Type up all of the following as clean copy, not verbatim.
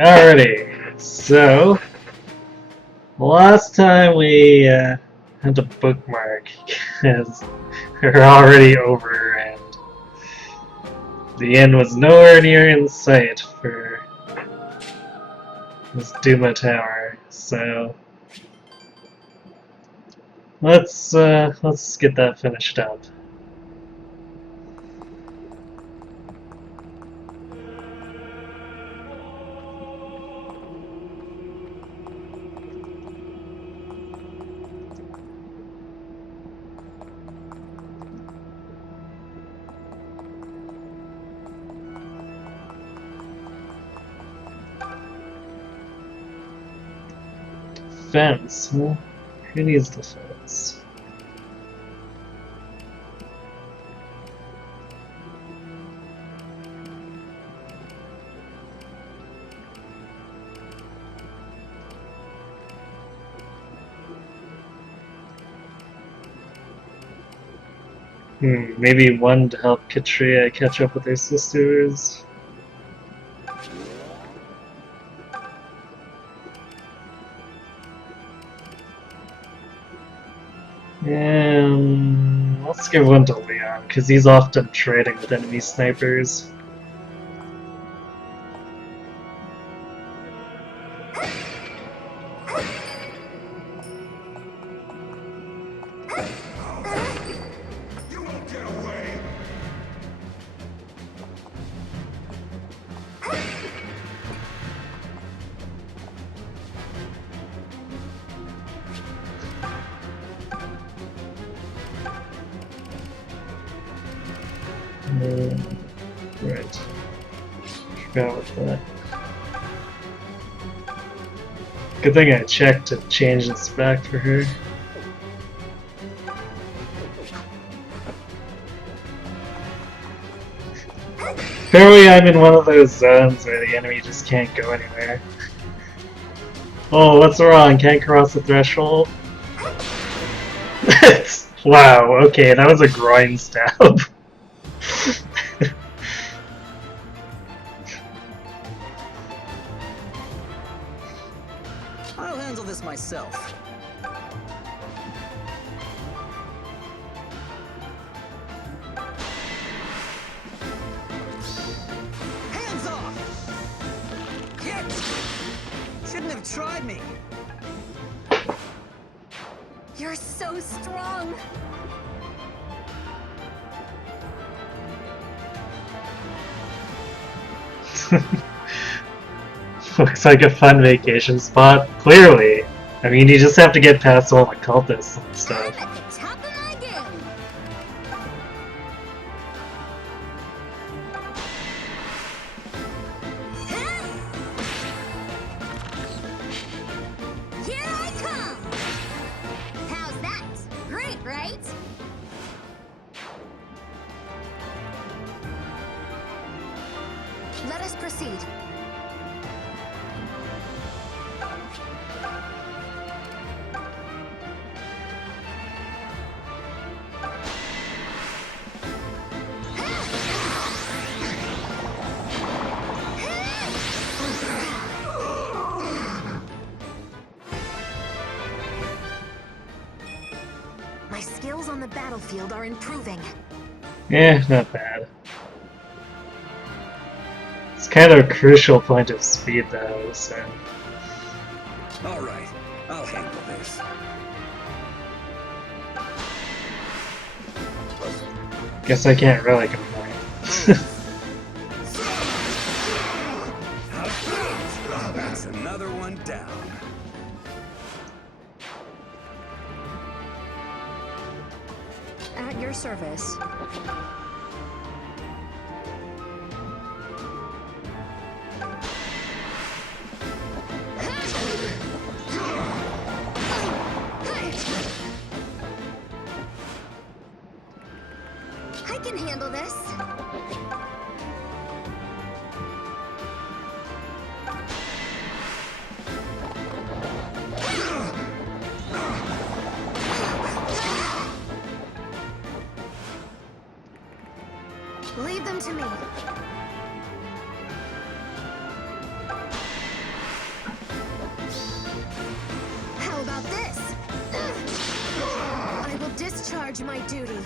Alrighty, so last time we had to bookmark because we're already over and the end was nowhere near in sight for this Duma Tower. So let's get that finished up. Fence, huh? Who needs the fence? Maybe one to help Katria catch up with her sisters. And let's give one to Leon, because he's often trading with enemy snipers. Right. Forgot about that. Good thing I checked to change this back for her. Apparently I'm in one of those zones where the enemy just can't go anywhere. Oh, what's wrong? Can't cross the threshold? Wow, okay, that was a groin stab. I'll handle this myself. Hands off! Get! Shouldn't have tried me. You're so strong. Looks like a fun vacation spot. Clearly. I mean, you just have to get past all the cultists and I'm stuff. at the top of my game. Here I come. How's that? Great, right? Let us proceed. My skills on the battlefield are improving. Eh, not bad. It's kind of a crucial point of speed though, so... Alright, I'll handle this. Guess I can't really complain. That's another one down. At your service. I can handle this. Leave them to me. discharge my duty.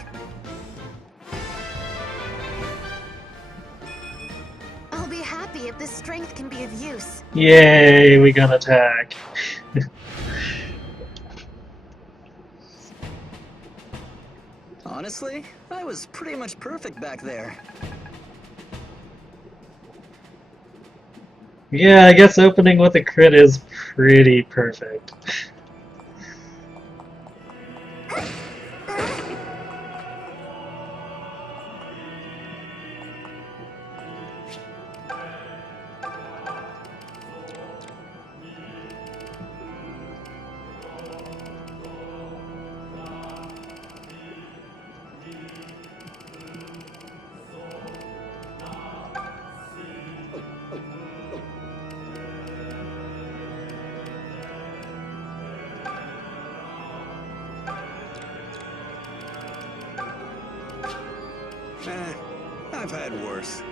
I'll be happy if this strength can be of use. Yay, we got attack. Honestly, I was pretty much perfect back there. Yeah, I guess opening with a crit is pretty perfect. I've had worse.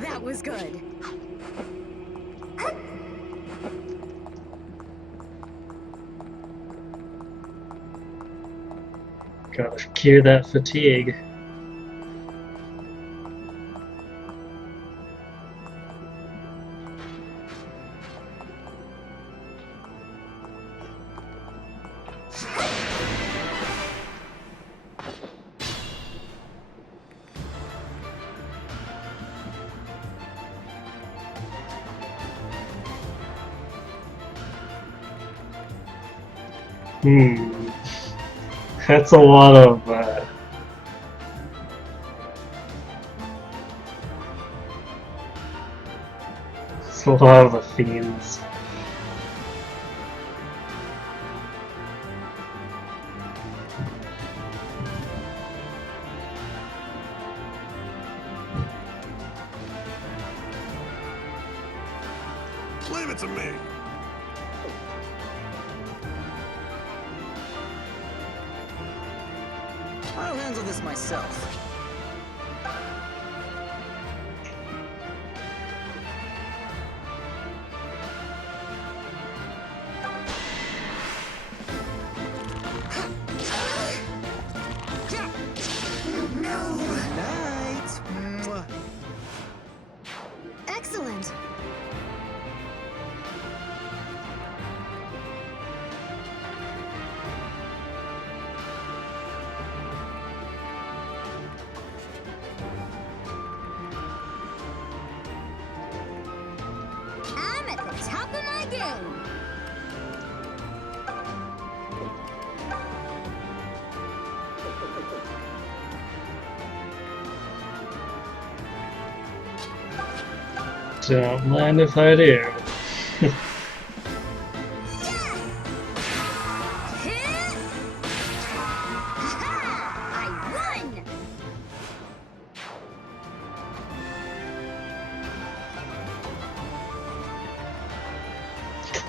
That was good. Gotta cure that fatigue. That's a lot of it's a lot of the fiends. Leave it to me. I'll handle this myself. Night. Mwah. Excellent. I'm at the top of my game. Don't mind if I do. I won!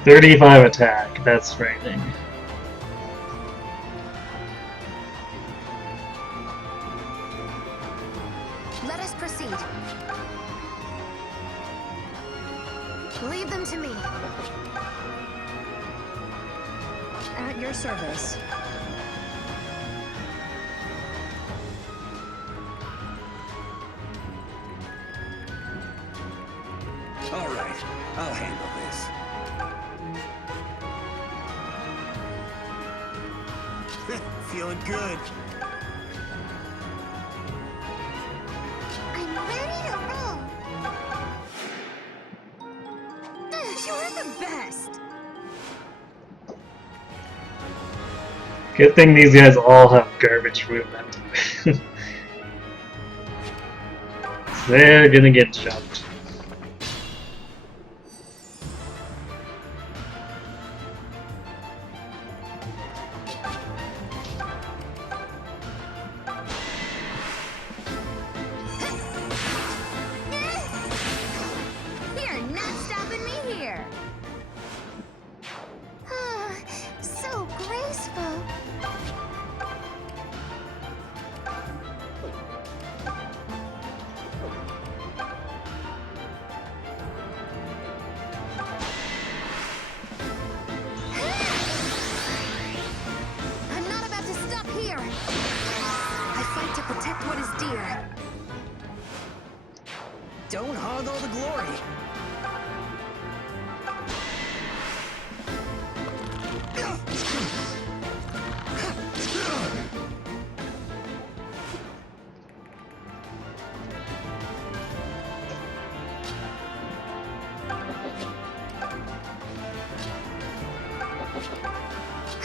35 attack, that's frightening. Let us proceed. Leave them to me. At your service. All right, I'll handle this. Feeling good. I'm ready to roll. You're the best. Good thing these guys all have garbage movement. They're gonna get jumped. You're not stopping me here. So graceful. here! I fight to protect what is dear. Don't hog all the glory.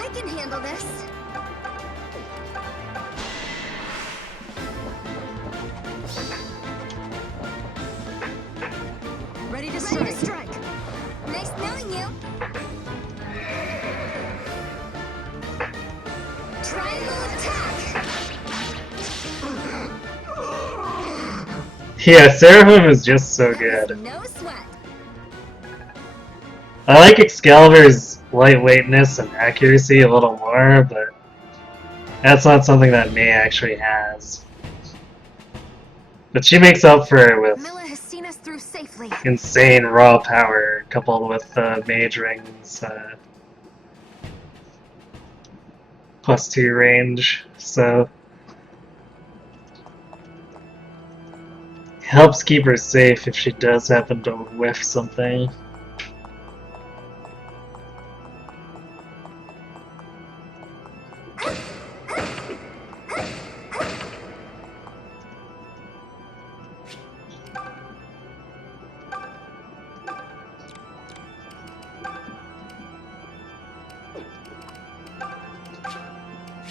I can handle this. Ready to Ready strike. to strike. Nice knowing you. Triangle attack. Yeah, Seraphim is just so That was good. no sweat. I like Excalibur's lightweightness and accuracy a little more, but that's not something that May actually has. But she makes up for it with Milla has seen us through safely. insane raw power coupled with Mage Ring's +2 range, so helps keep her safe if she does happen to whiff something.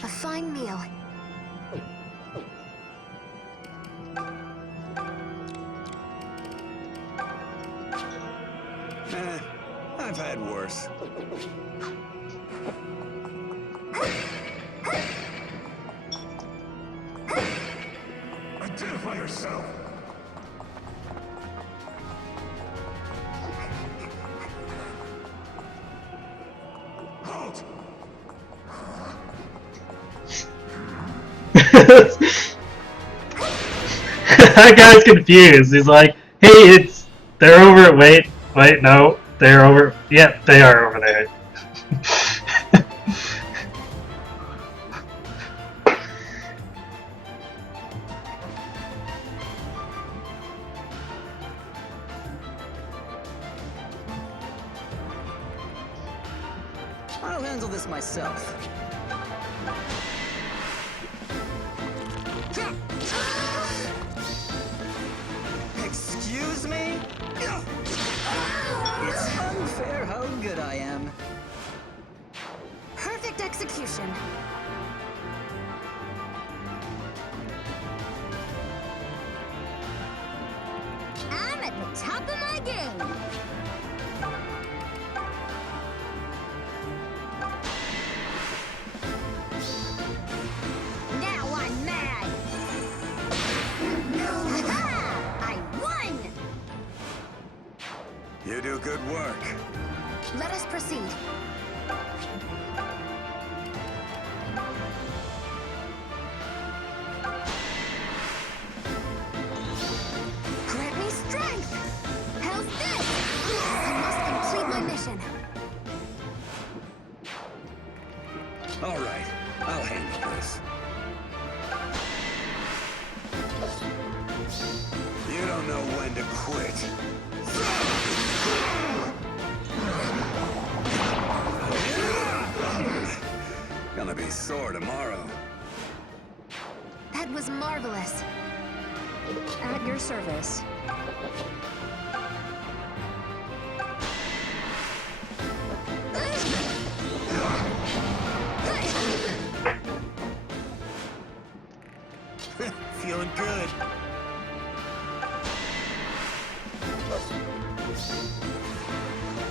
A fine meal. I've had worse. Identify yourself. Halt! That guy's confused. He's like, hey, they're over, wait, no, they're over, yep, they are over there. I'll handle this myself. Excuse me? It's unfair how good I am. Perfect execution. I'm at the top of my game. Now I'm mad. Ha-ha! I won! You do good work. Let us proceed. Grant me strength! How's this? I must complete my mission. All right, I'll handle this. You don't know when to quit. Gonna be sore tomorrow. That was marvelous. At your service. Feeling good.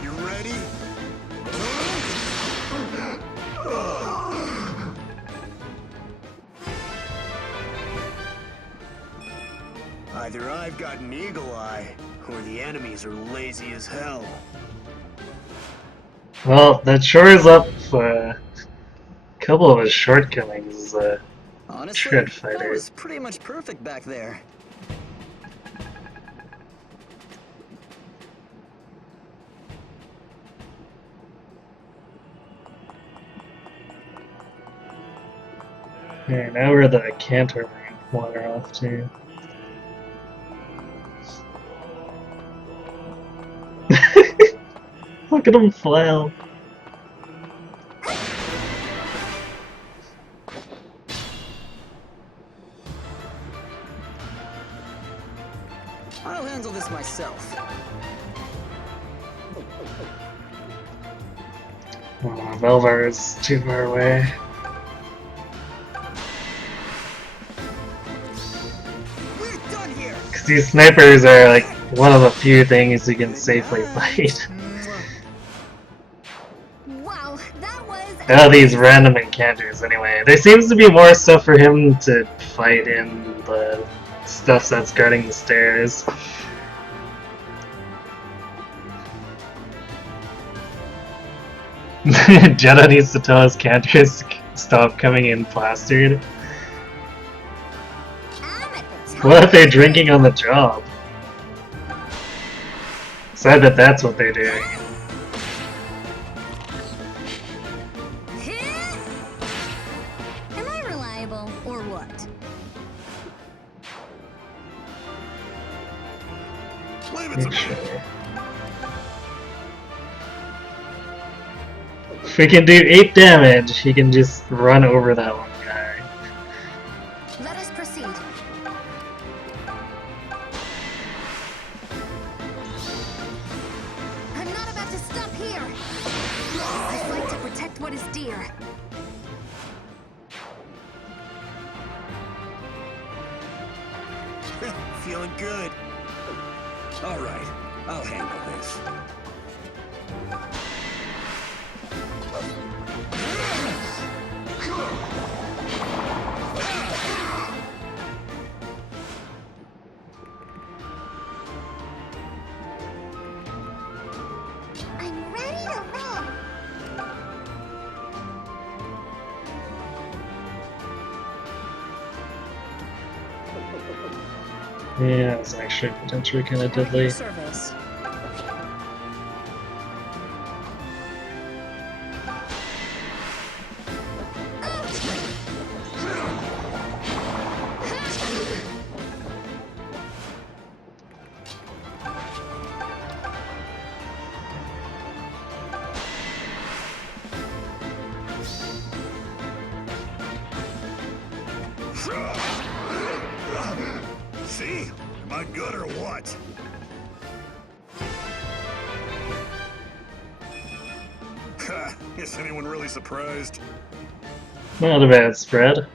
You ready? Either I've got an eagle eye, or the enemies are lazy as hell. Well, that shores up a couple of his shortcomings as a Honestly, shred that fighter. was pretty much perfect back there. Alright, now we're the canter water off to. Look at him flail. I'll handle this myself. Oh, Velvar is too far away. We're done here. Because these snipers are like one of the few things you can safely fight. Wow, that was. Out of these random encounters, anyway. There seems to be more stuff for him to fight in the stuff that's guarding the stairs. Jeddah needs to tell his canters to stop coming in plastered. I'm at the top. What if they're drinking on the job? So I bet that's what they're doing. Am I reliable or what? Leave it to me. Sure. If we can do 8 damage, he can just run over that one guy. Let us proceed. I'm not about to stop here. I fight to protect what is dear. Feeling good. All right, I'll handle this. I'm ready to roll. Yeah, it's actually potentially kind of deadly. Service. See? Am I good or what? Ha! Is anyone really surprised? Not a bad spread.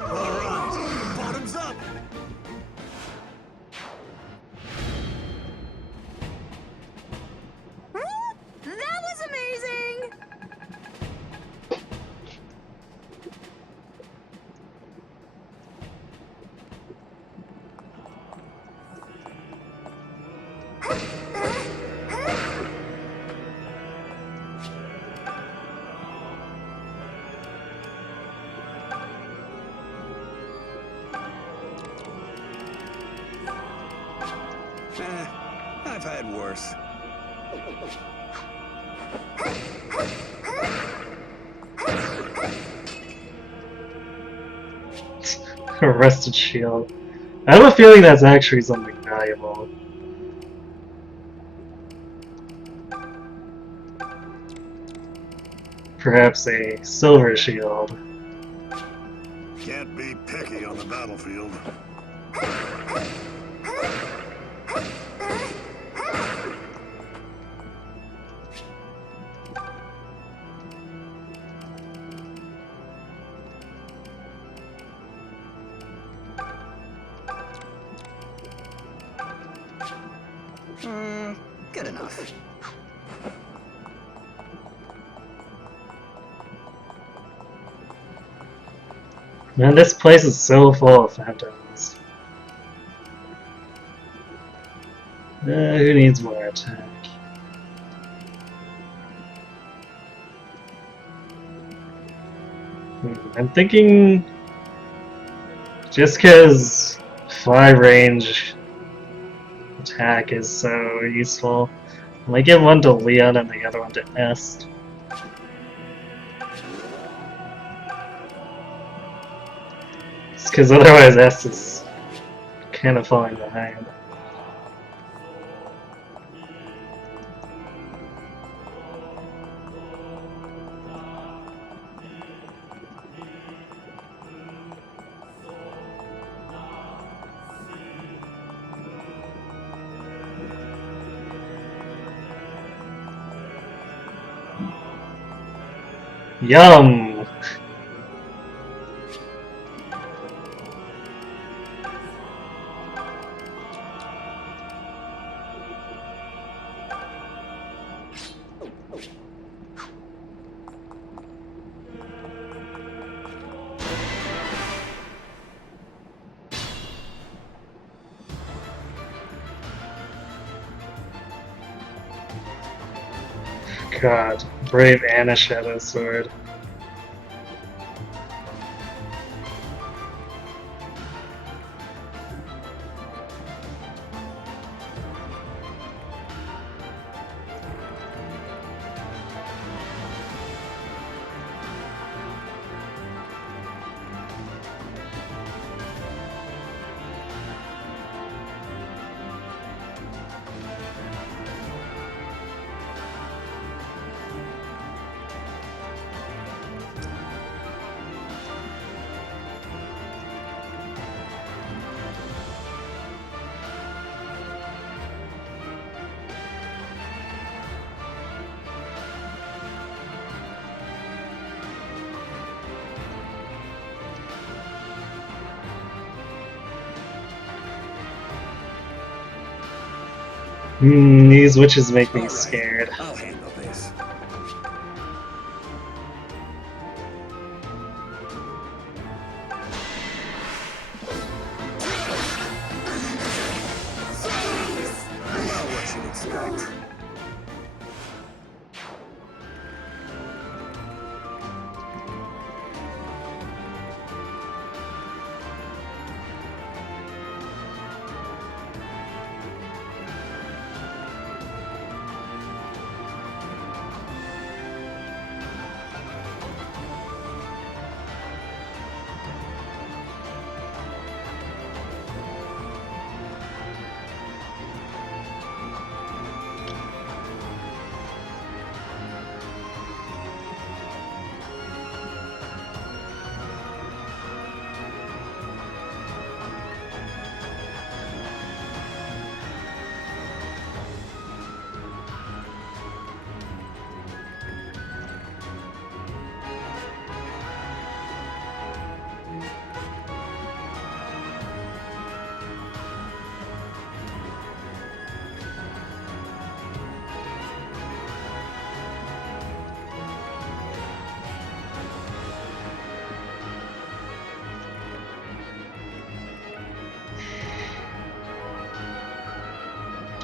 Alright, bottoms up! That was amazing! I've had worse. A rusted shield. I have a feeling that's actually something valuable. Perhaps a silver shield. Can't be picky on the battlefield. Good enough. Man, this place is so full of phantoms. Who needs more attack? I'm thinking just because 5 range attack is so useful. I give one to Leon and the other one to Est. Because otherwise Est is kind of falling behind. Yum! God, brave Anna Shadow Sword. These witches make me All right, scared. I'll handle this. About what you'd expect.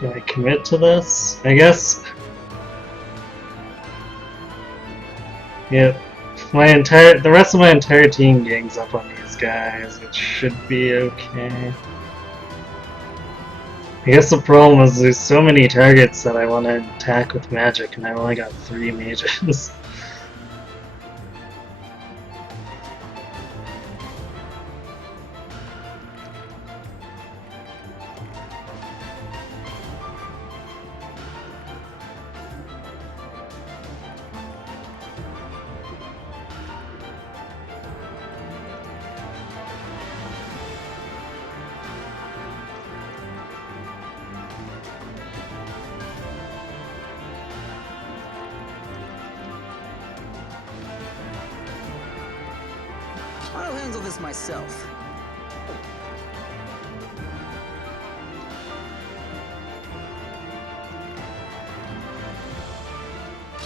Do I commit to this? I guess. Yep. The rest of my entire team gangs up on these guys. It should be okay. I guess the problem is there's so many targets that I want to attack with magic, and I've only got 3 mages. I'll handle this myself.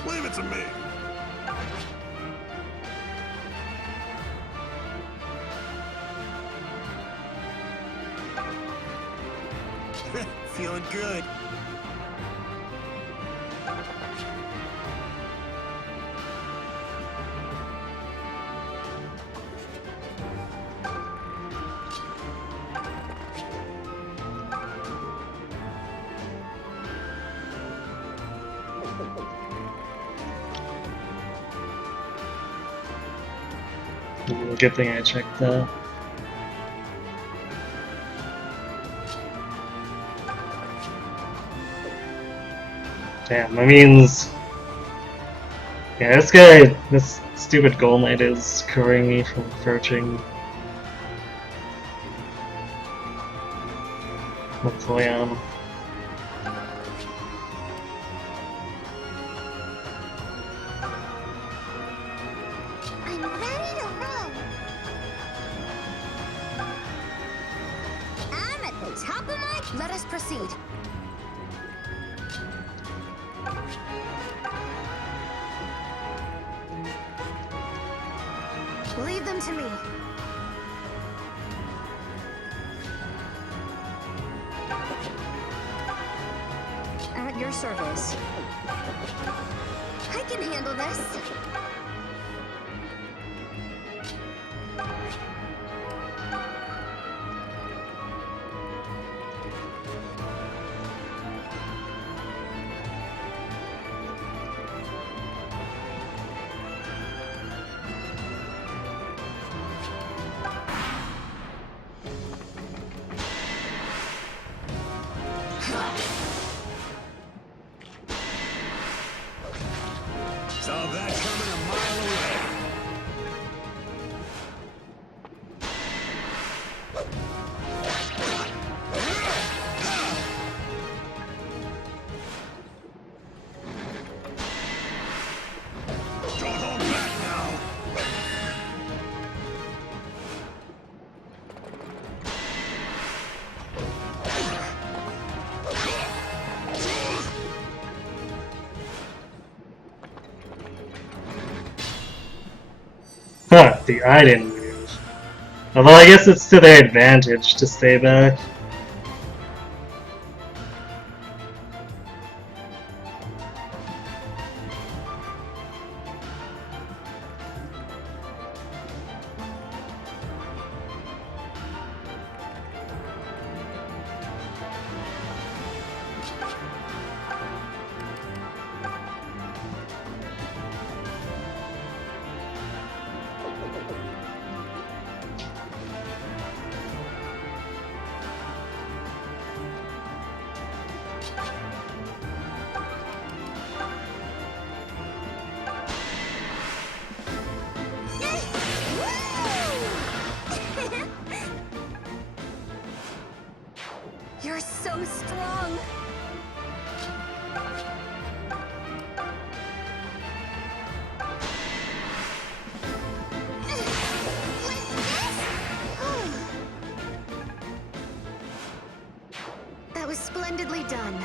Leave it to me. Feeling good. Good thing I checked that. Damn, that means... Yeah, this stupid Gold Knight is covering me from approaching. What's going on? I'm ready to roll. I'm at the top of my... Let us proceed. Leave them to me. At your service. I can handle this. Saw that coming a mile away. Don't hold back now. Huh, I didn't move. Although I guess it's to their advantage to stay back. You're so strong. That was splendidly done.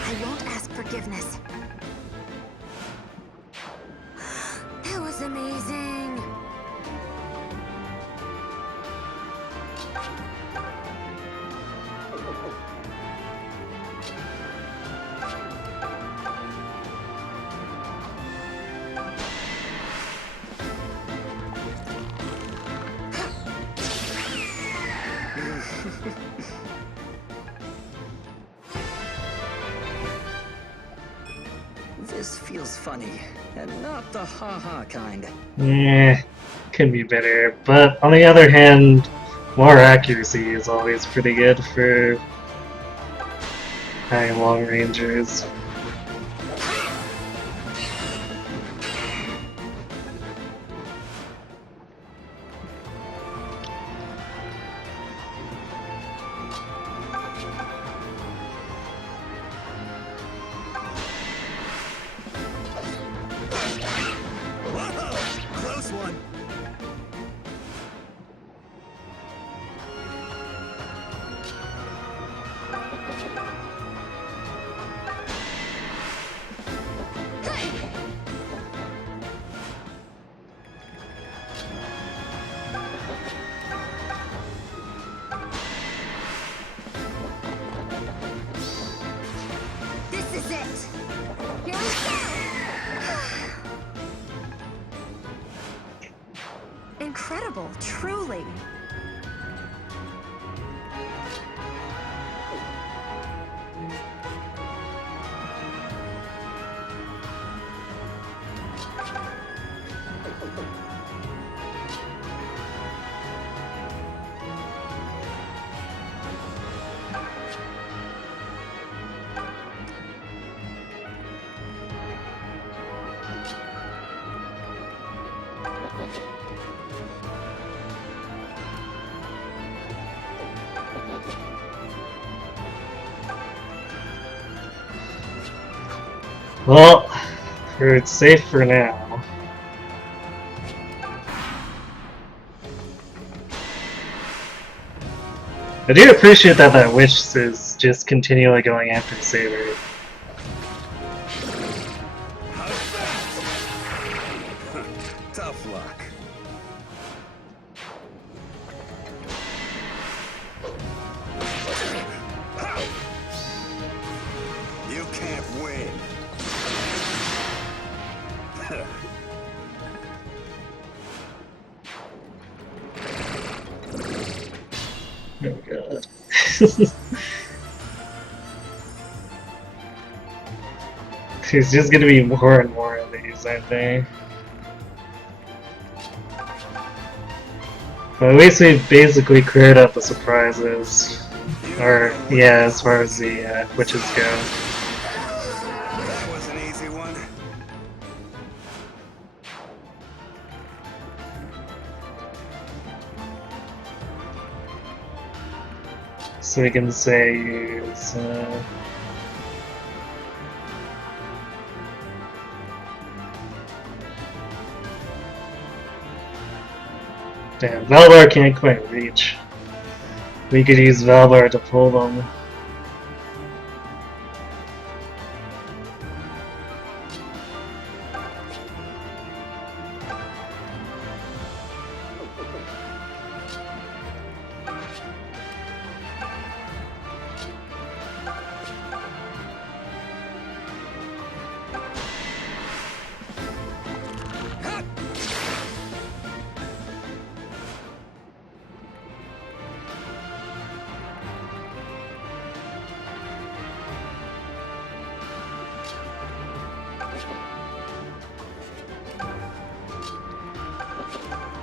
I won't ask forgiveness. That was amazing. This feels funny, and not the ha-ha kind. Could be better. But on the other hand, more accuracy is always pretty good for having long rangers. Whoa! Close one. Incredible, truly. Well, it's safe for now. I do appreciate that that witch is just continually going after Saber. Tough luck. You can't win. Oh god. There's just gonna be more and more of these, aren't they? But at least we've basically cleared up the surprises. Or, yeah, as far as the witches go. That was an easy one. So we can say use damn, Valbar can't quite reach. We could use Valbar to pull them.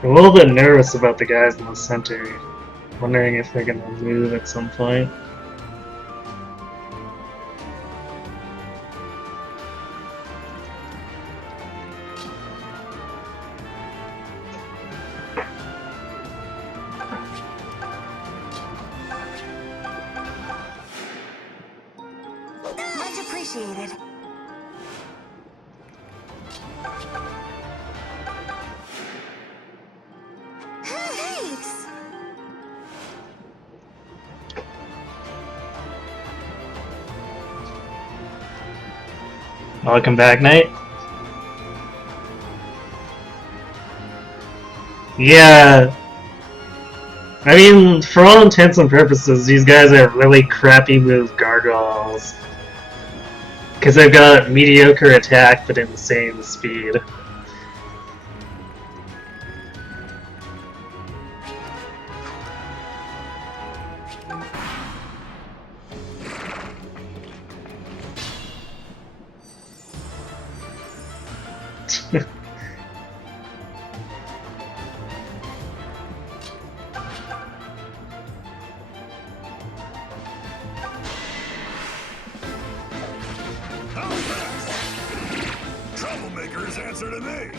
I'm a little bit nervous about the guys in the center. Wondering if they're gonna move at some point. Much appreciated. Thanks. Welcome back, Knight. Yeah. I mean, for all intents and purposes, these guys are really crappy move gargoyles. Because they've got mediocre attack but insane speed. Troublemaker's answer to me.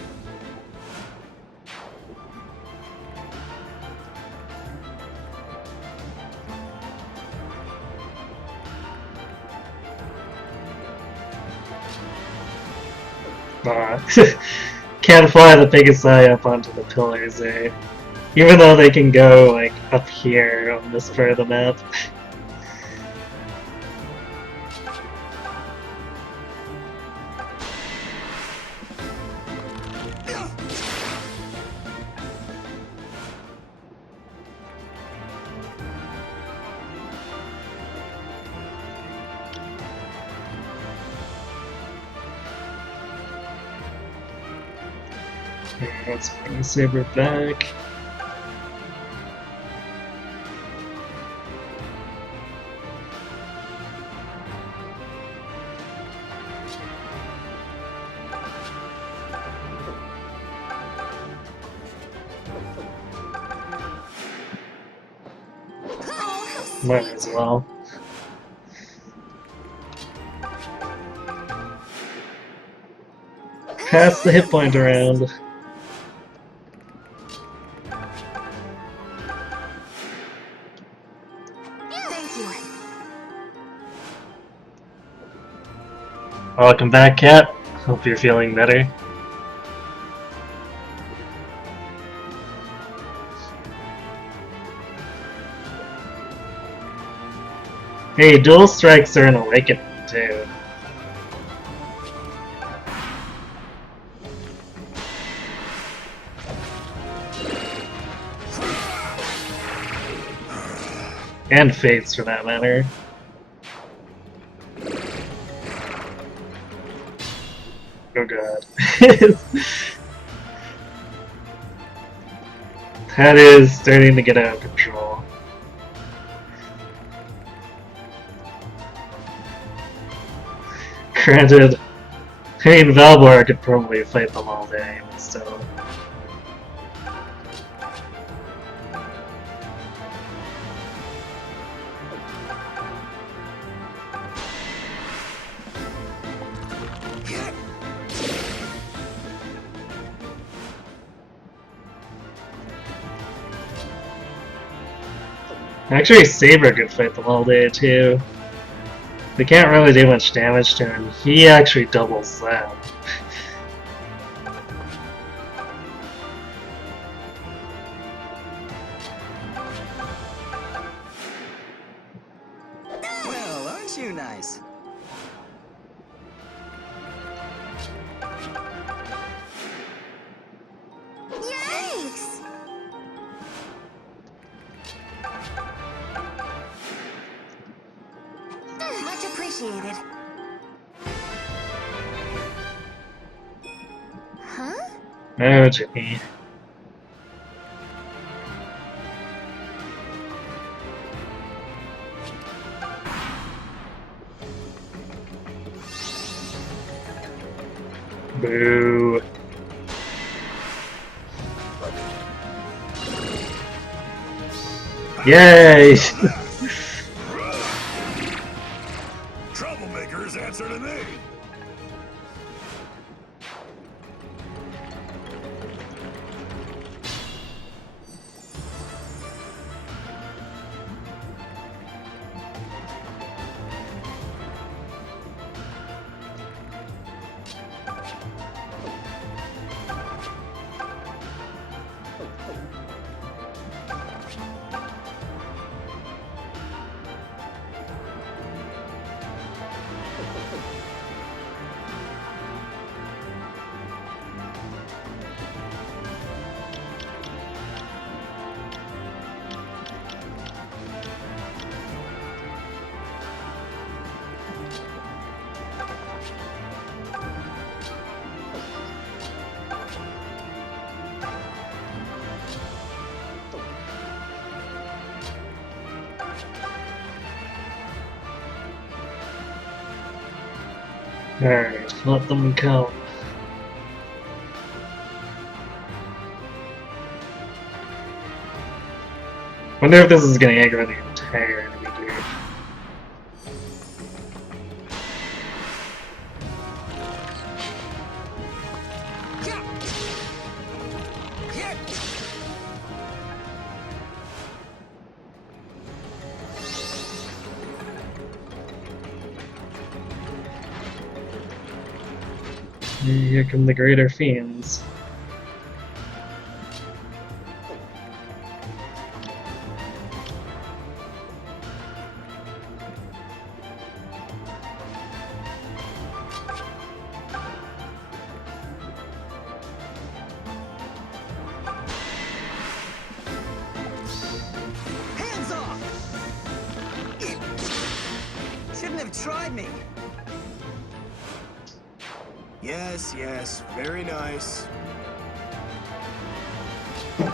Can't fly the Pegasi up onto the pillars, eh? Even though they can go, like, up here on this part of the map. Okay, let's bring Saber back. Oh, how Might sweet. as well. Pass the hit point around. Thank you. Welcome back, Cat. Hope you're feeling better. Hey, dual strikes are an awakening too. And fates for that matter. Oh god. That is starting to get out of control. Granted, I mean, Valbor could probably fight them all day, but still. Actually, Saber could fight them all day too. They can't really do much damage to him. He actually doubles them. Well, aren't you nice? Yikes! Much appreciated. Huh? Oh, Jimmy. Boo. Yay! Troublemakers answer to me. Alright, let them count. Wonder if this is gonna aggro the entire enemy group. Here come the greater fiends. Hands off! Shouldn't have tried me. Yes, yes, very nice. Hmm.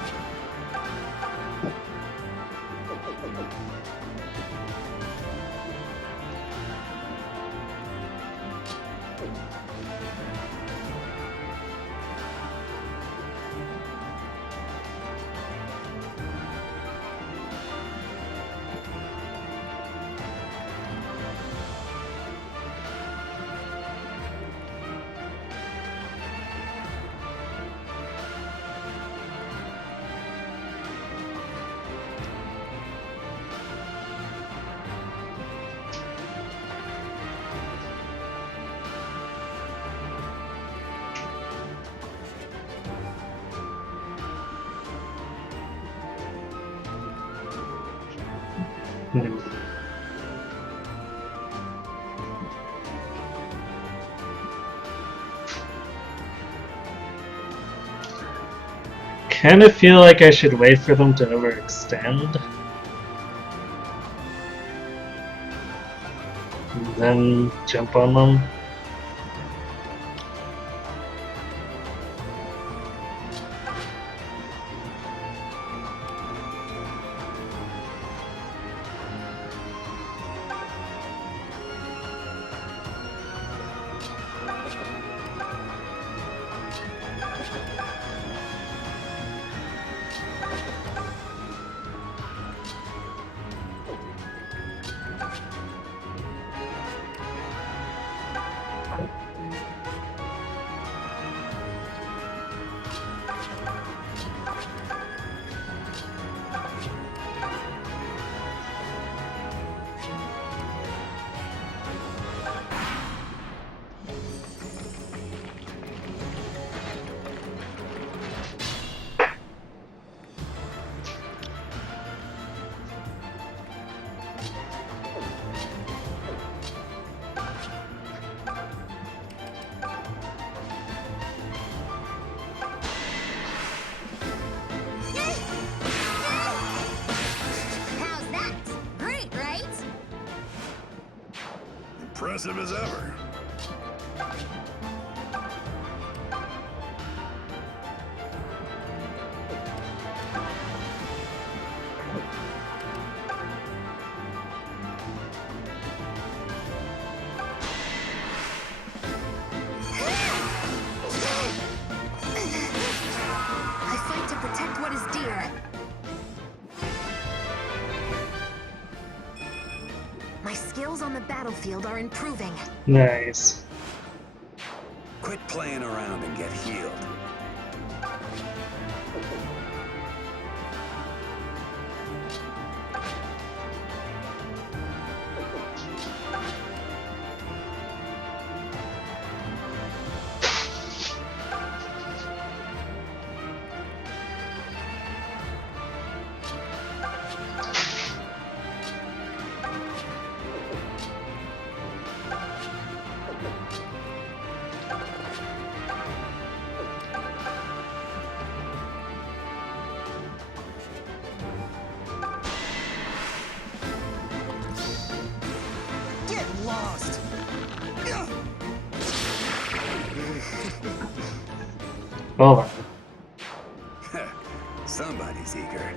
Kind of feel like I should wait for them to overextend. And then jump on them. How's that? Great, right? Impressive as ever. I fight to protect what is dear. My skills on the battlefield are improving. Nice. Quit playing around and get healed. Get lost! Hold on. Somebody's eager.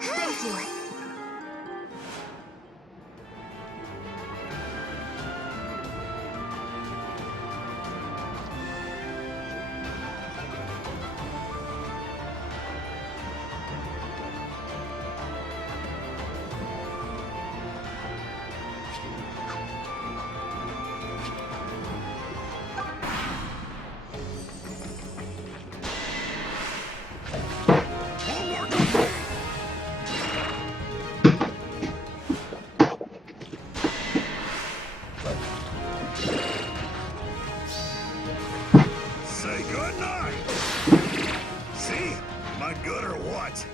Thank you. One more go. Say goodnight. See? Am I good or what?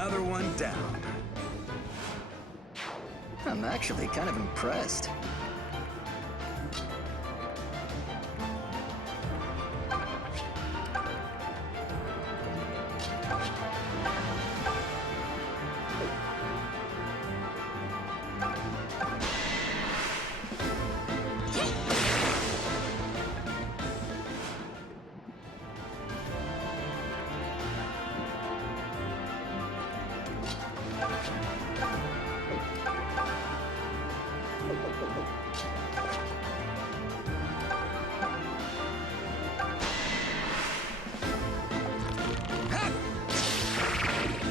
Another one down. I'm actually kind of impressed.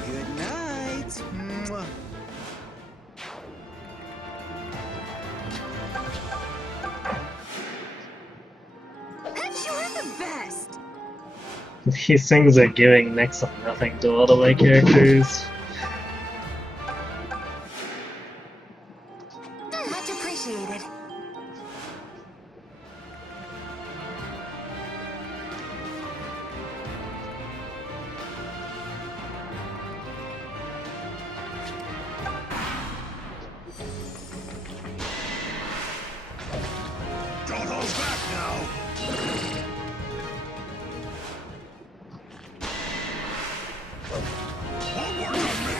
Good night. Mwah. And you're the best! These things are giving next to nothing to all of my characters. Much appreciated. Don't hold back now. Won't work on me.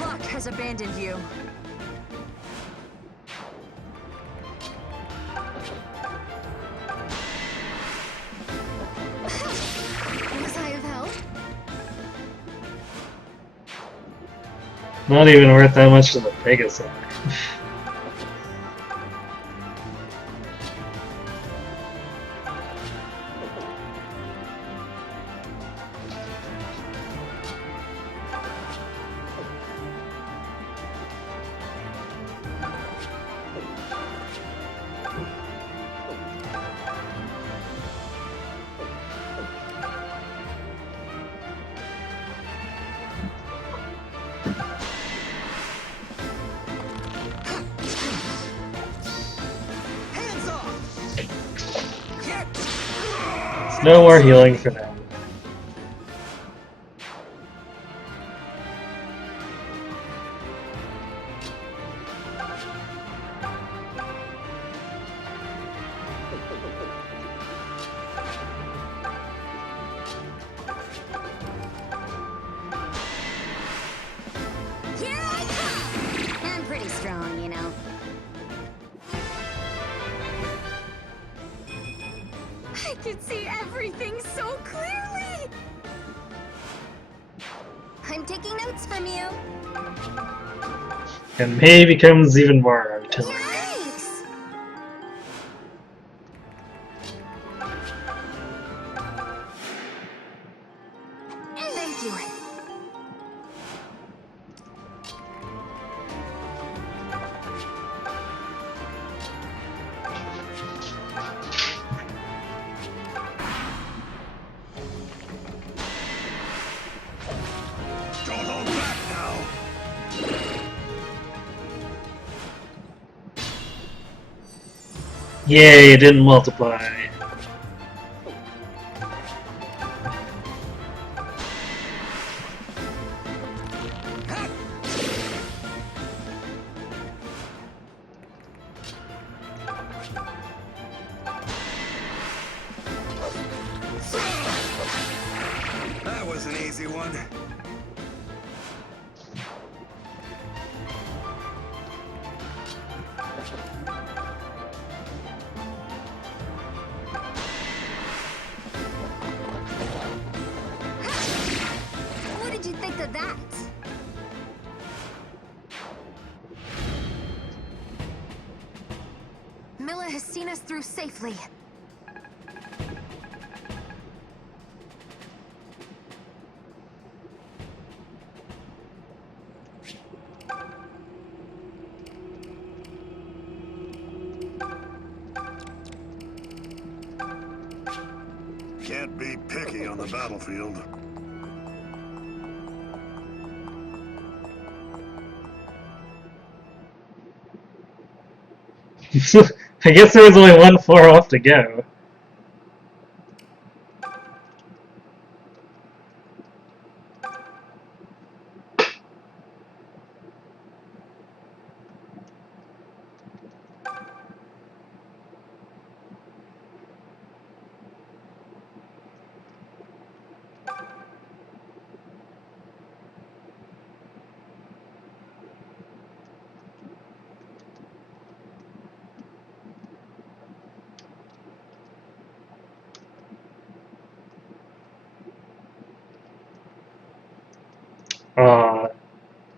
Luck has abandoned you. Was I of help? Not even worth that much to the Pegasus. Hands off! No more healing for now. Here I come! I'm pretty strong, you know. I can see everything so clearly! I'm taking notes from you. And May becomes even more artillery. Thanks! Thank you. Don't hold back now. Yay, it didn't multiply. That was an easy one. What did you think of that? Milla has seen us through safely. Can't be picky on the battlefield. I guess there was only one floor off to go.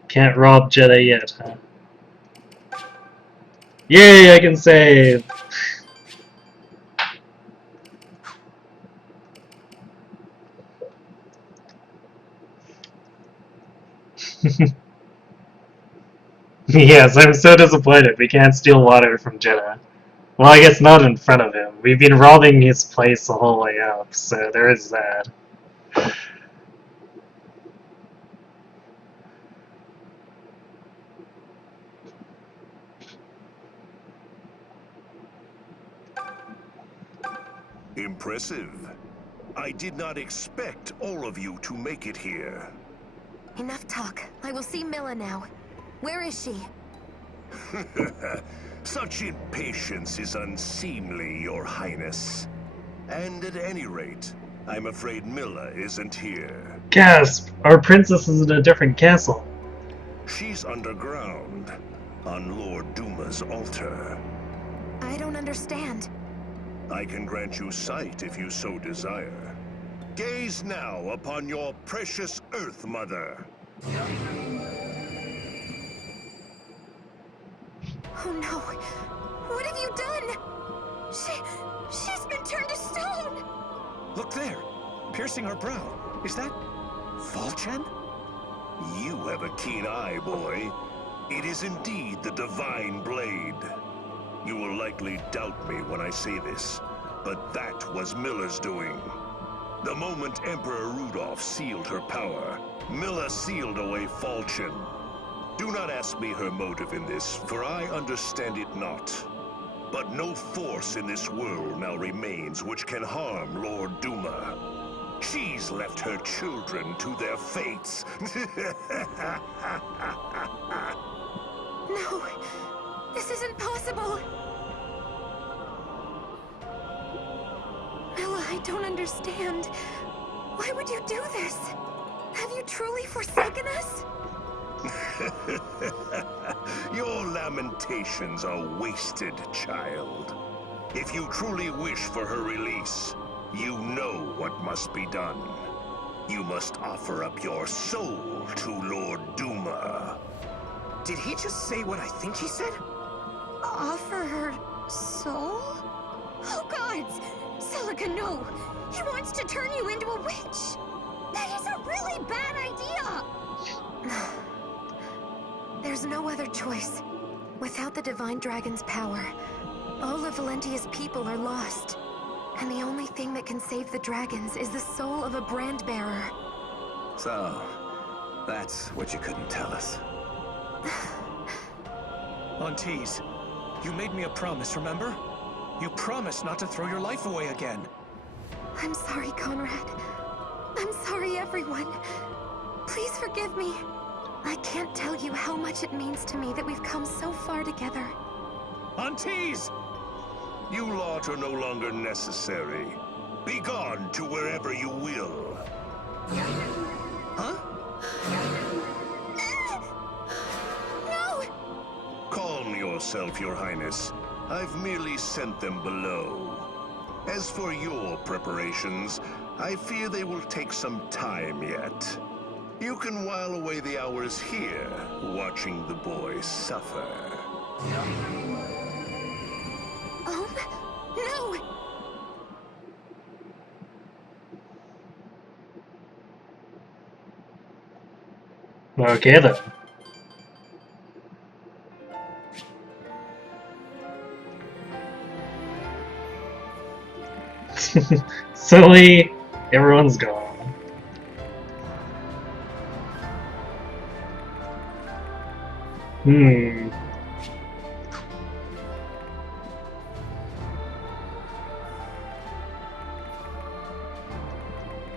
Can't rob Jedi yet, huh? Yay, I can save! Yes, I'm so disappointed we can't steal water from Jedi. Well, I guess not in front of him. We've been robbing his place the whole way up, so there is that. Impressive. I did not expect all of you to make it here. Enough talk. I will see Milla now. Where is she? Such impatience is unseemly, Your Highness. And at any rate, I'm afraid Milla isn't here. Gasp! Our princess is in a different castle. She's underground, on Lord Duma's altar. I don't understand. I can grant you sight if you so desire. Gaze now upon your precious Earth Mother. Oh no! What have you done? She's been turned to stone! Look there! Piercing her brow. Is that... Volchen? You have a keen eye, boy. It is indeed the Divine Blade. You will likely doubt me when I say this, but that was Milla's doing. The moment Emperor Rudolph sealed her power, Milla sealed away Volchen. Do not ask me her motive in this, for I understand it not. But no force in this world now remains which can harm Lord Duma. She's left her children to their fates. No! This isn't possible! Milla, I don't understand. Why would you do this? Have you truly forsaken us? Your lamentations are wasted, child. If you truly wish for her release, you know what must be done. You must offer up your soul to Lord Duma. Did he just say what I think he said? Offer her soul? Oh gods! Celica, no! He wants to turn you into a witch! That is a really bad idea! There's no other choice. Without the Divine Dragon's power, all of Valentia's people are lost. And the only thing that can save the dragons is the soul of a brand bearer. So, that's what you couldn't tell us. Aunties, you made me a promise, remember? You promised not to throw your life away again. I'm sorry, Conrad. I'm sorry, everyone. Please forgive me. I can't tell you how much it means to me that we've come so far together. Aunties! You lot are no longer necessary. Be gone to wherever you will. Huh? No! Calm yourself, Your Highness. I've merely sent them below. As for your preparations, I fear they will take some time yet. You can while away the hours here, watching the boys suffer. No! Okay then. Silly, everyone's gone. Hmm.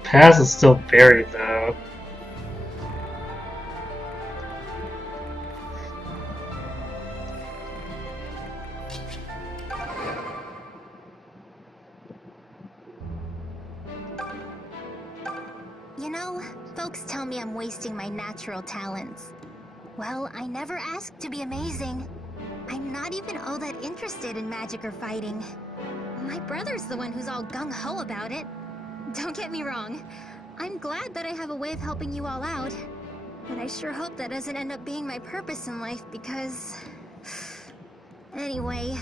Pass is still buried though. You know, folks tell me I'm wasting my natural talents. Well, I never asked to be amazing. I'm not even all that interested in magic or fighting. My brother's the one who's all gung-ho about it. Don't get me wrong. I'm glad that I have a way of helping you all out. But I sure hope that doesn't end up being my purpose in life because... Anyway,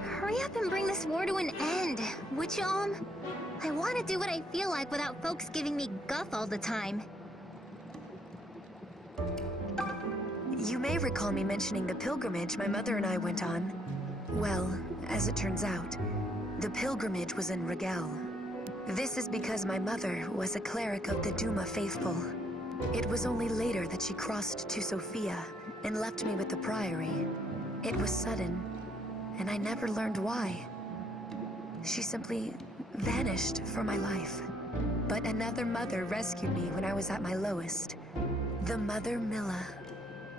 hurry up and bring this war to an end, would you, I want to do what I feel like without folks giving me guff all the time. You may recall me mentioning the pilgrimage my mother and I went on. Well, as it turns out, the pilgrimage was in Rigel. This is because my mother was a cleric of the Duma faithful. It was only later that she crossed to Sofia and left me with the priory. It was sudden, and I never learned why. She simply vanished from my life. But another mother rescued me when I was at my lowest. The Mother Milla.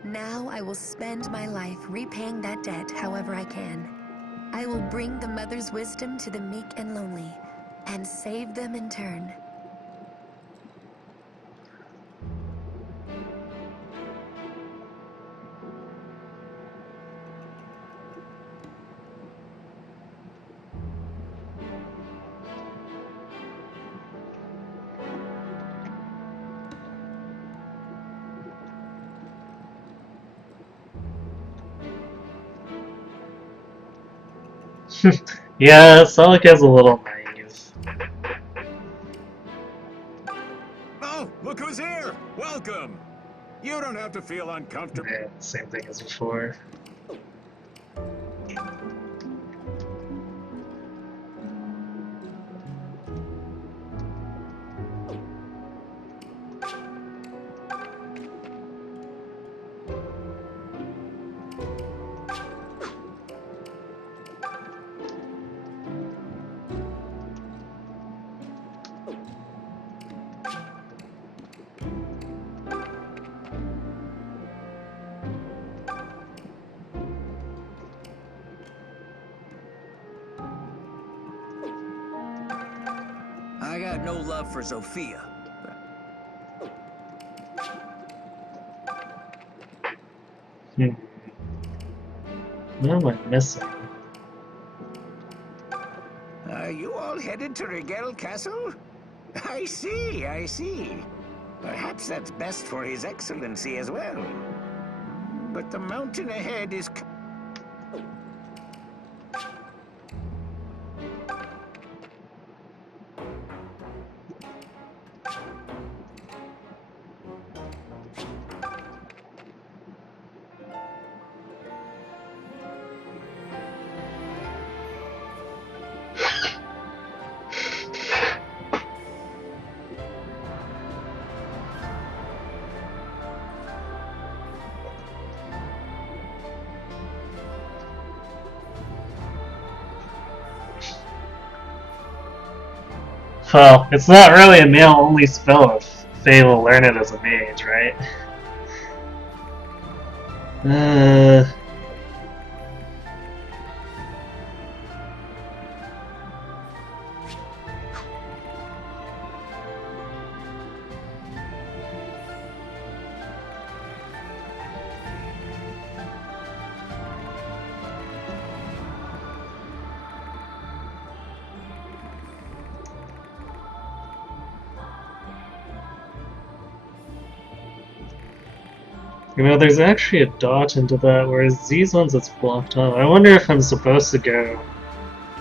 Now I will spend my life repaying that debt however I can. I will bring the mother's wisdom to the meek and lonely, and save them in turn. Yeah, Celica's a little naive. Oh, look who's here! Welcome! You don't have to feel uncomfortable. Yeah, same thing as before. I got no love for Sophia. What am I missing? Are you all headed to Rigel Castle? I see, I see. Perhaps that's best for His Excellency as well. But the mountain ahead is... Well, it's not really a male-only spell if Faye will learn it as a mage, right? You know, there's actually a dot into that, whereas these ones it's blocked off. I wonder if I'm supposed to go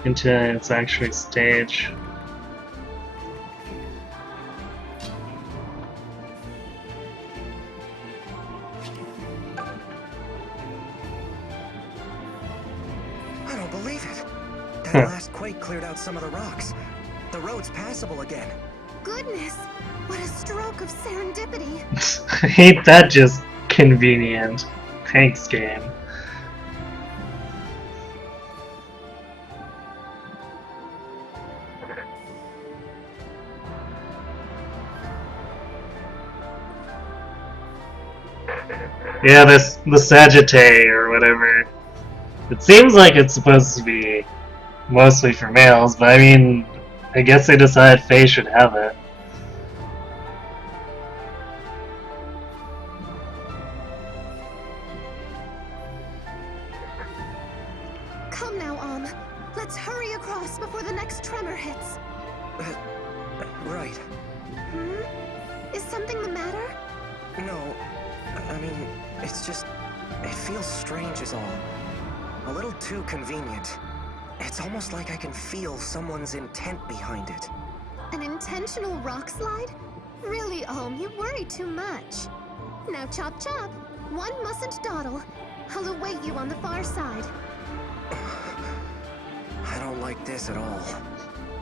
into its actual stage. I don't believe it. That Huh. last quake cleared out some of the rocks. The road's passable again. Goodness, what a stroke of serendipity. Ain't that just convenient? Thanks, game. Yeah, the Sagittae or whatever. It seems like it's supposed to be mostly for males, but I mean, I guess they decided Faye should have it. Come now, let's hurry across before the next tremor hits. Right. Is something the matter? No, I mean, it's just... It feels strange is all. A little too convenient. It's almost like I can feel someone's intent behind it. An intentional rock slide? Really, you worry too much. Now chop chop. One mustn't dawdle. I'll await you on the far side. I don't like this at all.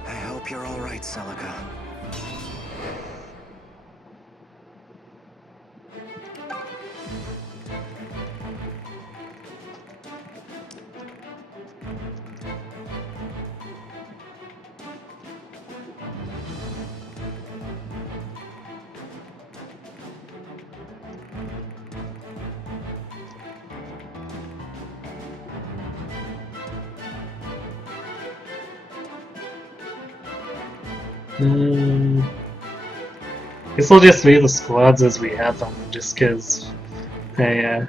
I hope you're all right, Celica. Guess I'll just leave the squads as we have them, just because they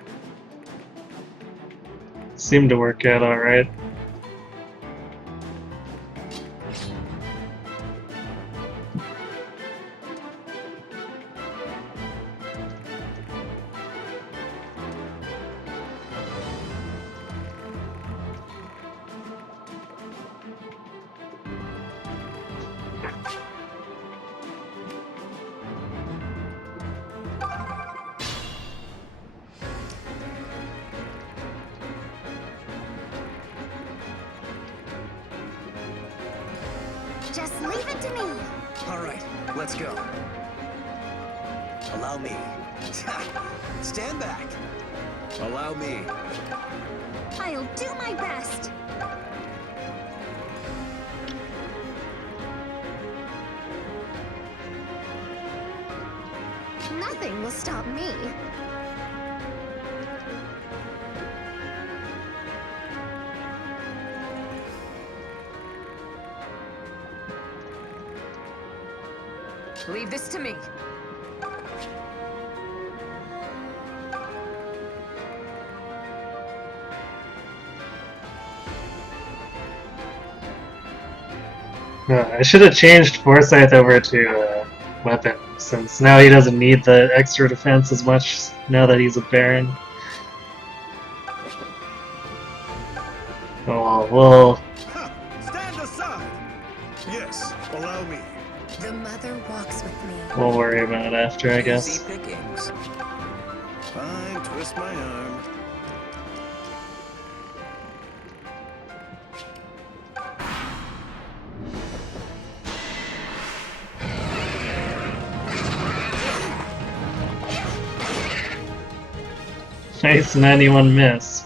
seem to work out alright. Just leave it to me. All right, let's go. Allow me. Stand back. Allow me. I'll do my best. Nothing will stop me. Leave this to me. I should have changed Forsyth over to weapon, since now he doesn't need the extra defense as much now that he's a Baron. Oh well. Stand aside! Yes, allow me. The mother walks with me. We'll worry about it after, I guess. Easy pickings. Fine, twist my arm. Nice 91 miss.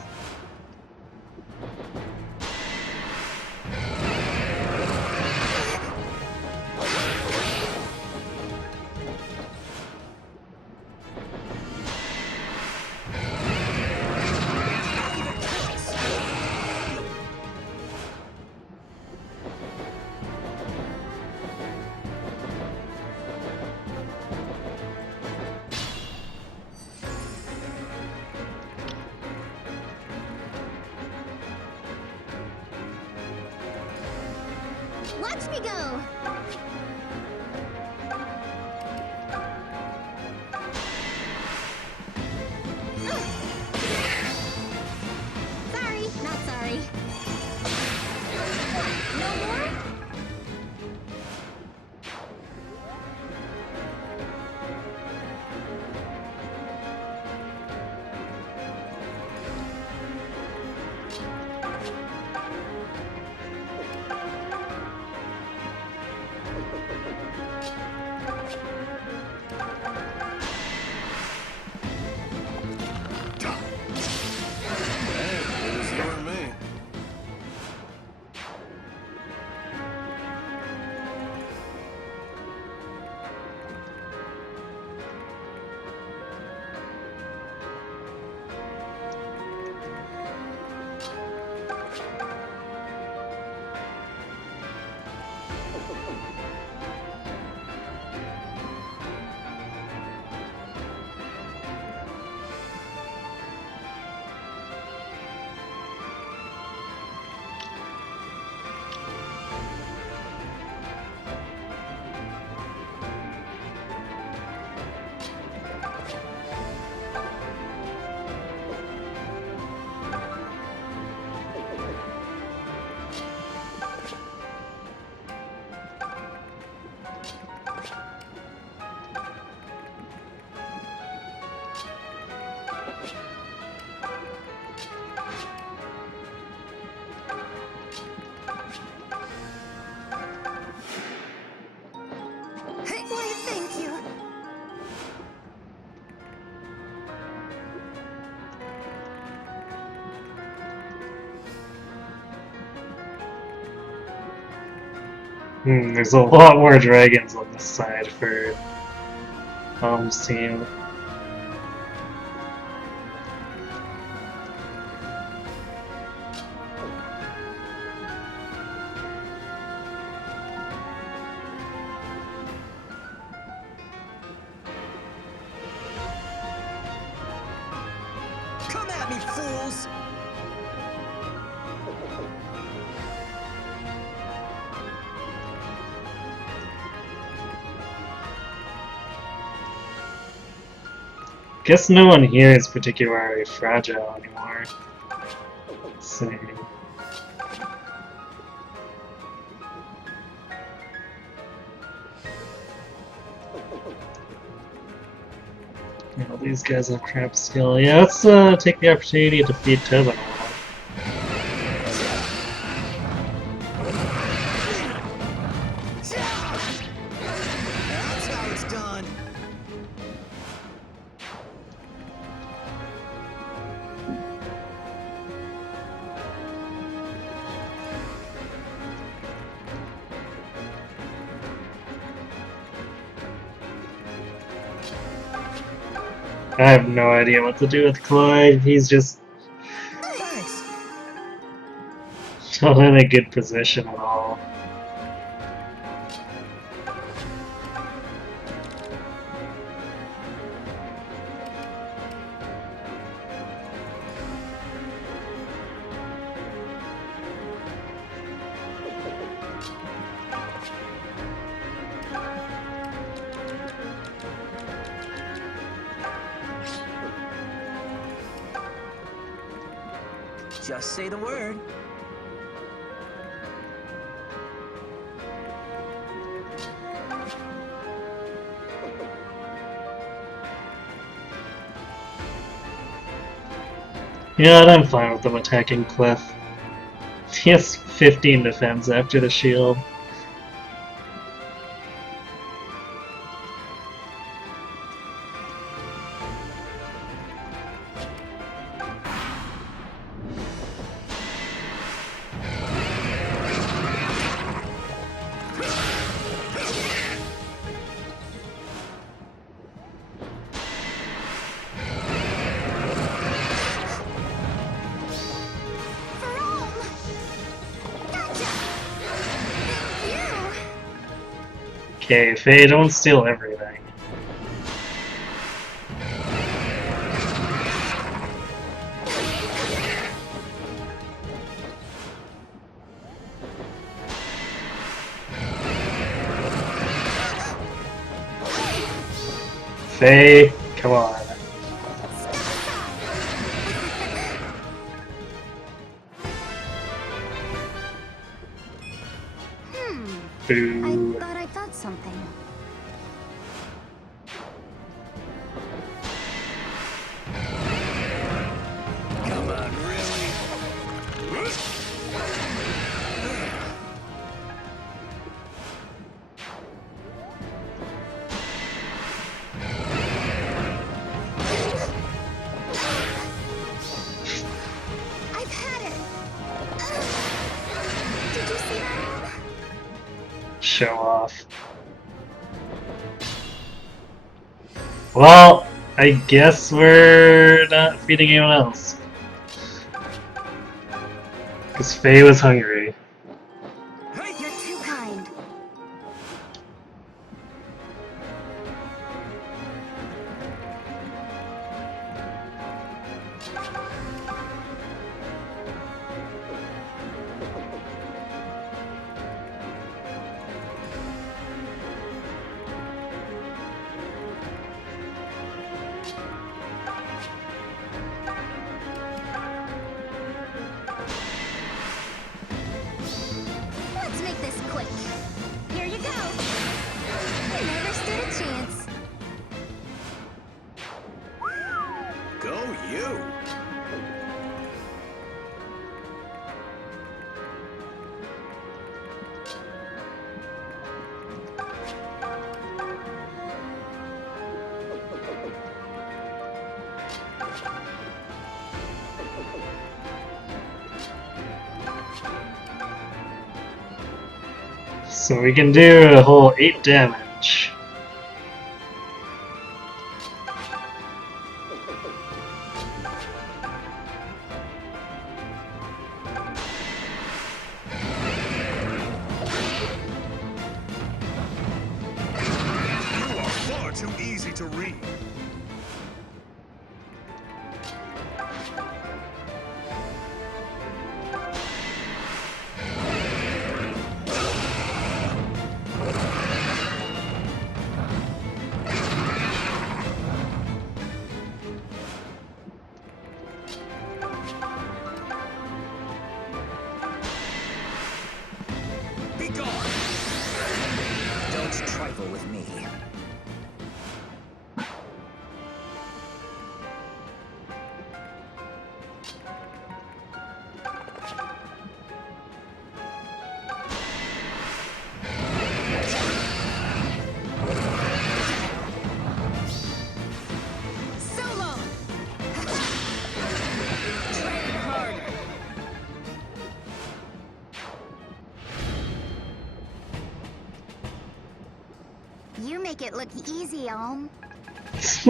Watch me go. Sorry, not sorry. No more? There's a lot more dragons on this side for Tom's team. Come at me, fools! Guess no one here is particularly fragile anymore. Let's see. All these guys have crap skill. Yeah, let's take the opportunity to defeat Tobin a little. That's how it's done. I have no idea what to do with Clyde. He's just Thanks. not in a good position at all. Just say the word. Yeah, I'm fine with them attacking Cliff. He has 15 defense after the shield. Okay, Faye, don't steal everything. Faye, come on. Boo. I thought I felt something. Come on, really? I've had it. Did you see that? Show off. Well, I guess we're not feeding anyone else. Because Faye was hungry. You're too kind. Let's make this quick. Here you go. You never stood a chance. Go you! So we can do a whole 8 damage. You are far too easy to read. Be gone! Don't trifle with me. Solo! Train harder! You make it look easy, Alm. It's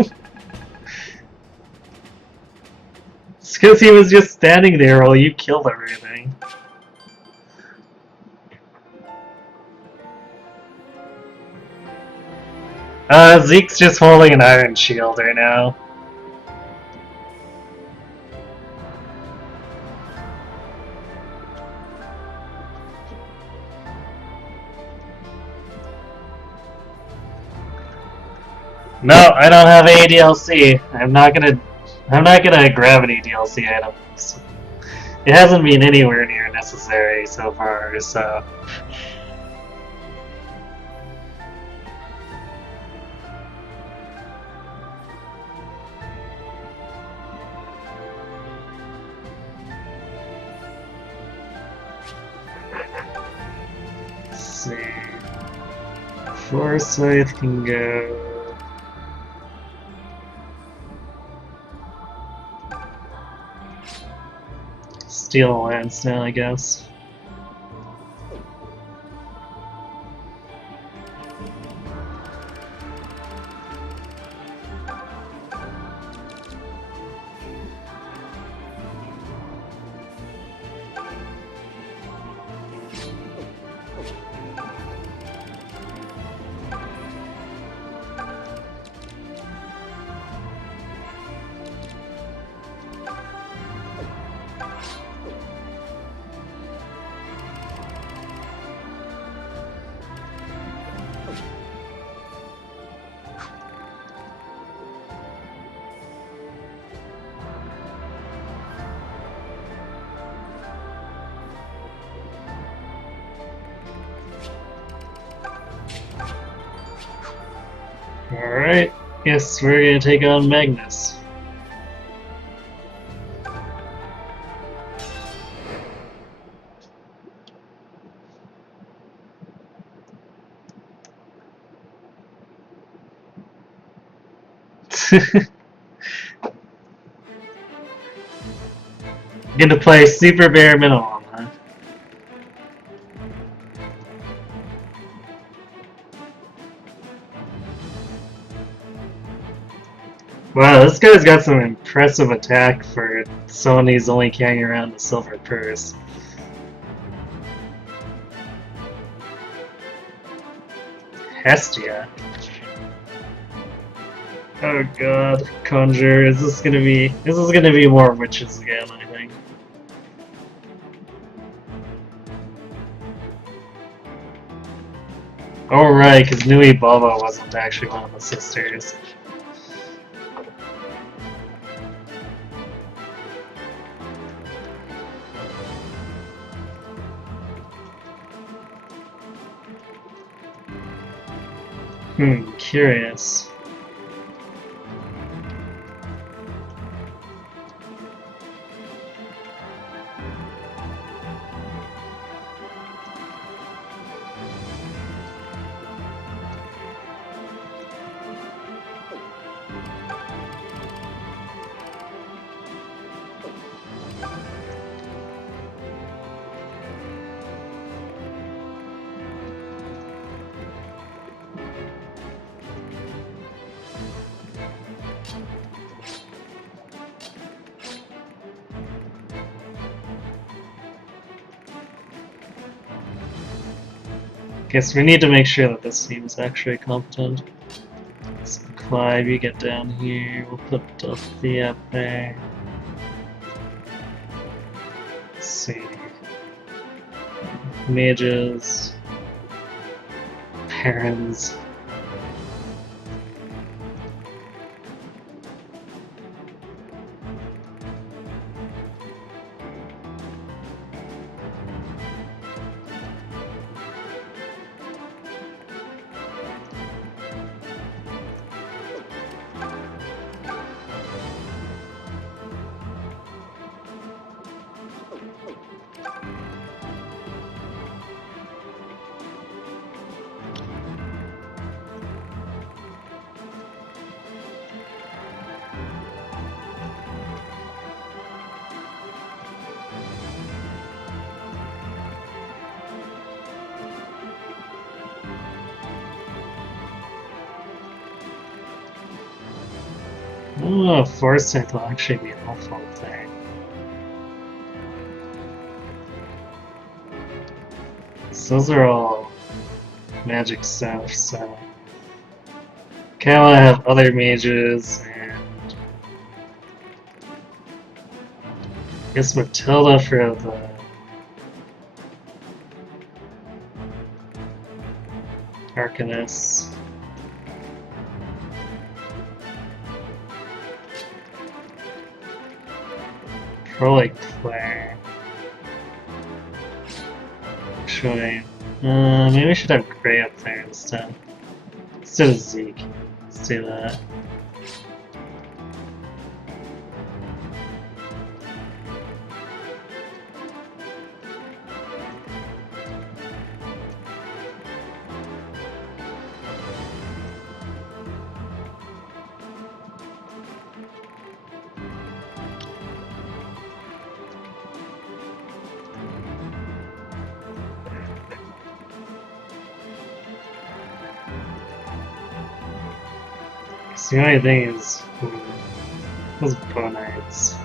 because he was just standing there while you killed everything. Zeke's just holding an iron shield right now. No, I don't have any DLC. I'm not gonna grab any DLC items. It hasn't been anywhere near necessary so far, so. Let's see. Forsyth can go. Steal a Lansdowne, I guess. Alright, guess we're gonna take on Magnus. Gonna play super bare minimum, huh? Wow, this guy's got some impressive attack for someone who's only carrying around the silver purse. Hestia. Oh god, Conjure, this is gonna be more witches again, I think. Oh right, because Nui Baba wasn't actually one of the sisters. Curious. Guess we need to make sure that this team is actually competent. So Clive, you get down here. We'll put Dusty up there. Let's see. Mages. Parents. Oh, Foresight will actually be helpful there. So those are all magic stuff, so kinda wanna have other mages and I guess Matilda for the Arcanist. Probably Claire. Actually, maybe we should have Gray up there instead. Instead of Zeke. Let's do that. The only thing is, those Bonites.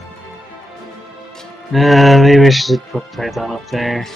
Maybe we should put Python up there.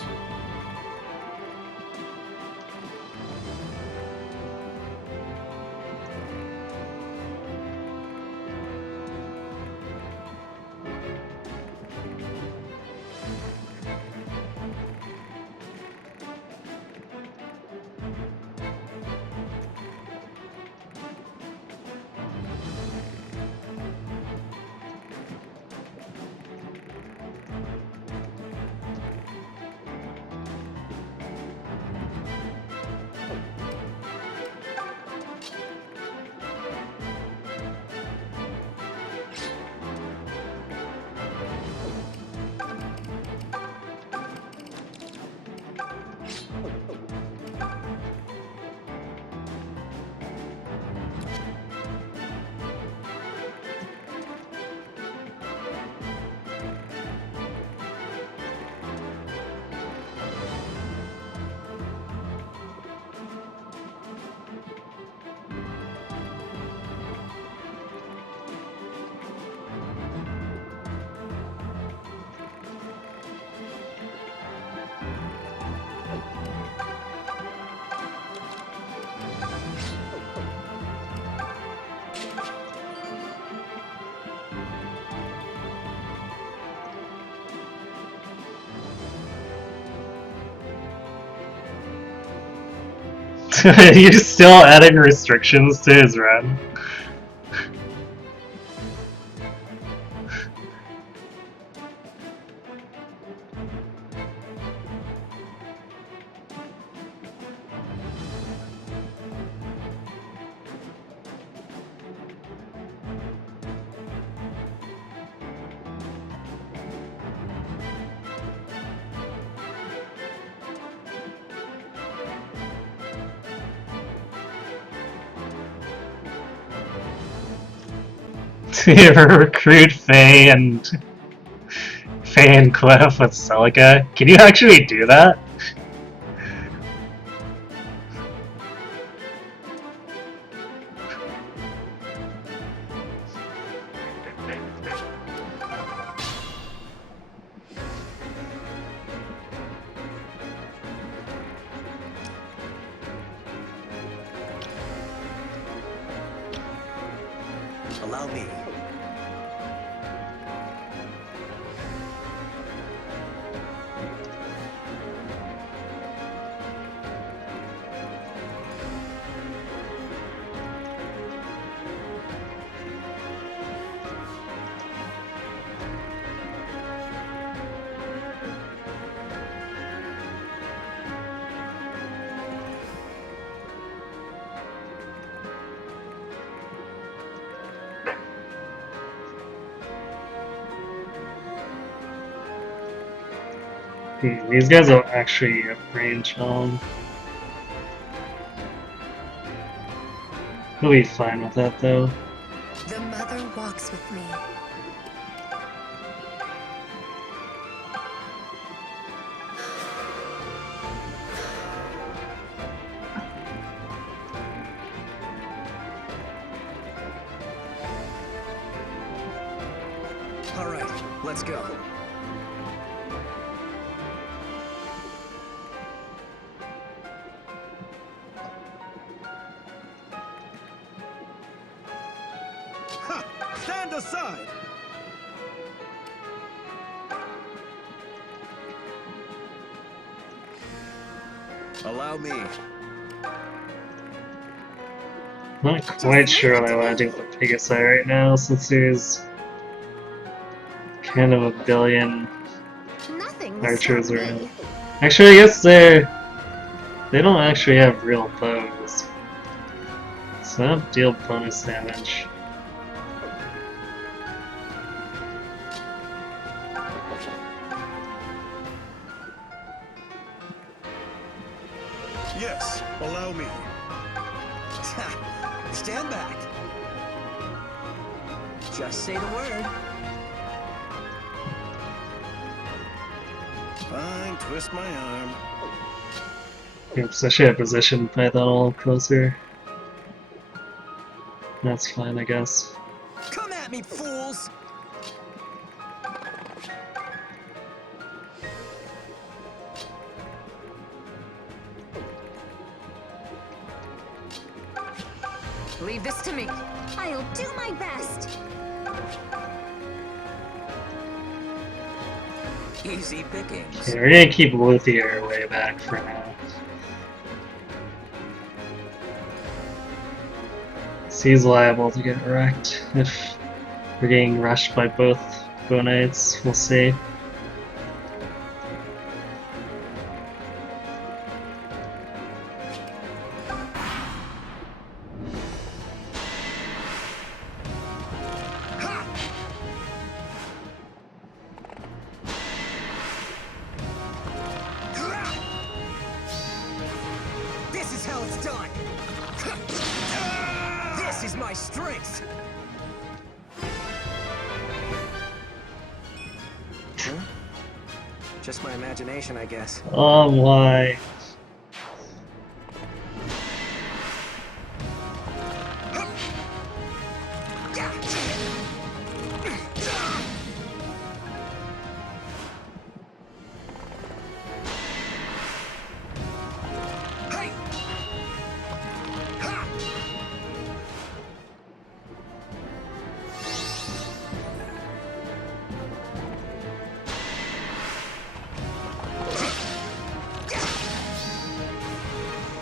You're still adding restrictions to his run? Do you ever recruit Faye and Cliff with Celica? Can you actually do that? Allow me. These guys will actually range on. He'll be fine with that though. The mother walks with me. All right, let's go. Stand aside! Allow me. Not quite sure what I want to do with the Pegasi right now, since there's kind of a billion Nothing will archers stop around. me. Actually, I guess they don't actually have real bows, so they don't deal bonus damage. Yes, allow me. Stand back. Just say the word. Fine, twist my arm. Oops, I should have positioned Python a little closer. That's fine, I guess. Come at me, fools! Leave this to me. I'll do my best. Easy pickings. Yeah, we're gonna keep Luthier way back for now. He's liable to get wrecked if we're getting rushed by both Bow Knights. We'll see. This is how it's done. This is my strength. Huh? Just my imagination, I guess. Why?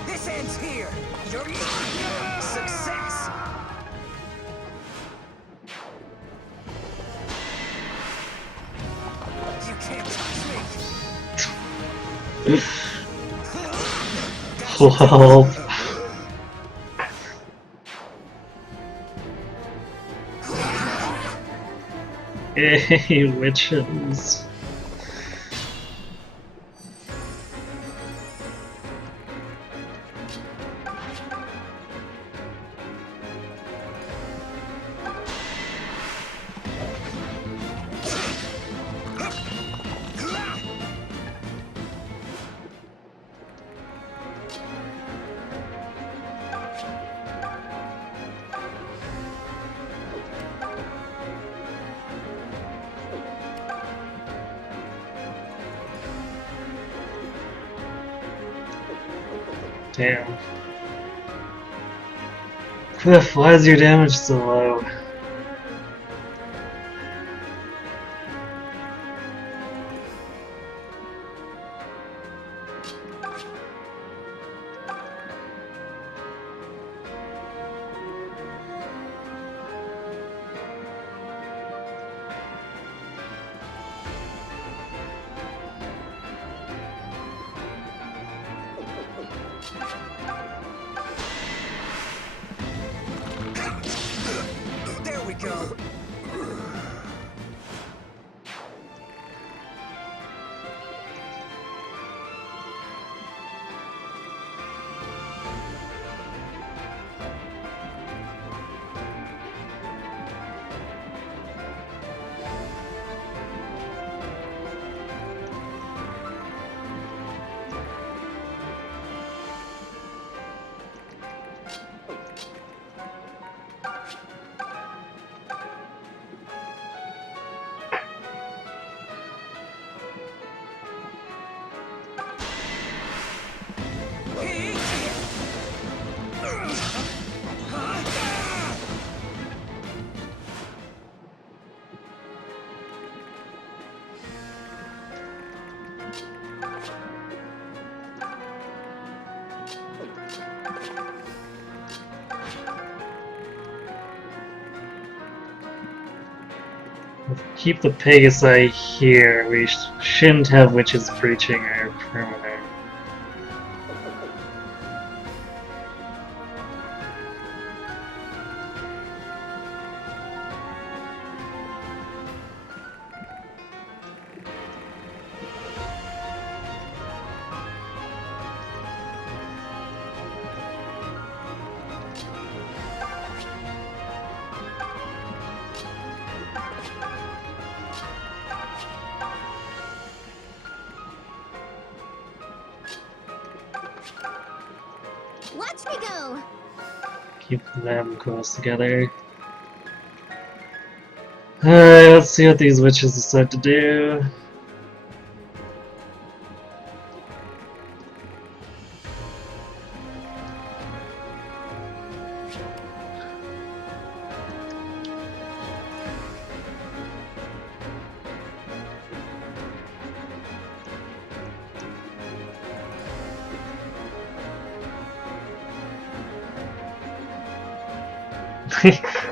This ends here. You're mine. Success. You can't touch me. Well, yay, witches. Damn. Cliff, why is your damage so low? There we go. Keep the Pegasi here. We shouldn't have witches breaching our perimeter. Watch me go! Keep them close together. Alright, let's see what these witches decide to do.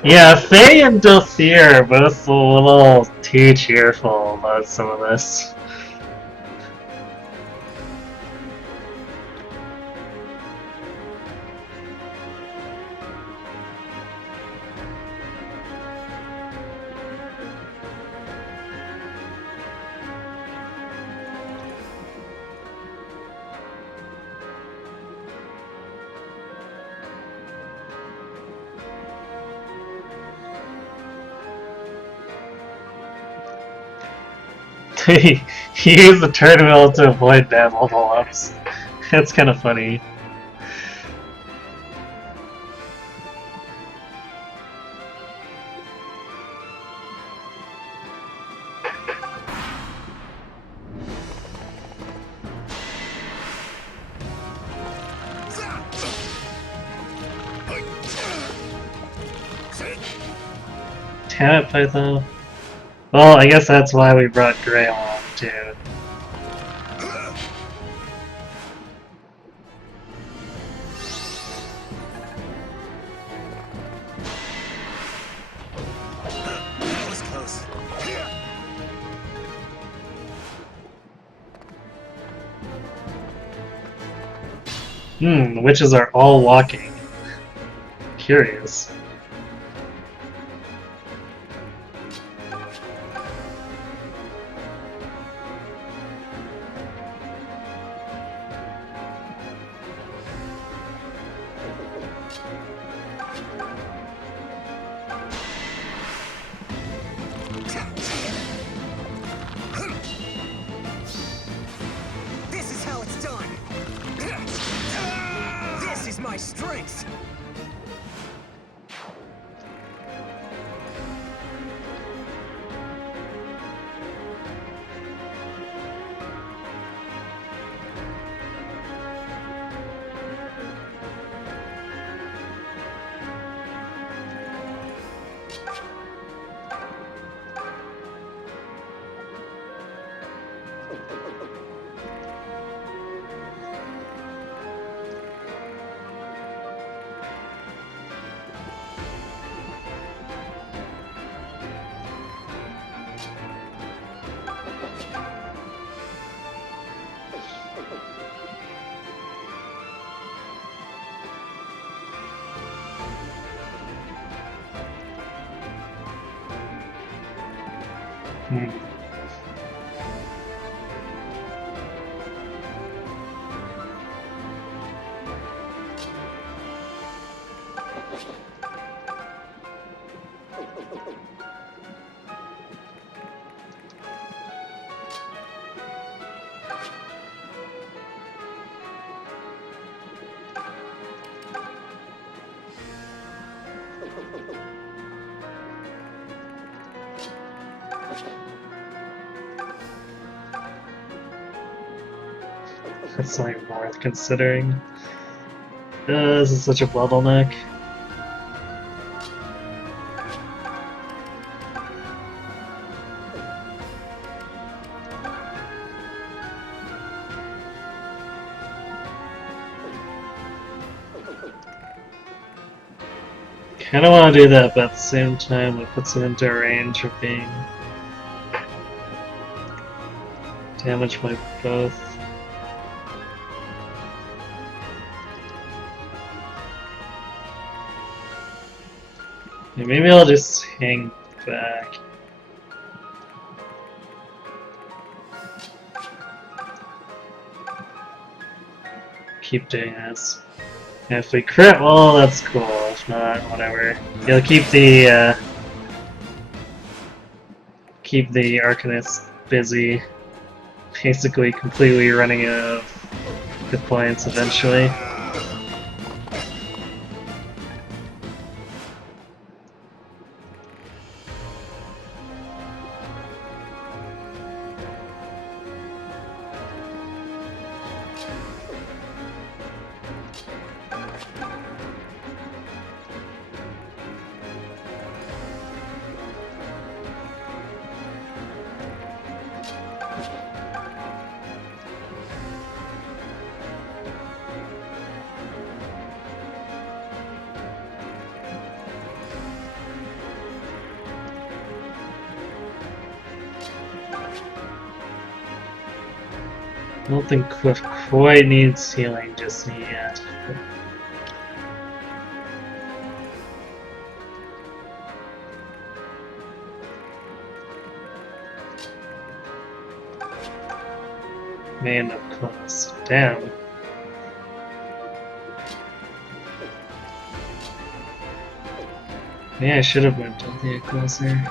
Yeah, Faye and Dothier are both a little too cheerful about some of this. He used the turn wheel to avoid bad level ups. That's kind of funny. Damn it, Python. Well, I guess that's why we brought Gray along, too. That was close. The witches are all walking. Curious. This is how it's done. This is my strength. Hmm. That's not even worth considering. This is such a bottleneck. Kinda wanna do that, but at the same time it puts it into a range of being damaged by both. Yeah, maybe I'll just hang back. Keep doing this. And if we crit, well, that's cool. If not, whatever. You'll keep the Arcanist busy, basically completely running out of hit points eventually. I don't think Cliff quite needs healing just yet. May end up close. Damn. Yeah, I should have went a little closer.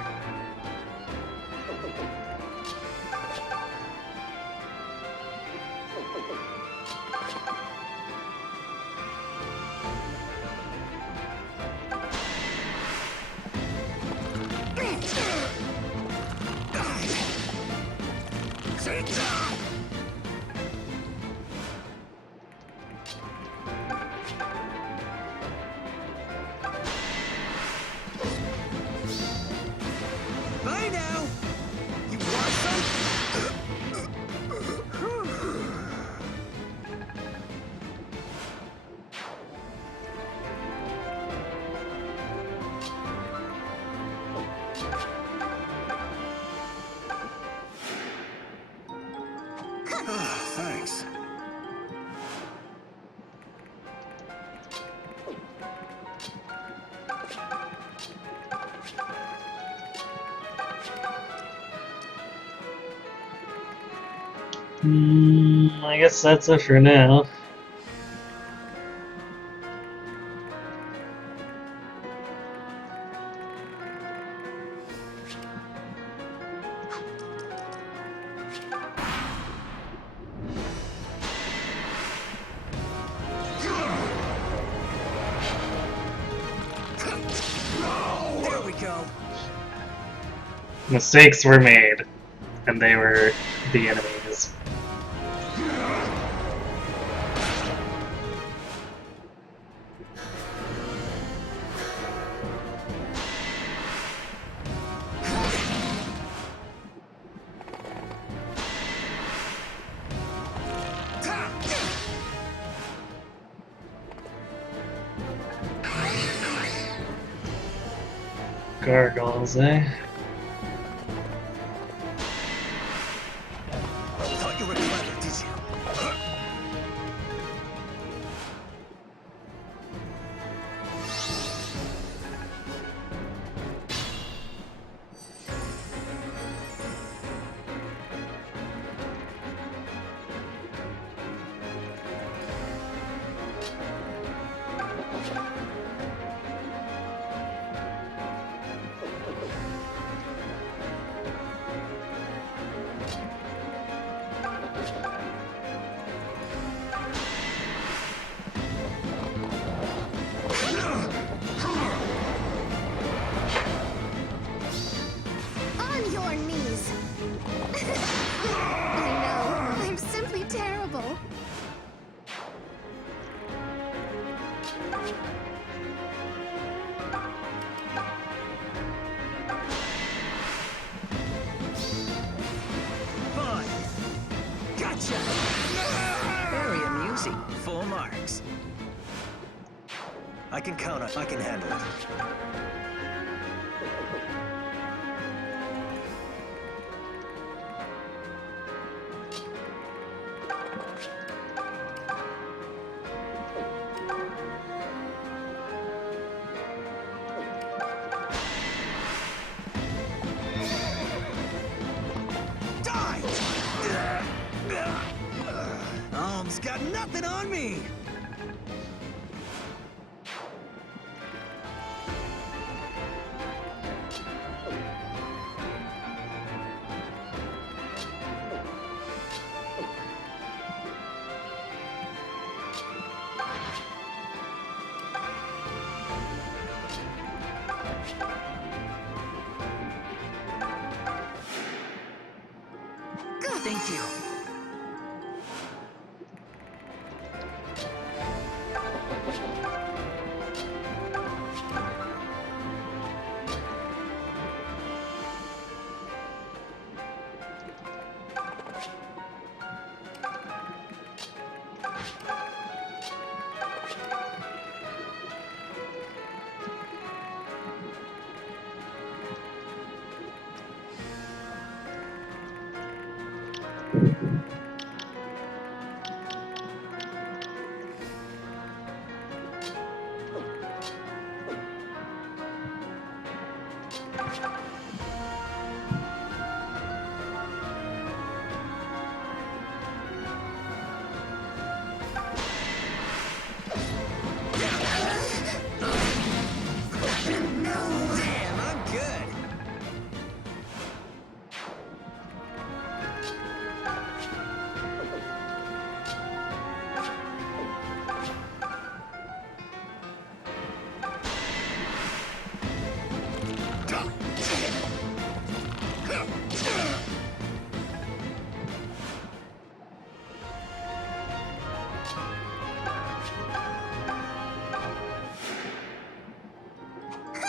Bye now! You want some? Thanks. I guess that's it for now. There we go. Mistakes were made, and they were the enemies. Gargoyles, eh? Thought you were clever, did you? I can count on. I can handle it. Alm's got nothing on me! Thank you. Damn, I'm good.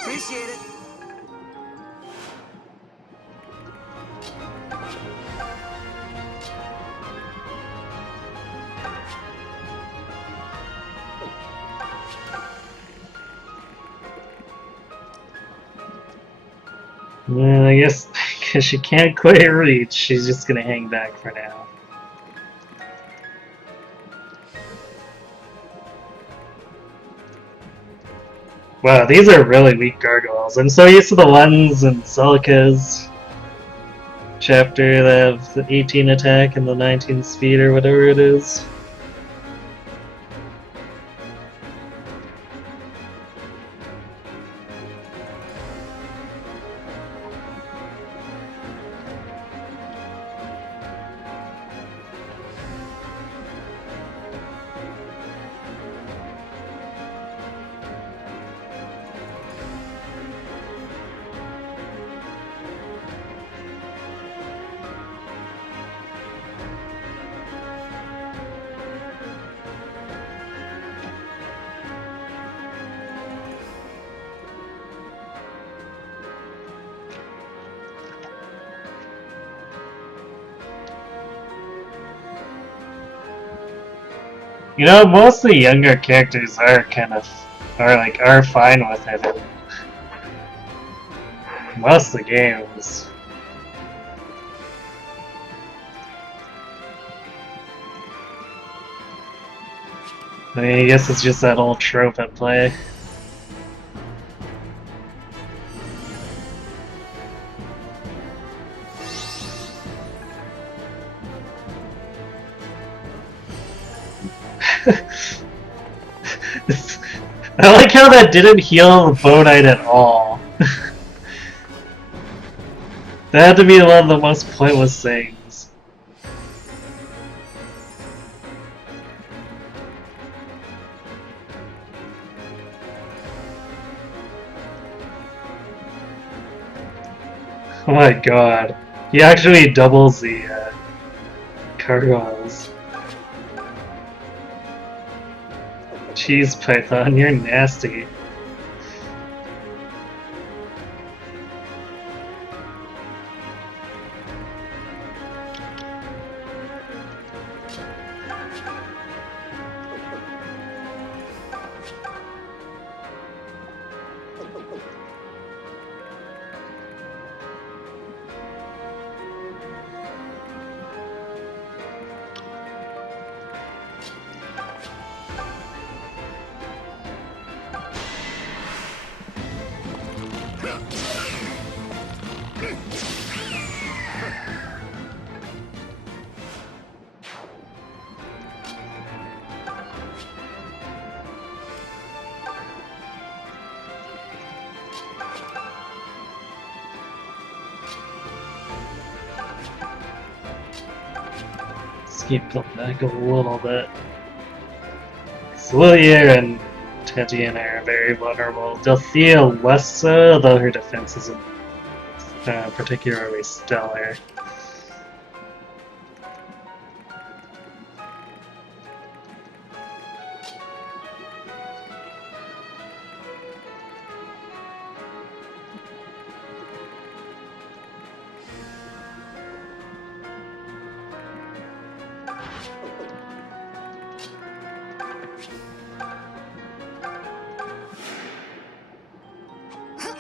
Appreciate it. Well, I guess because she can't quite reach, she's just gonna hang back for now. Wow, these are really weak gargoyles. I'm so used to the ones in Celica's chapter that have the 18 attack and the 19 speed or whatever it is. You know, most of the younger characters are are fine with it in most of the games. I mean, I guess it's just that old trope at play. I like how that didn't heal the Bow Knight at all. That had to be one of the most pointless things. Oh my god. He actually doubles the gargoyles. Jeez, Python, you're nasty. keep them back a little bit. Swillier and Tejian are very vulnerable. Dulthea less so, though her defense isn't particularly stellar.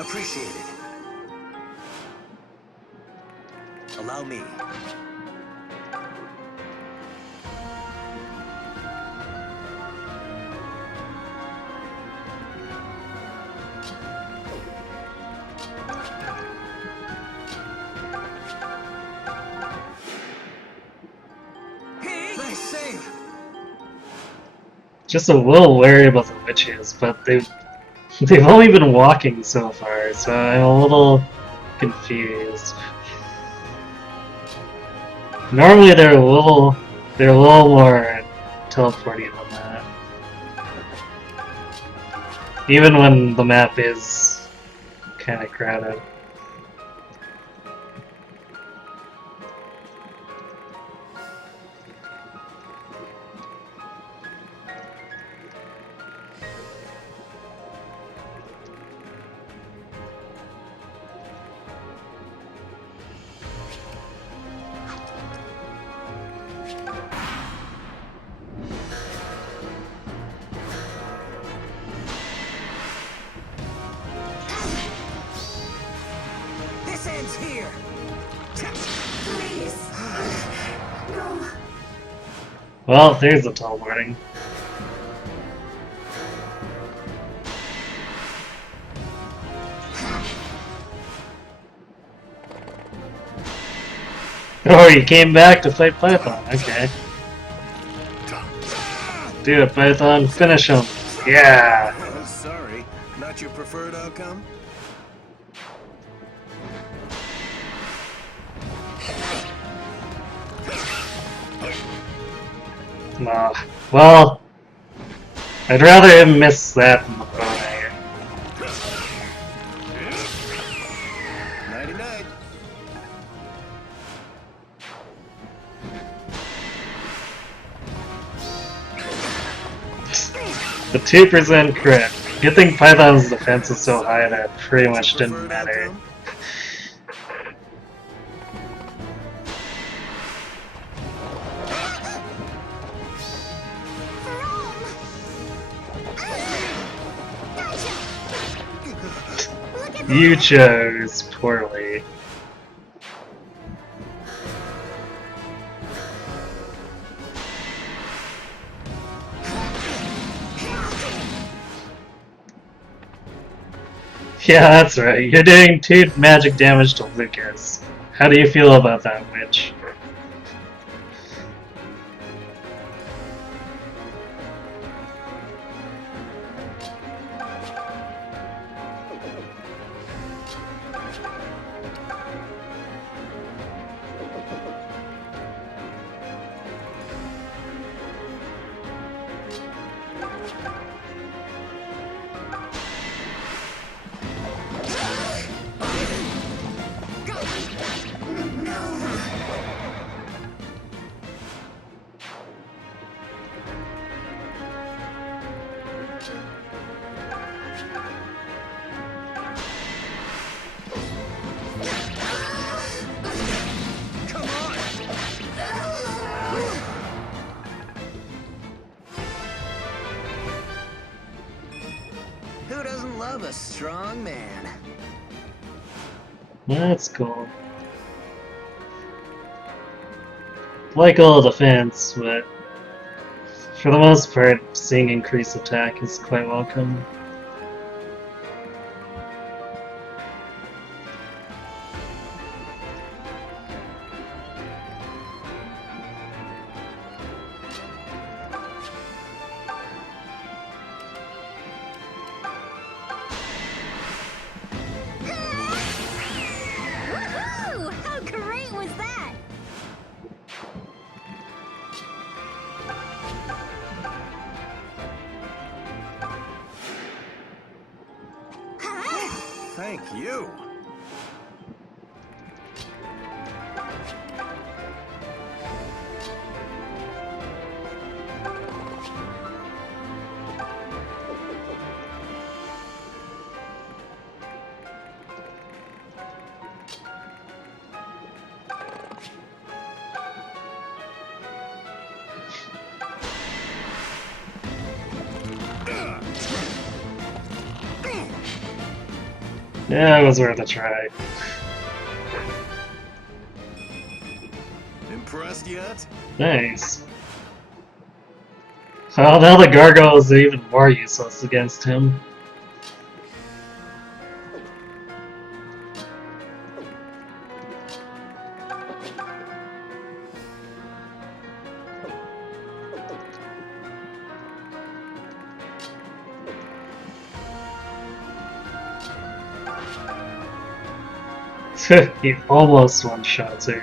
Appreciated. Allow me. Nice save. Just a little wary about the witches, but they've only been walking so far, so I'm a little confused. Normally they're a little more teleporty than that. Even when the map is kind of crowded. This ends here. Please. No. Well, there's the teleporting. Oh, you came back to fight Python. Okay. Do it, Python. Finish him. Yeah. Sorry, not your preferred outcome? Well, I'd rather him miss that than the bow. 99. The 2% crit. Good thing Python's defense is so high that it pretty much didn't Preferred matter. outcome? You chose poorly. Yeah, that's right. You're doing 2 magic damage to Lucas. How do you feel about that, witch? Who doesn't love a strong man? That's cool. Like all defense, but for the most part, seeing increased attack is quite welcome. Woohoo! How great was that? Thank you. Yeah, it was worth a try. Impressed yet? Nice. Well, now the gargoyles are even more useless against him. He almost one-shots her.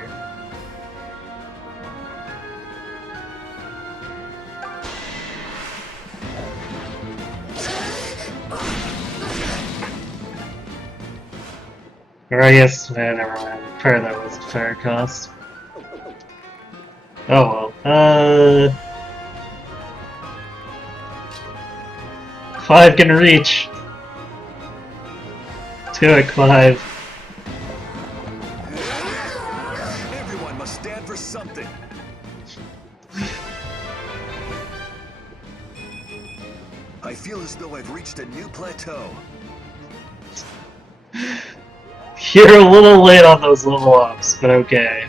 Or I guess, never mind. Part of that was a fair cost. Oh well. 5 can reach. 2 at Clive. Everyone must stand for something. I feel as though I've reached a new plateau. You're a little late on those level ups, but okay.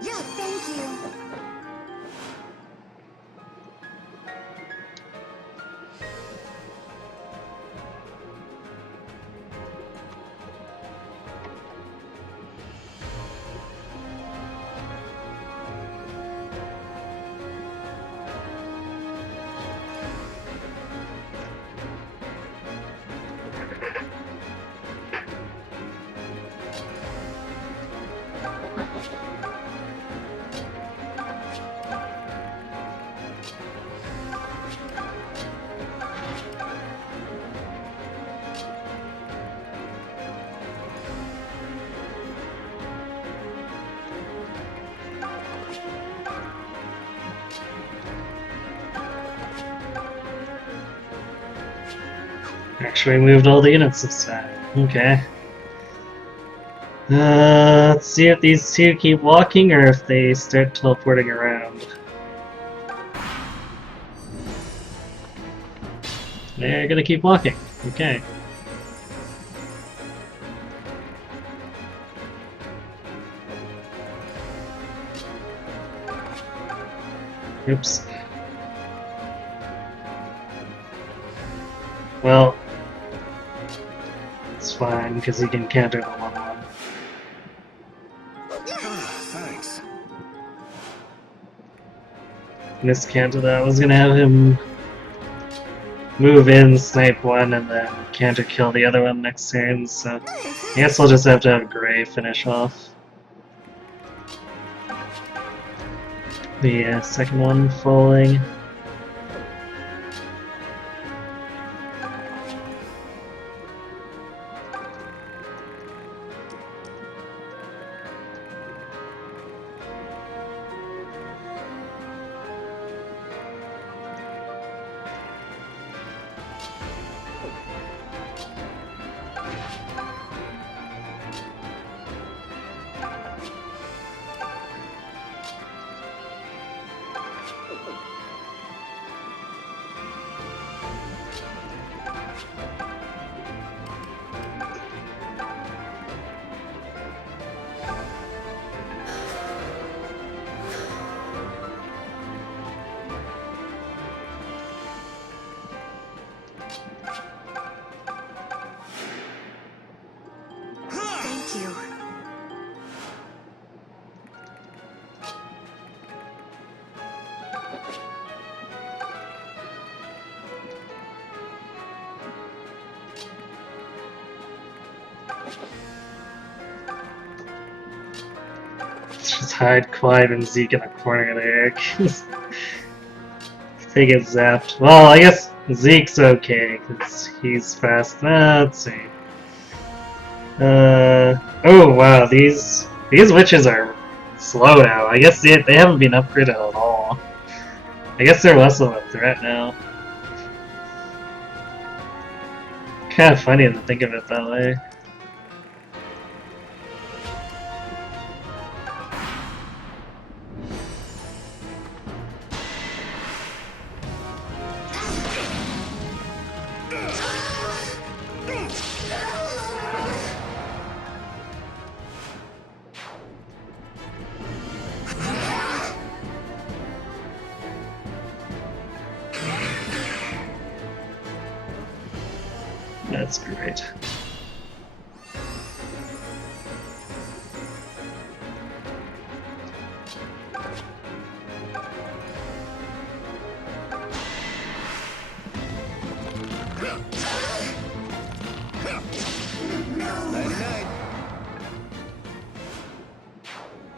Yeah, thank you. Actually moved all the units this time. Okay. Let's see if these two keep walking or if they start teleporting around. They're gonna keep walking. Okay. Oops. Well, it's fine because he can counter the 1-1. Thanks. Miscounter that. I was gonna have him move in, snipe one, and then counter kill the other one next turn, so I guess we'll just have to have Gray finish off the second one falling. Thank you. Just hide Clive and Zeke in the corner there. They get zapped. Well, I guess Zeke's okay, because he's fast. Let's see. Oh wow, these witches are slow now. I guess they haven't been upgraded at all. I guess they're less of a threat now. Kind of funny to think of it that way. That's great.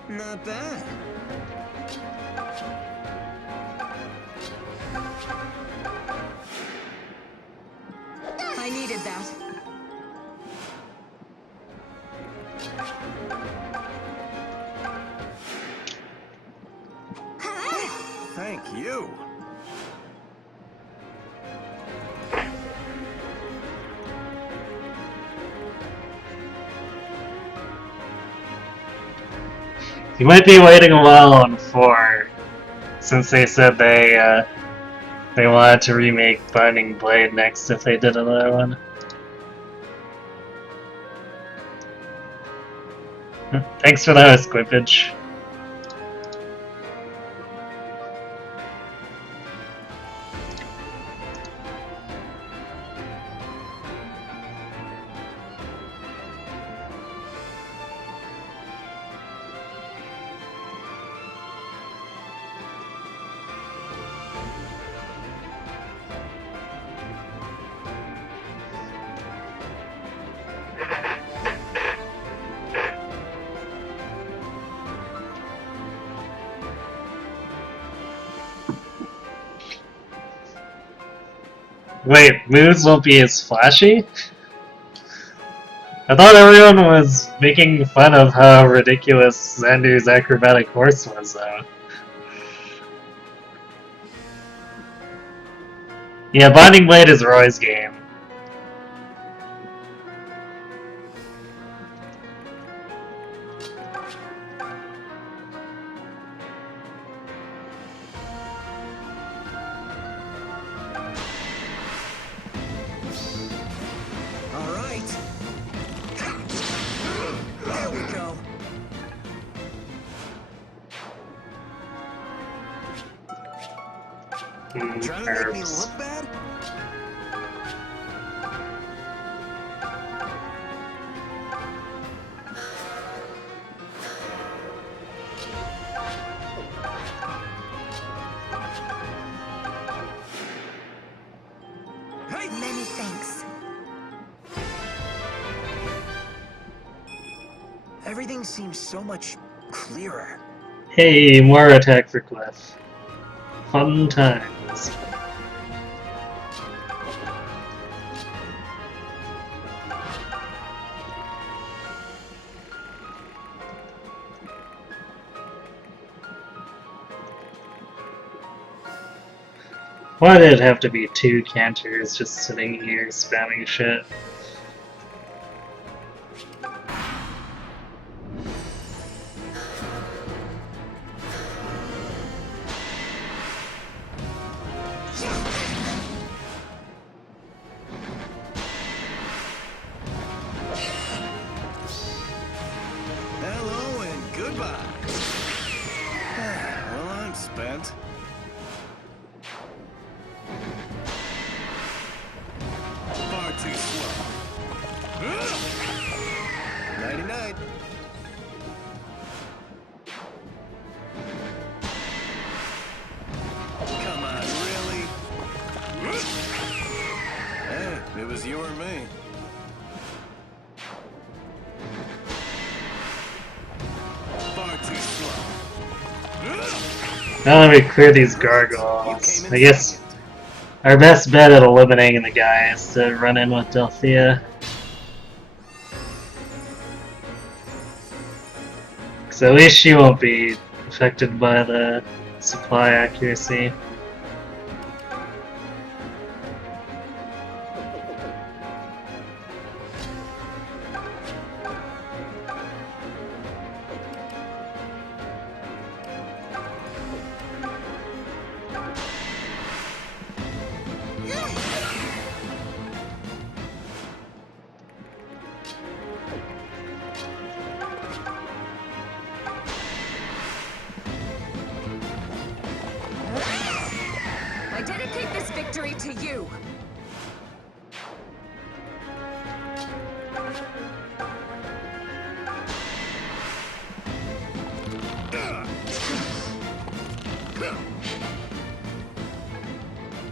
Not bad. I needed that. Thank you. You might be waiting a while on 4, since they said they wanted to remake Binding Blade next if they did another one. Thanks for that, Squippage. Wait, moves won't be as flashy? I thought everyone was making fun of how ridiculous Xandu's acrobatic horse was, though. Yeah, Binding Blade is Roy's game. All right. There we go. Trying to make me Herbs. look bad? Hey! Many thanks. Everything seems so much clearer. Hey, more attack for Cliff. Fun times. Why did it have to be 2 canters just sitting here spamming shit? Hello and goodbye. Well, I'm spent. Far too slow. Nighty-night. Come on, really? Hey, it was you or me. Far too slow. Now that we clear these gargoyles, I guess our best bet at eliminating the guy is to run in with Delphia. So at least she won't be affected by the supply accuracy. I dedicate this victory to you.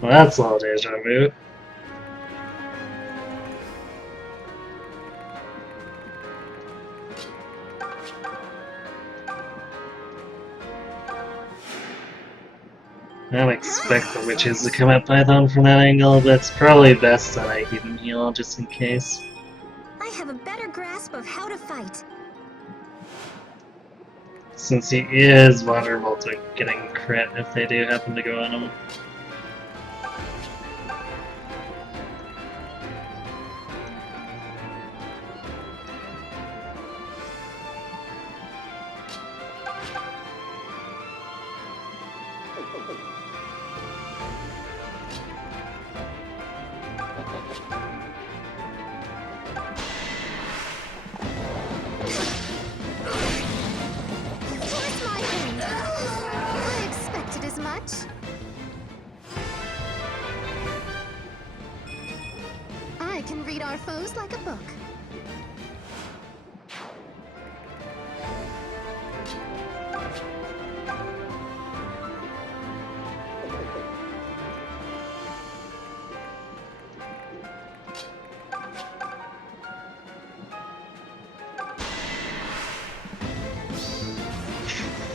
Well, that's a little deja vu. I don't expect the witches to come at Python from that angle, but it's probably best that I keep him heal just in case. I have a better grasp of how to fight. Since he is vulnerable to getting crit if they do happen to go on him. Force my hand. I expected as much. I can read our foes like a book.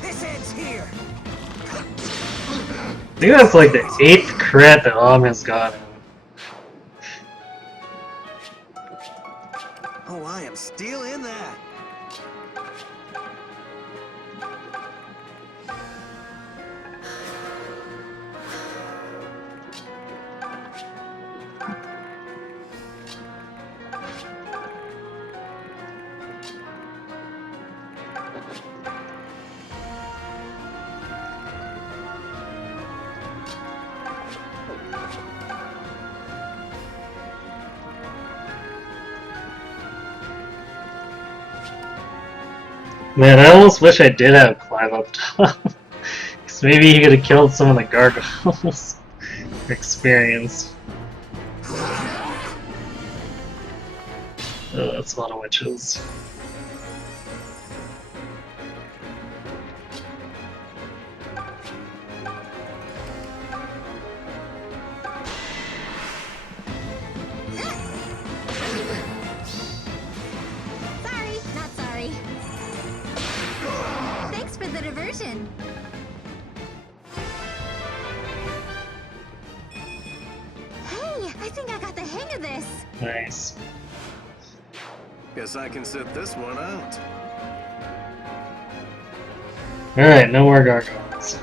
This ends here. I think that's like the 8th crit that Om has gotten. Oh, I am still in that. Man, I almost wish I did have Clive up top. Because maybe he could have killed some of the gargoyles for experience. Oh, that's a lot of witches. Sorry, not sorry. Thanks for the diversion. Hey, I think I got the hang of this. Nice. Guess I can sit this one out. Alright, no more gargoyles.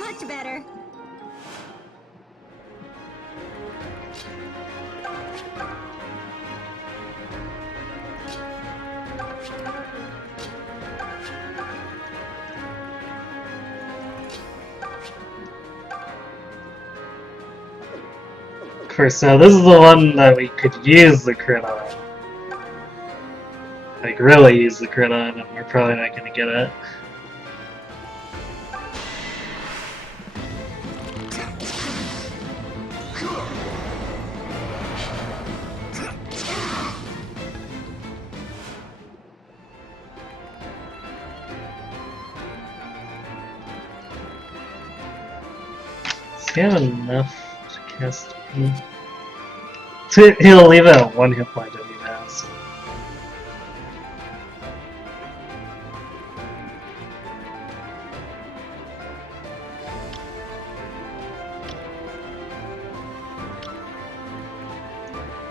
Much better. Of course, now this is the one that we could use the crit on. Like, really use the crit on, and we're probably not going to get it. Does he have enough to cast me? He'll leave it at 1 hit point if he does.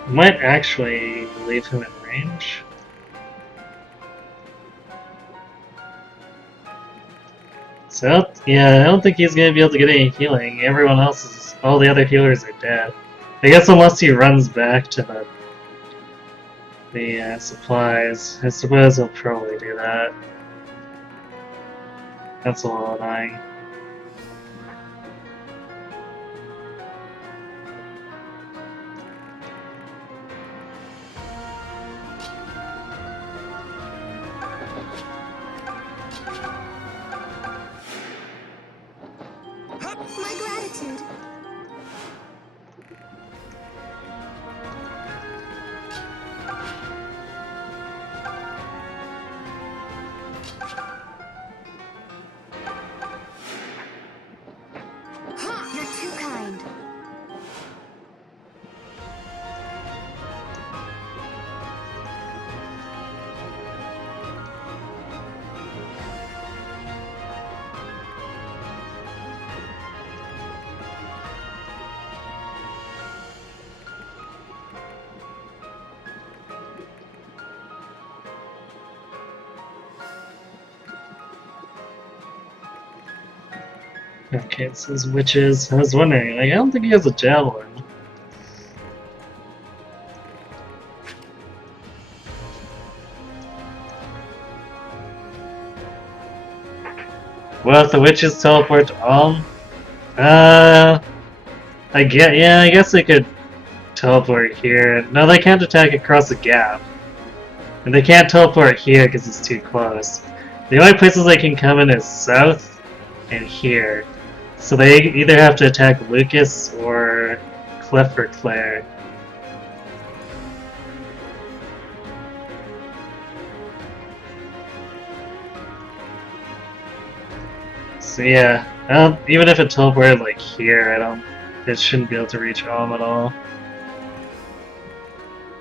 Might actually leave him in range. So, yeah, I don't think he's gonna be able to get any healing. Everyone else is, all the other healers are dead. I guess unless he runs back to the supplies. I suppose he'll probably do that. That's a little annoying. My gratitude. You're too kind. Okay, it says witches. I was wondering, like, I don't think he has a javelin. Well, if the witches teleport to Alm, I guess they could teleport here. No, they can't attack across the gap. And they can't teleport here because it's too close. The only places they can come in is south and here. So they either have to attack Lucas or Cliff or Claire. So yeah, even if it teleported like here, it shouldn't be able to reach Alm at all.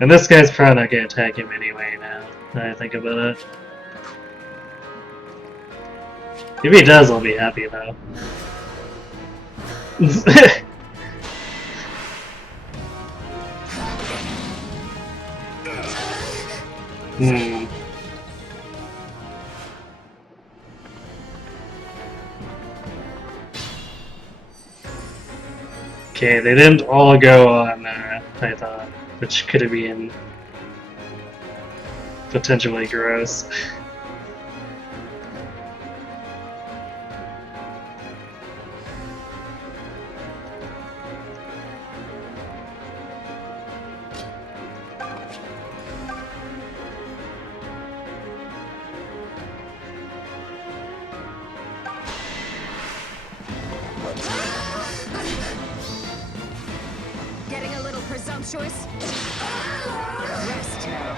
And this guy's probably not gonna attack him anyway now, that I think about it. If he does, I'll be happy though. Hmm. Okay, they didn't all go on Python, which could have been potentially gross. Getting a little presumptuous? Rest now.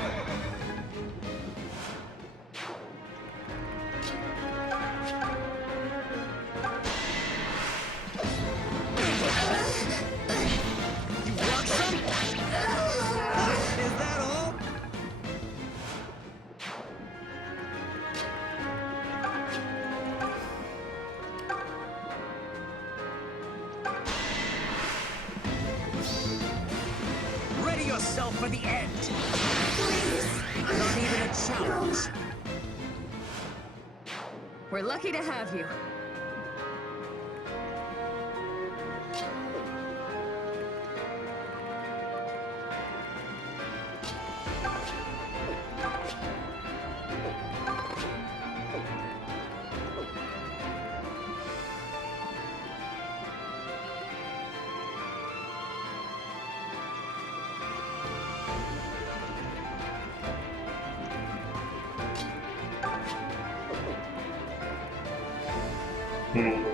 You want some? Is that all? Ready yourself for the end. Not even a challenge. We're lucky to have you.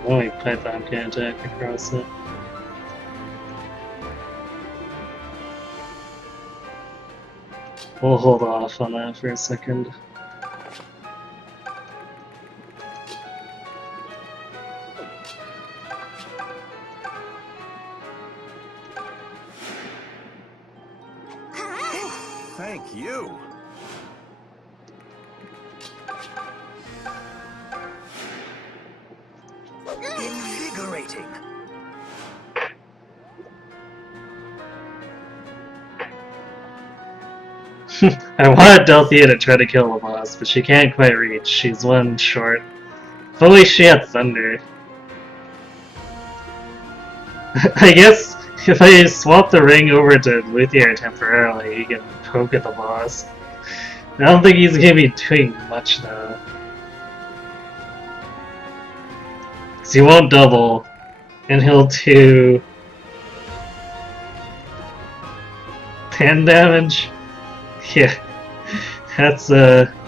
Only Python can attack across it. We'll hold off on that for a second. thank you. Invigorating. I wanted Delthea to try to kill the boss, but she can't quite reach. She's one short. If only she had thunder. I guess if I swap the ring over to Luthier temporarily, he can poke at the boss. I don't think he's gonna be doing much though. Because he won't double, and he'll do 10 damage? Yeah. That's yeah.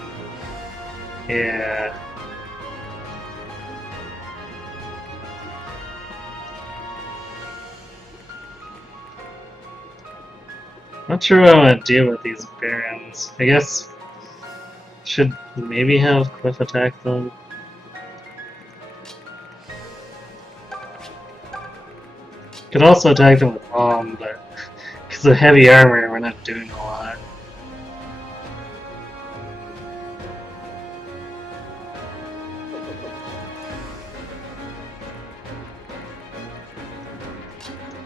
Not sure what I want to do with these barons. I guess should maybe have Cliff attack them. Could also attack them with bomb, but because of heavy armor, we're not doing a lot.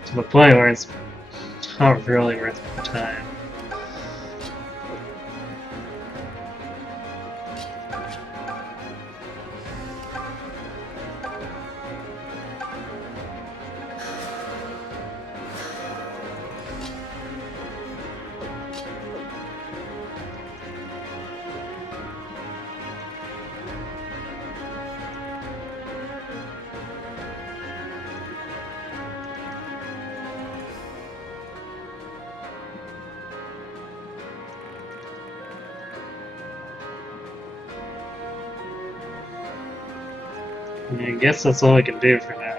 To the point where it's not really worth my time. I guess that's all I can do for now.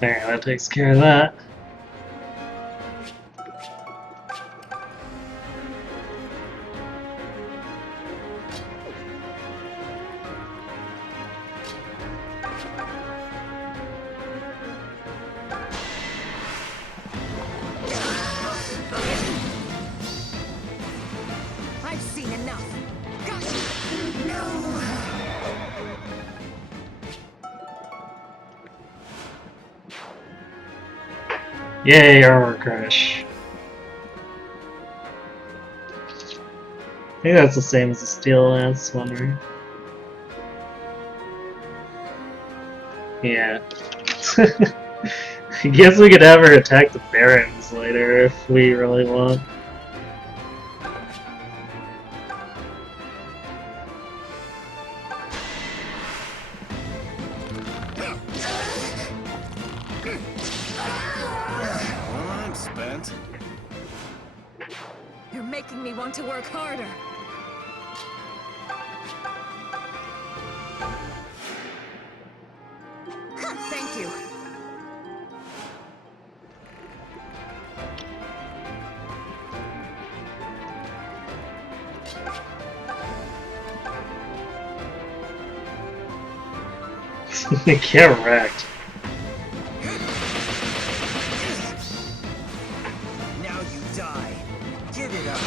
There, that takes care of that. I've seen enough. Gotcha. Yay, armor crush. I think that's the same as the steel lance one, right? Yeah. I guess we could have her attack the barons later if we really want. Well, I'm spent. You're making me want to work harder. Thank you. Get wrecked. Now you die. Give it up.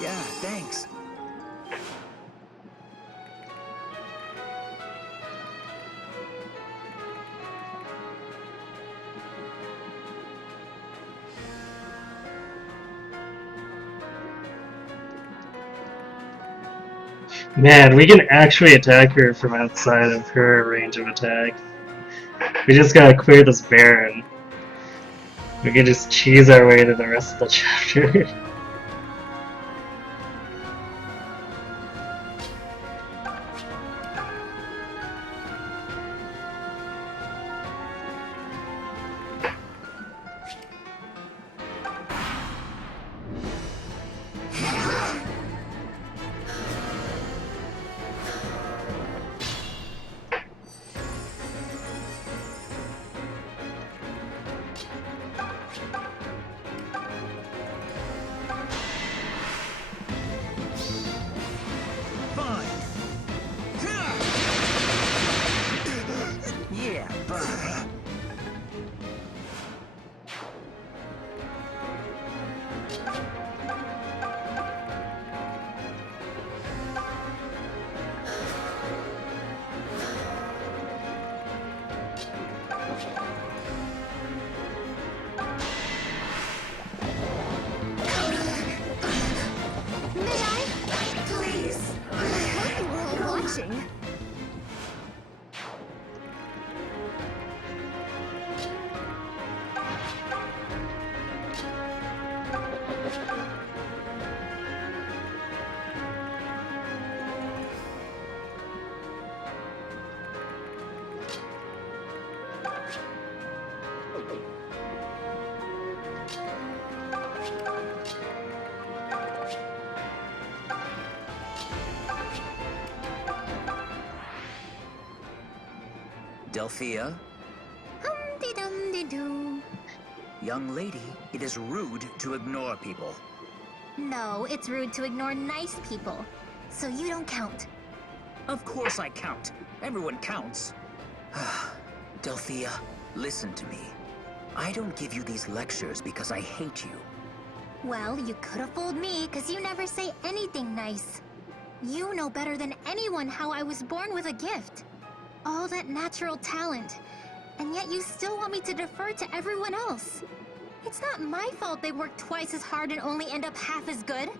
Yeah, thanks. Man, we can actually attack her from outside of her range of attack. We just gotta clear this Baron. We can just cheese our way to the rest of the chapter. Fine. Yeah, bye. May I? Please. I hope you were all watching. Delphia, Hum-de-dum-de-doo. young lady, it is rude to ignore people. No, it's rude to ignore nice people. So you don't count. Of course I count. Everyone counts. Delphia, listen to me. I don't give you these lectures because I hate you. Well, you could have fooled me, because you never say anything nice. You know better than anyone how I was born with a gift. All that natural talent. And yet you still want me to defer to everyone else. It's not my fault they work twice as hard and only end up half as good.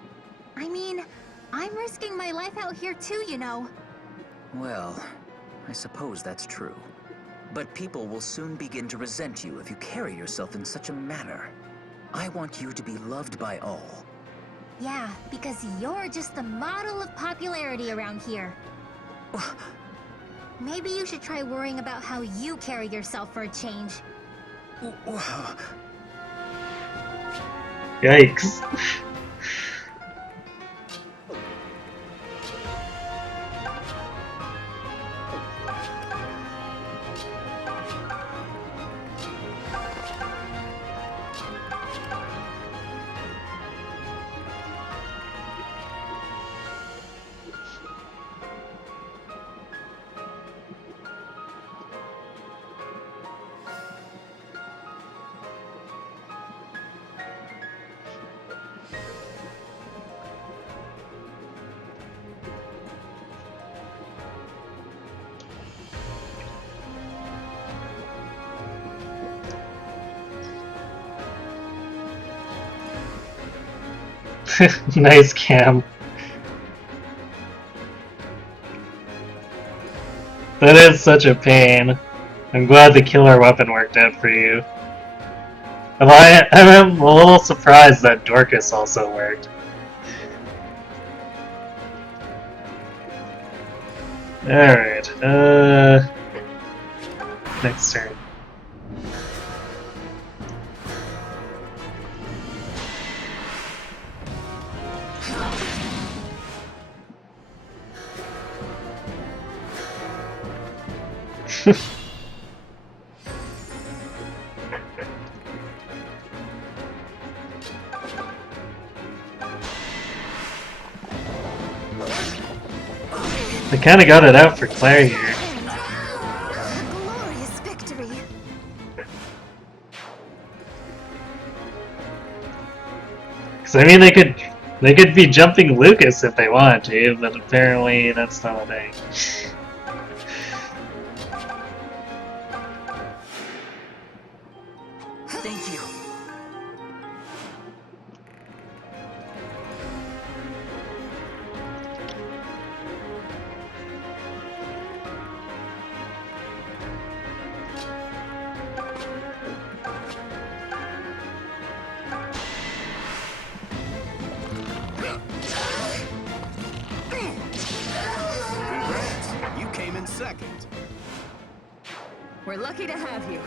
I mean, I'm risking my life out here too, you know. Well, I suppose that's true. But people will soon begin to resent you if you carry yourself in such a manner. I want you to be loved by all. Yeah, because you're just the model of popularity around here. Maybe you should try worrying about how you carry yourself for a change. Yikes. Nice cam. That is such a pain. I'm glad the killer weapon worked out for you. I'm a little surprised that Dorcas also worked. Alright, next turn. I kinda got it out for Claire here. A glorious victory. Cause I mean they could be jumping Lucas if they wanted to, but apparently that's not a thing. Thank you. second. We're lucky to have you.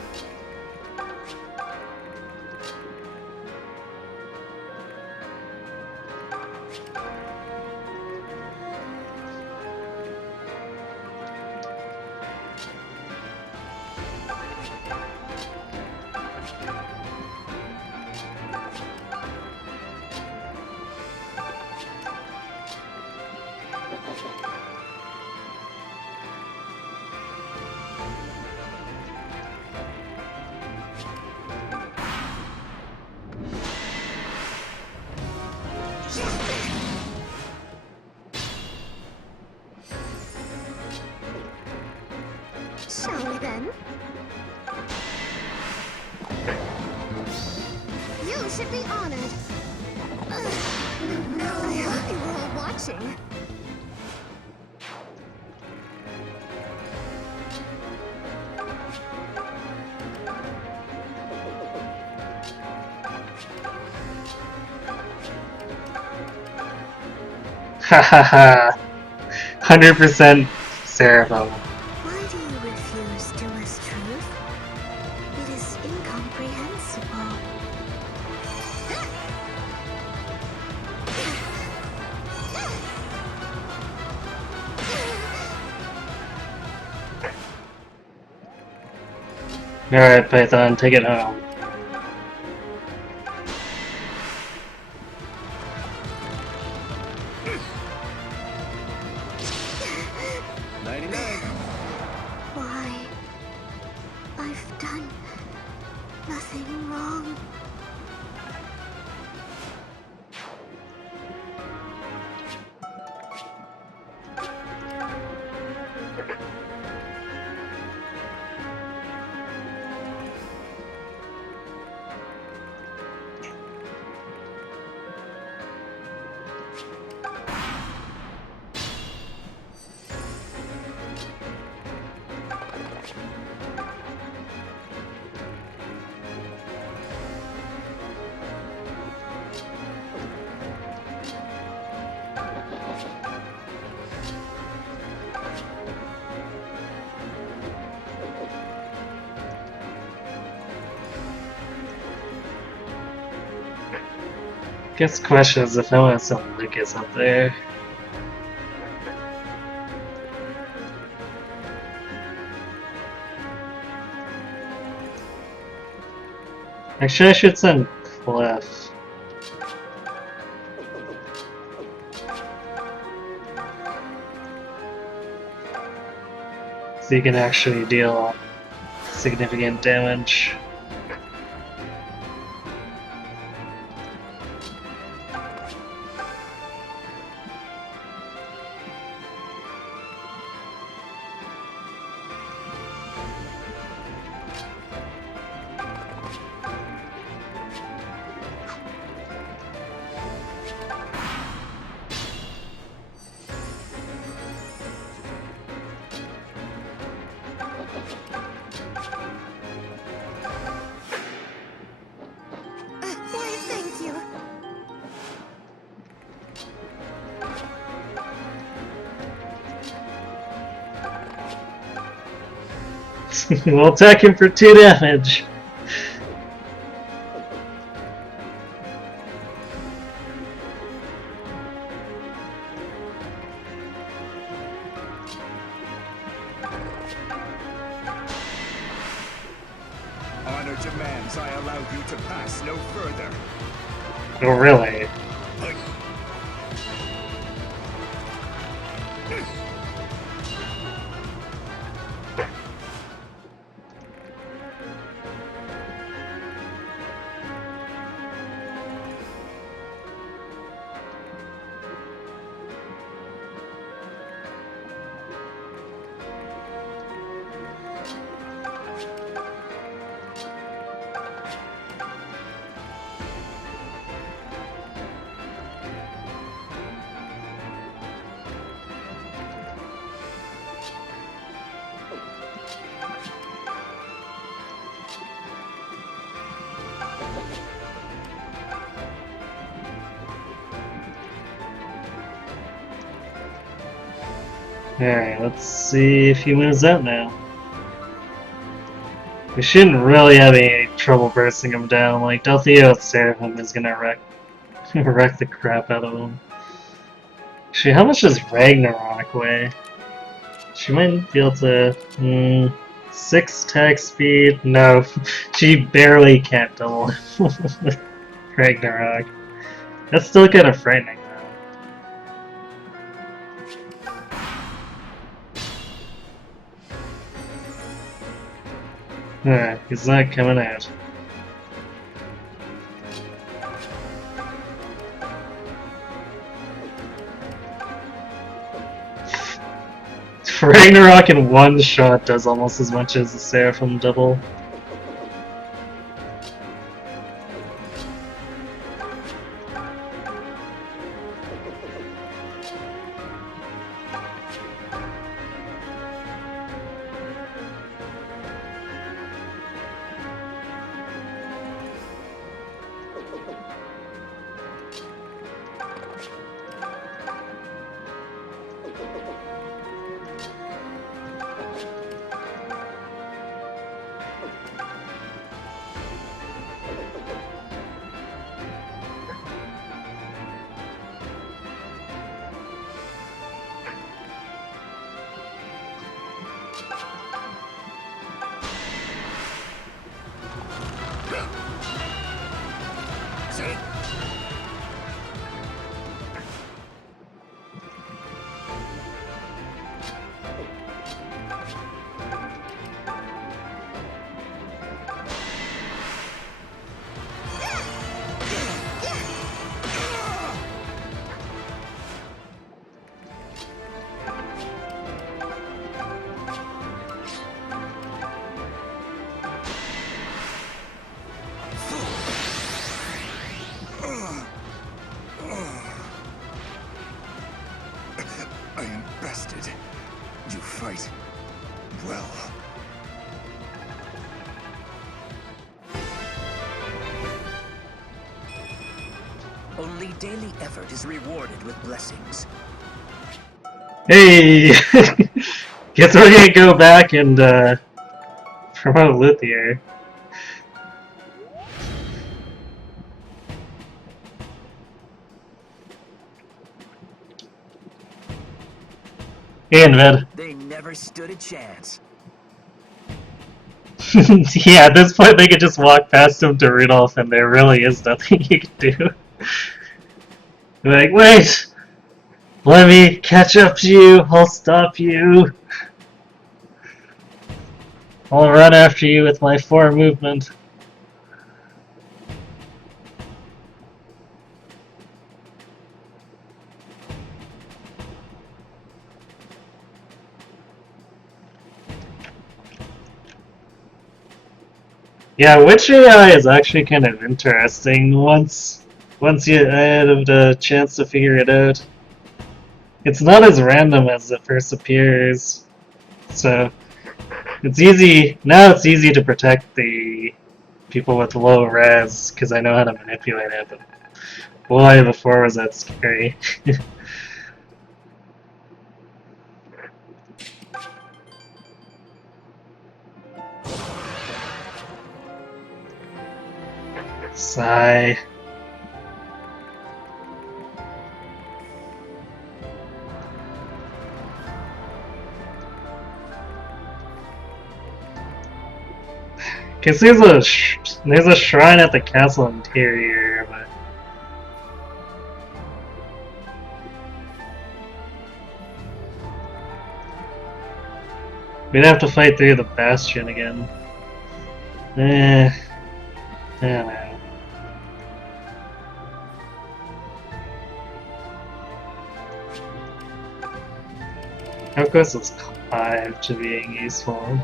Shall we then? You should be honored. I hope you were all watching. Ha ha ha. 100% Cerebell. Why do you refuse to us truth? It is incomprehensible. Alright, Python, take it home. Why? I've done nothing wrong. Guess the question is if I want some Lucas up there. Actually, I should send Cliff. So you can actually deal significant damage. Why, thank you. We'll attack him for 2 damage. Honor demands I allow you to pass no further. Oh, really? Alright, let's see if he moves out now. We shouldn't really have any trouble bursting him down. Like, Delthea with Seraphim is gonna wreck the crap out of him. Actually, how much does Ragnarok weigh? She might be able to... 6 attack speed? No, she barely can't double Ragnarok. That's still kind of frightening, though. Alright, he's not coming out. Ragnarok in one shot does almost as much as the Seraphim double. I am bested. You fight well. Only daily effort is rewarded with blessings. Hey! Guess we're gonna go back and promote Luthier. And Ved. They never stood a chance. Yeah, at this point they could just walk past him to Rudolph and there really is nothing you can do. Like, wait! Let me catch up to you, I'll stop you. I'll run after you with my 4 movement. Yeah, Witch AI is actually kind of interesting once you have the chance to figure it out. It's not as random as it first appears, so it's easy to protect the people with low res because I know how to manipulate it. But boy, before was that scary. Sigh. Cause there's a shrine at the castle interior, but we'd have to fight through the bastion again. I don't know. How close is 5 to being useful?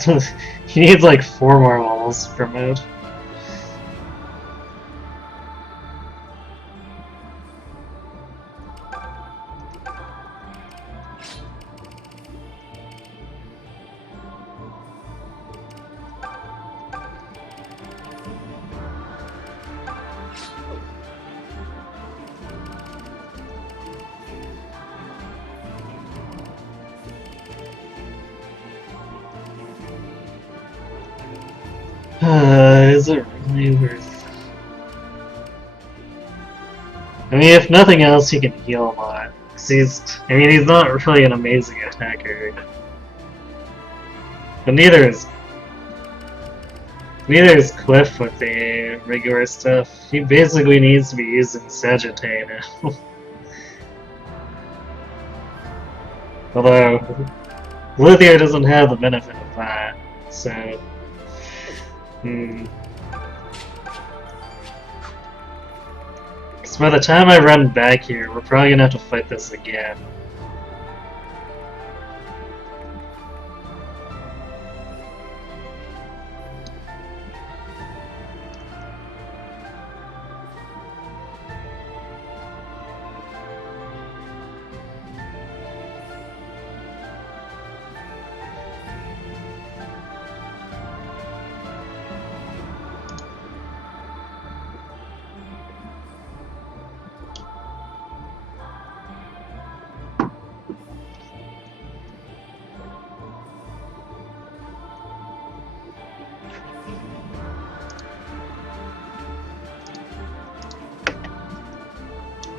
He needs like 4 more walls per mode. Is it really worth? I mean, if nothing else, he can heal a lot. 'Cause he's not really an amazing attacker. But neither is Cliff with the regular stuff. He basically needs to be using Sagittae now. Although, Lithia doesn't have the benefit of that, so... Because by the time I run back here, we're probably gonna have to fight this again.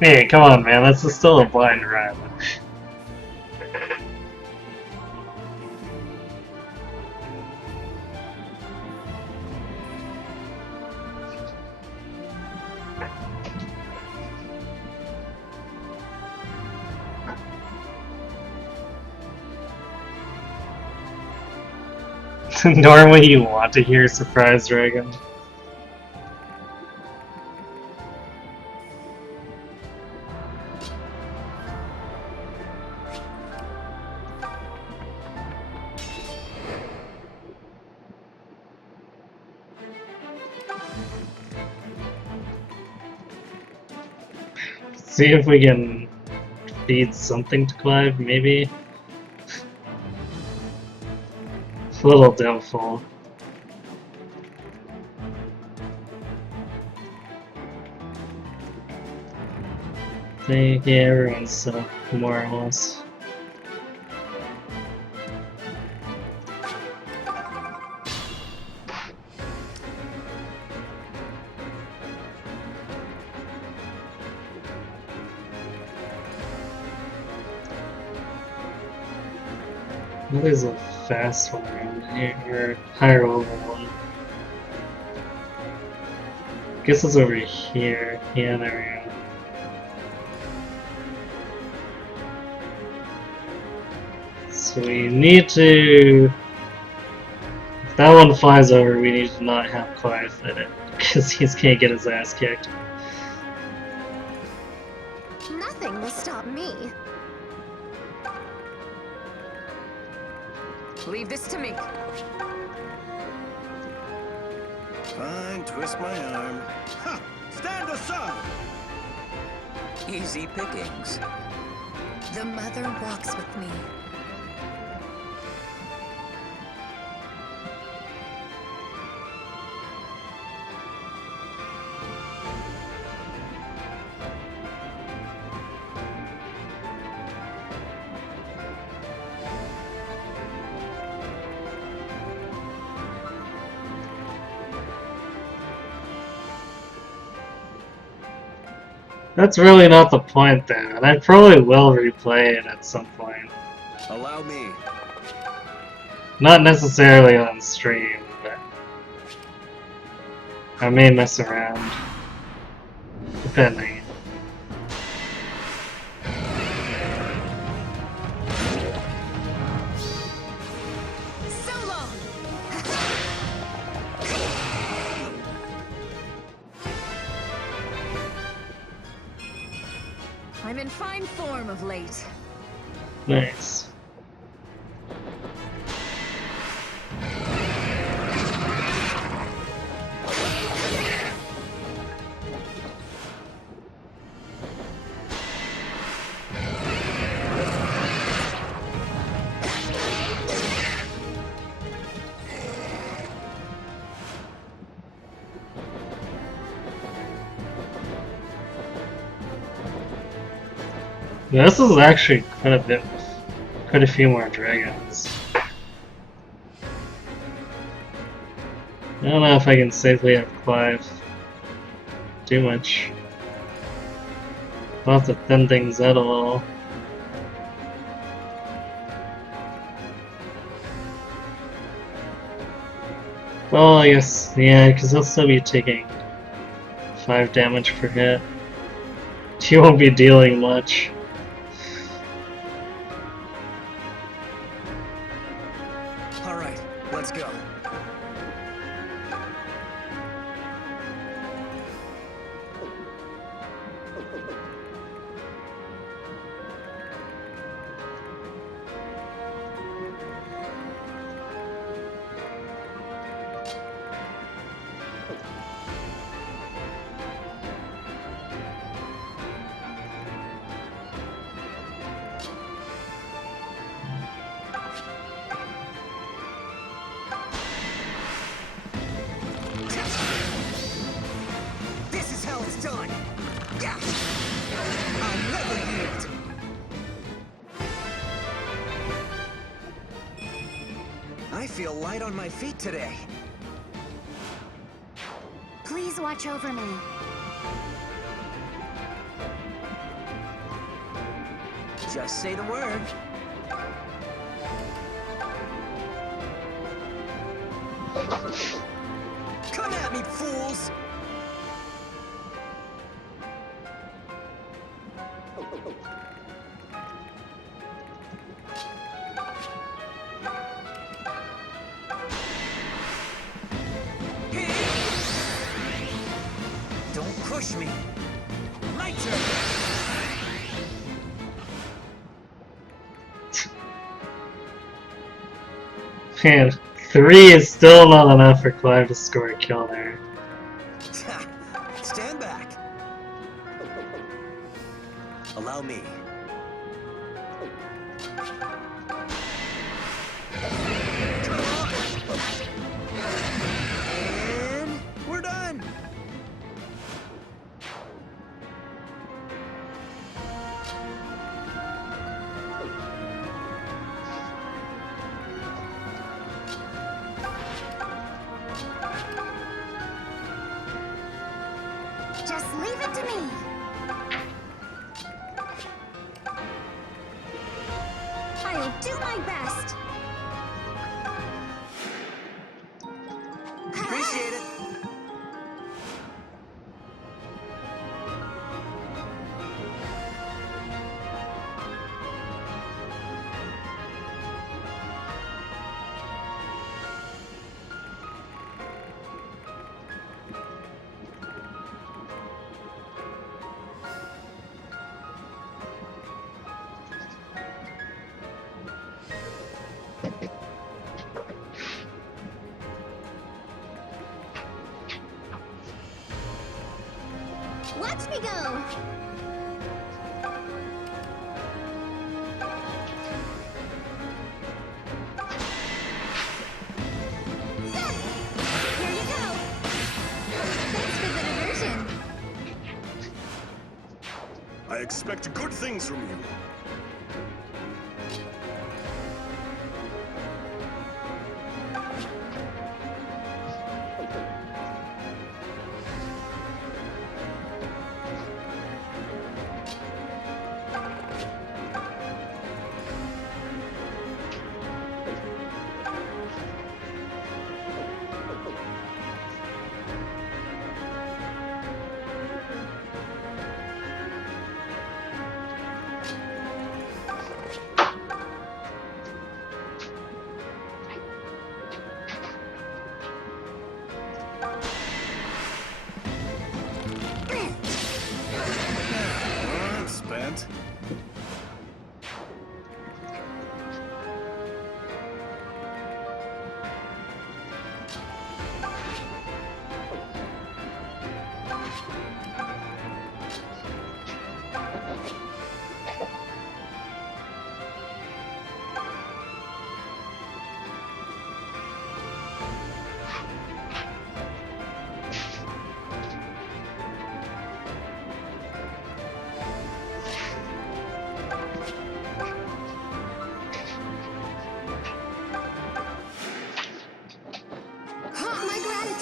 Hey, come on, man, that's still a blind run. Normally you want to hear Surprise Dragon. See if we can feed something to Clive, maybe? It's a little doubtful. I think, yeah, everyone's more or less. Well, there's a fast one around here, or higher level one. I guess it's over here. Yeah, there we go. So we need to... If that one flies over, we need to not have Clive in it, because he's gonna get his ass kicked. Nothing will stop me. Leave this to me. Fine, twist my arm. Ha! Stand aside! Easy pickings. The mother walks with me. That's really not the point though, and I probably will replay it at some point. Allow me. Not necessarily on stream, but I may mess around. Depending. So long! I'm in fine form of late. Nice. Yeah, this is actually quite a few more dragons. I don't know if I can safely have Clive do much. I'll have to thin things out a little. Well, I guess, yeah, because he'll still be taking 5 damage per hit. He won't be dealing much. All right, let's go. This is how it's done. Yeah. I'll never yield. I feel light on my feet today. Please watch over me. Just say the word. Come at me, fools! Don't push me. My turn. Man, 3 is still not enough for Clive to score a kill there. Stand back. Allow me. Come on. And we're done. Just leave it to me. I'll do my best. Appreciate it. Watch me go. Here you go. Thanks for the diversion. I expect good things from you.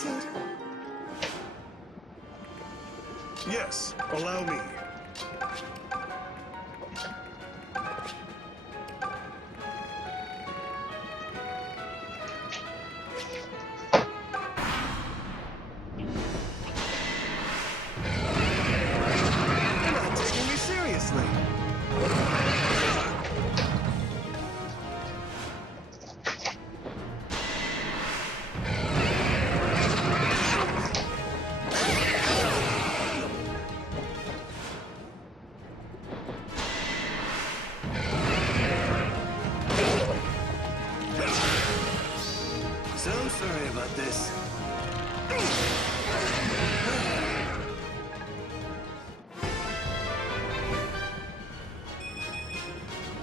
granted. Yes, allow me. You're not taking me seriously. So sorry about this.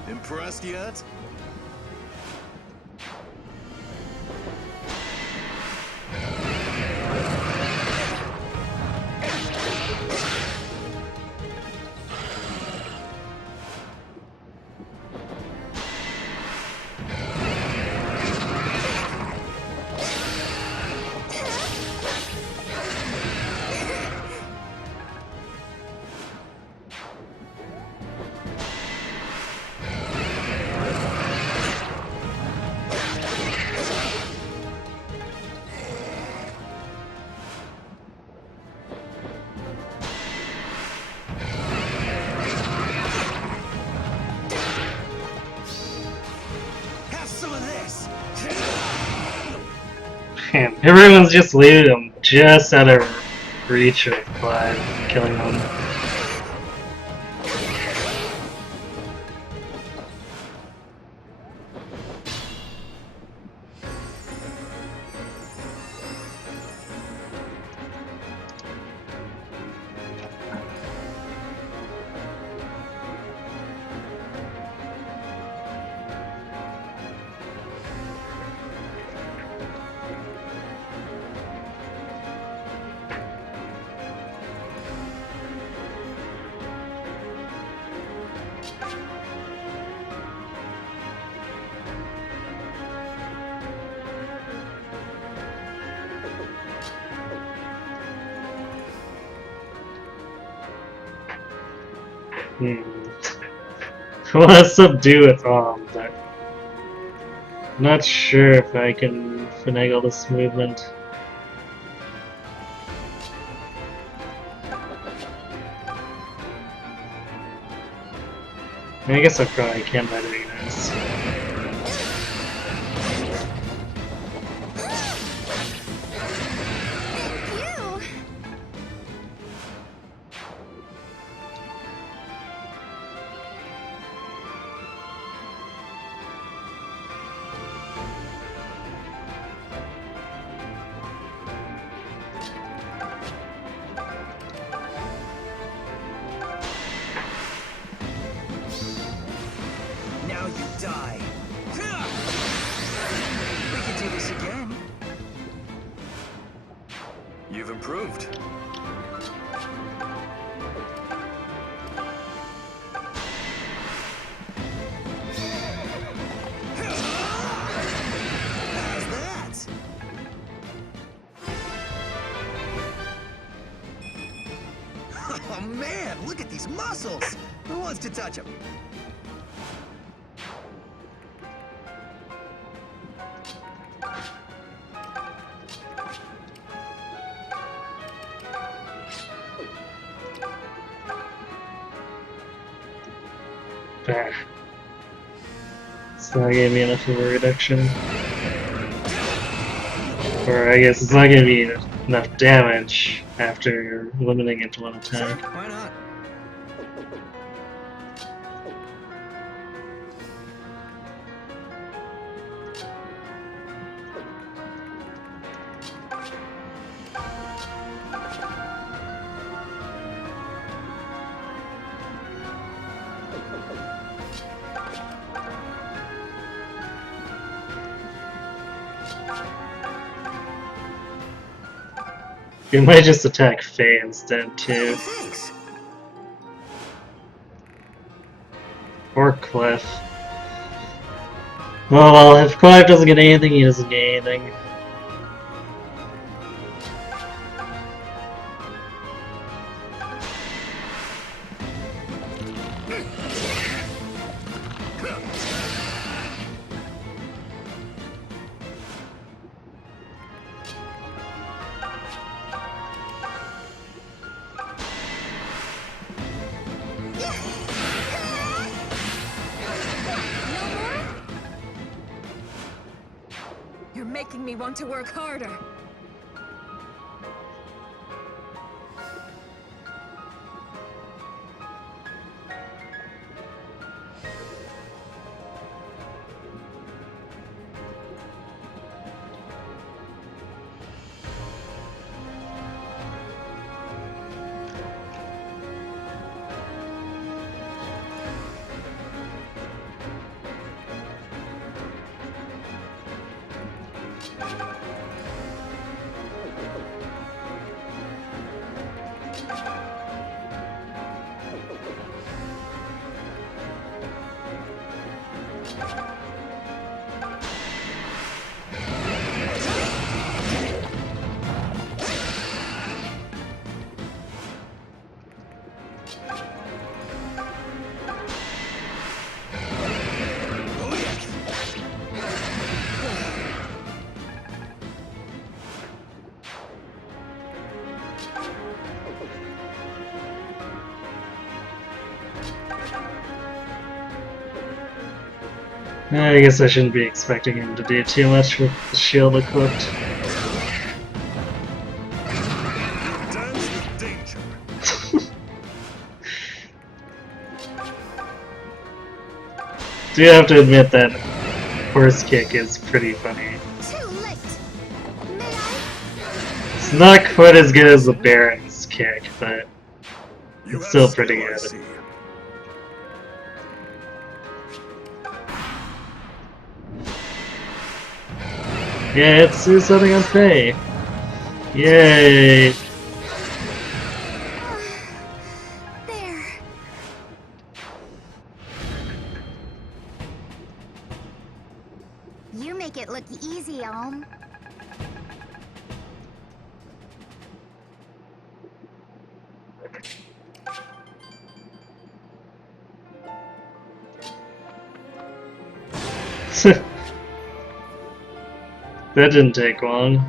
Impressed yet? Have some of this. Man, everyone's just leaving him just out of reach of Clive killing them. I want to subdue its arm, but I'm not sure if I can finagle this movement. I guess I probably can by doing this. Phew! Now you die. We could do this again. You've improved. How's that? Oh man, look at these muscles! Who wants to touch them? Ah. It's not gonna be enough of a reduction. Or I guess it's not gonna be enough damage after limiting it to one attack. Why not? You might just attack Faye instead too. Thanks. Or Cliff. Oh well, if Clive doesn't get anything, he doesn't get anything. me want to work harder. I guess I shouldn't be expecting him to do too much with the shield equipped. Dance with danger. Do have to admit that horse kick is pretty funny. Too late. May I? It's not quite as good as the Baron's kick, but You it's have still skill, pretty I good. see. Yeah, it's suicide against Faye. Yay! There. You make it look easy, Alm. That didn't take long.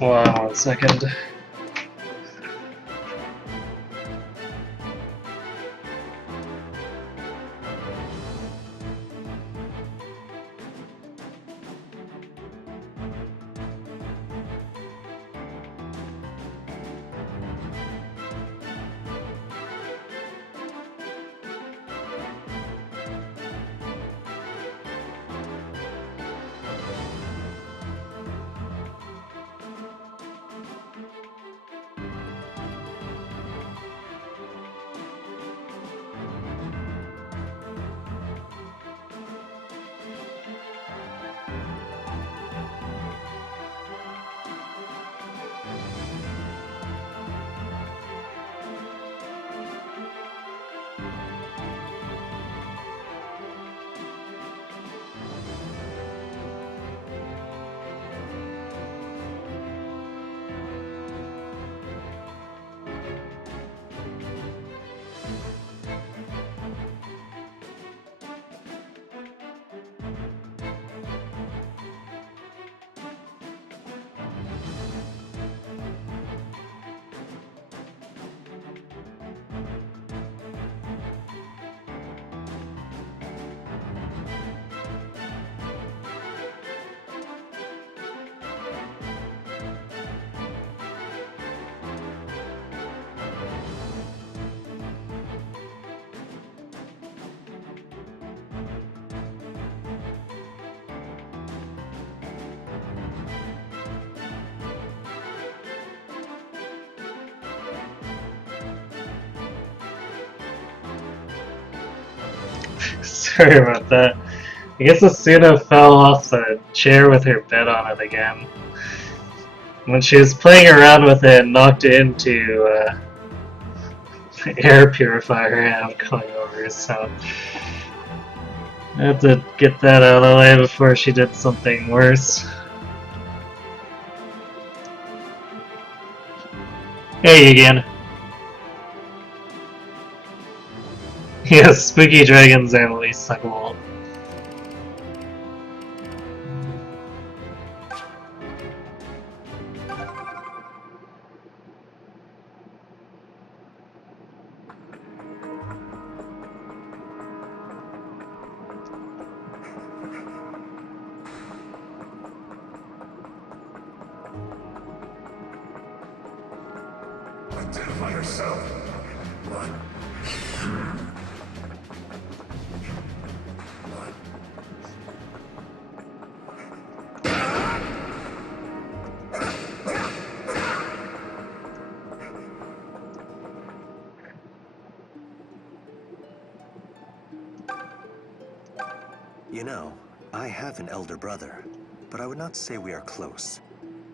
Wow, 1 second. Sorry about that. I guess Asuna fell off the chair with her bed on it again. When she was playing around with it, knocked it into air purifier I have going over, so I had to get that out of the way before she did something worse. Hey again. Yes, spooky dragons and at least suckable. Identify yourself. What? You know, I have an elder brother, but I would not say we are close.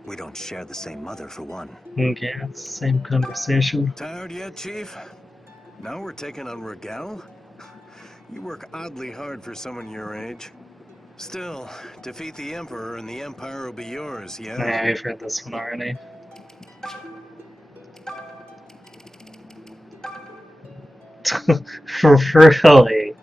We don't share the same mother, for one. Okay, it's the same conversation. Tired yet, Chief? Now we're taking on Rigel? You work oddly hard for someone your age. Still, defeat the Emperor and the Empire will be yours, yeah? Yeah, I've heard this one already. Really?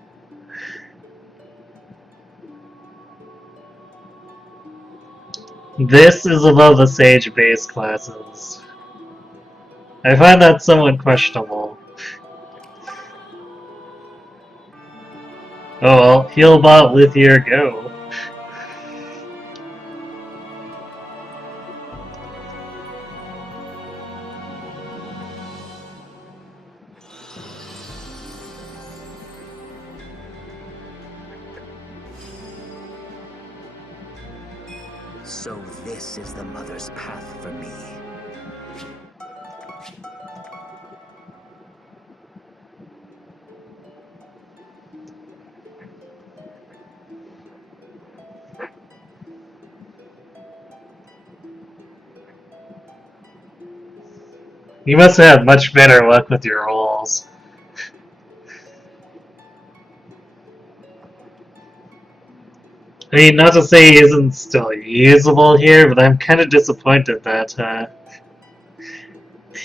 This is above the Sage base classes. I find that somewhat questionable. Oh well, Healbot with your go. So this is the mother's path for me. You must have had much better luck with your rolls. I mean, not to say he isn't still usable here, but I'm kind of disappointed that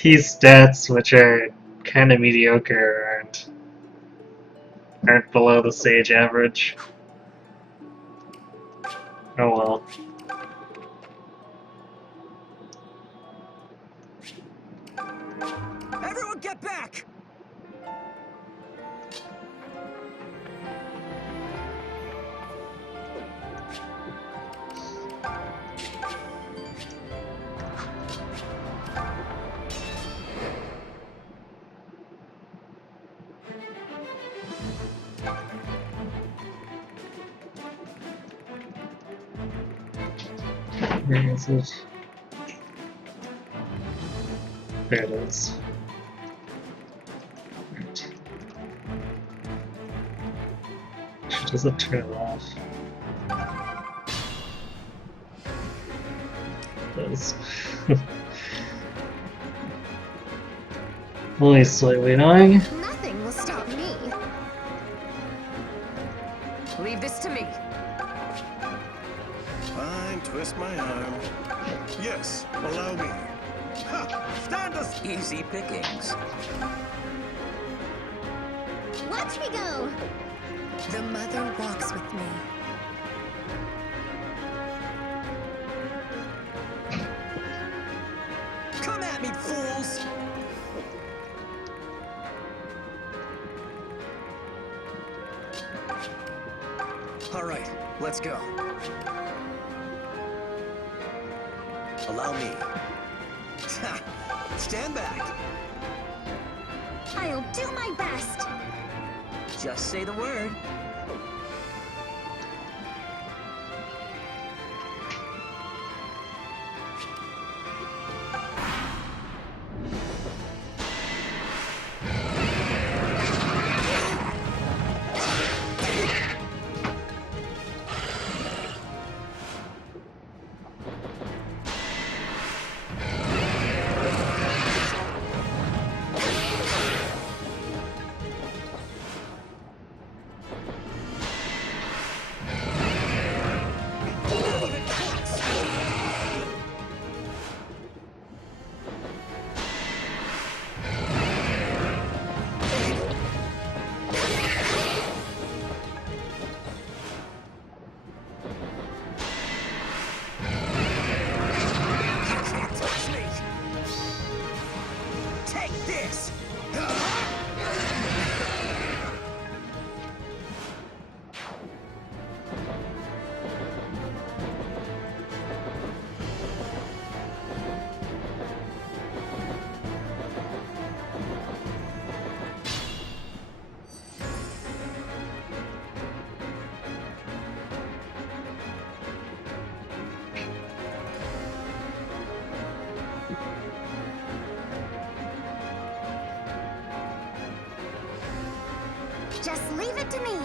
these stats, which are kind of mediocre, aren't below the Sage average. Oh well. Everyone get back! Where is it? There it is. Right. She doesn't turn it off. It does. Only slightly annoying. Nothing will stop me. Leave this to me. Fine, twist my arm. Yes, allow me. Ha! Stand us! Easy pickings. Watch me go! The mother walks with me. Come at me, fools! All right, let's go. Allow me. Stand back. I'll do my best! Just say the word. Just leave it to me.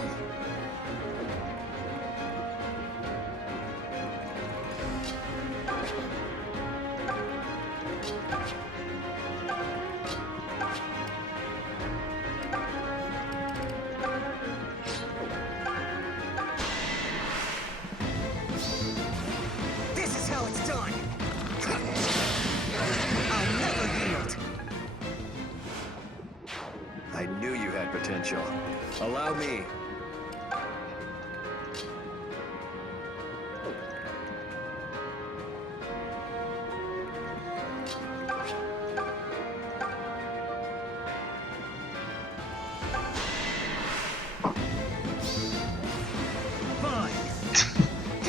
This is how it's done. I'll never yield. I knew you had potential. Allow me.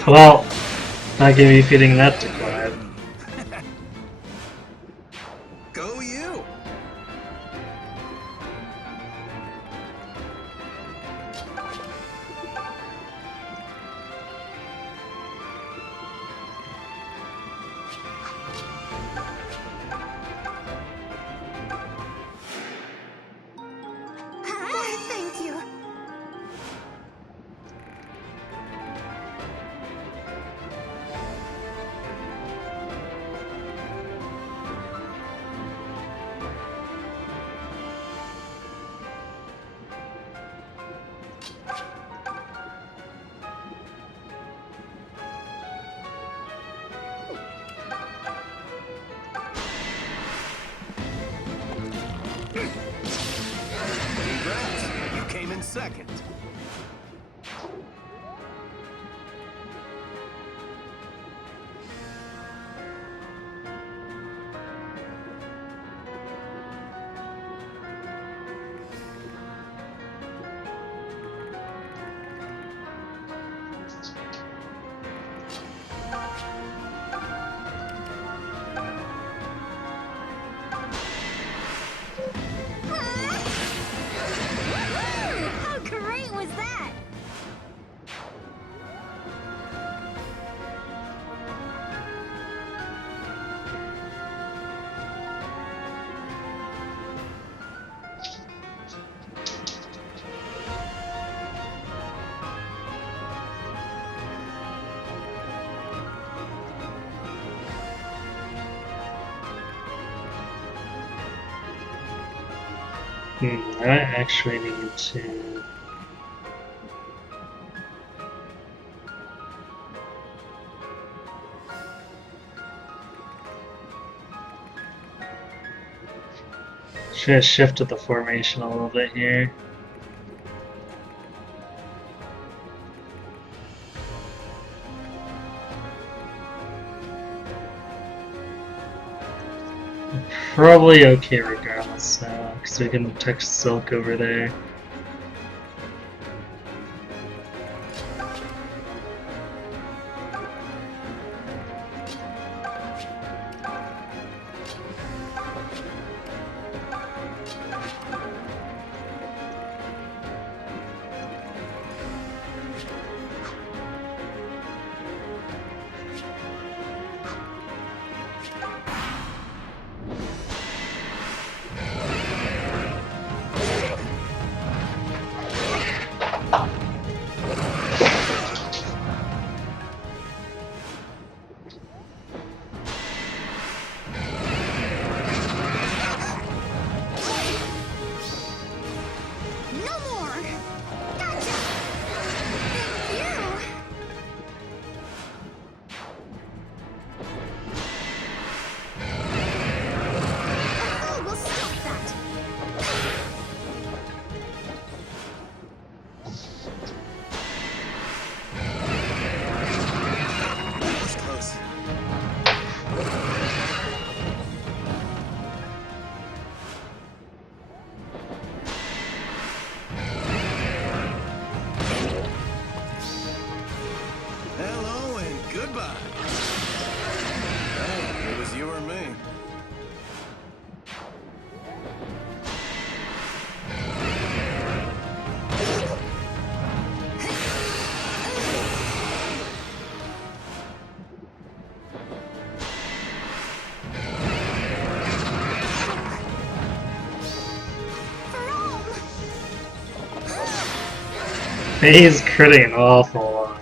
Well, not gonna be feeding that to Clyde. Go you! Thank you. Congrats! You came in second. How great was that? I actually need to. Should have shifted the formation a little bit here. Probably okay regardless, because we can text Silk over there. He's critting an awful lot.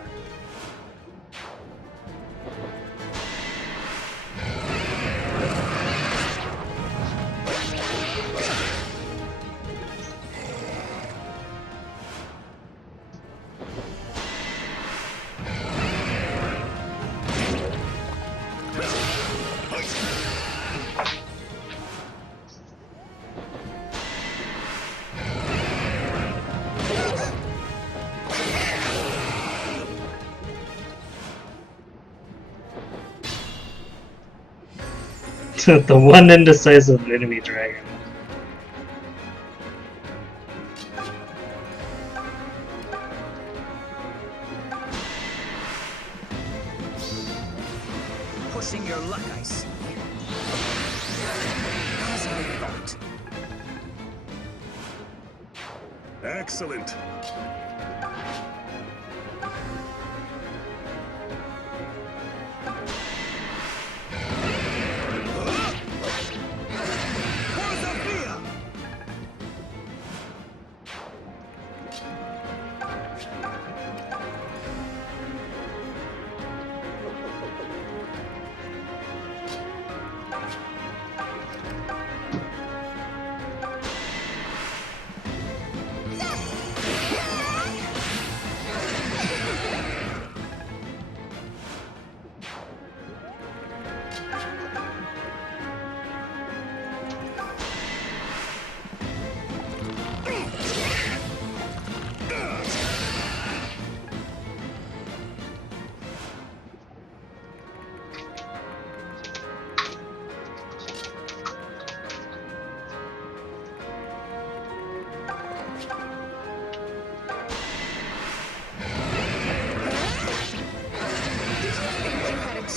The one indecisive enemy dragon. Pushing your luck, I see. As I thought. Excellent.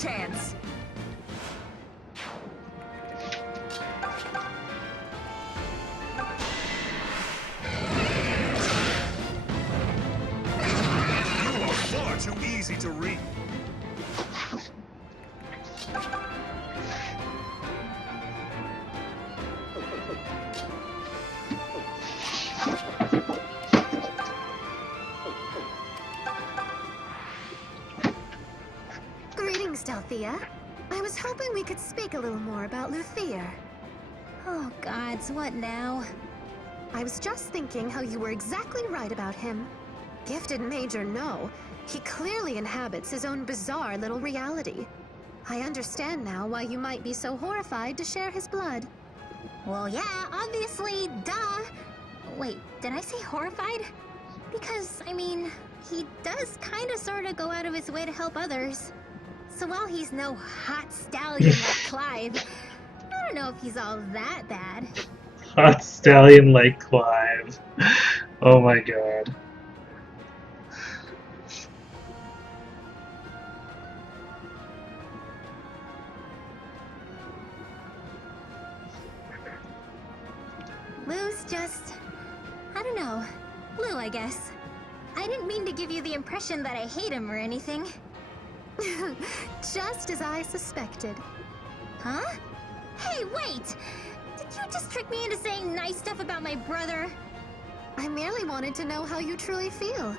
Chance. You are far too easy to read. Greetings, Delphia. I was hoping we could speak a little more about Luthier. Oh gods, what now? I was just thinking how you were exactly right about him. Gifted mage or no, he clearly inhabits his own bizarre little reality. I understand now why you might be so horrified to share his blood. Well, yeah, obviously, duh. Wait, did I say horrified? Because, I mean, he does kinda sorta go out of his way to help others. So while he's no hot stallion like Clive, I don't know if he's all that bad. Hot stallion like Clive. Oh my god. Lou's just... I don't know. Lou, I guess. I didn't mean to give you the impression that I hate him or anything. Just as I suspected. Huh? Hey, wait! Did you just trick me into saying nice stuff about my brother? I merely wanted to know how you truly feel.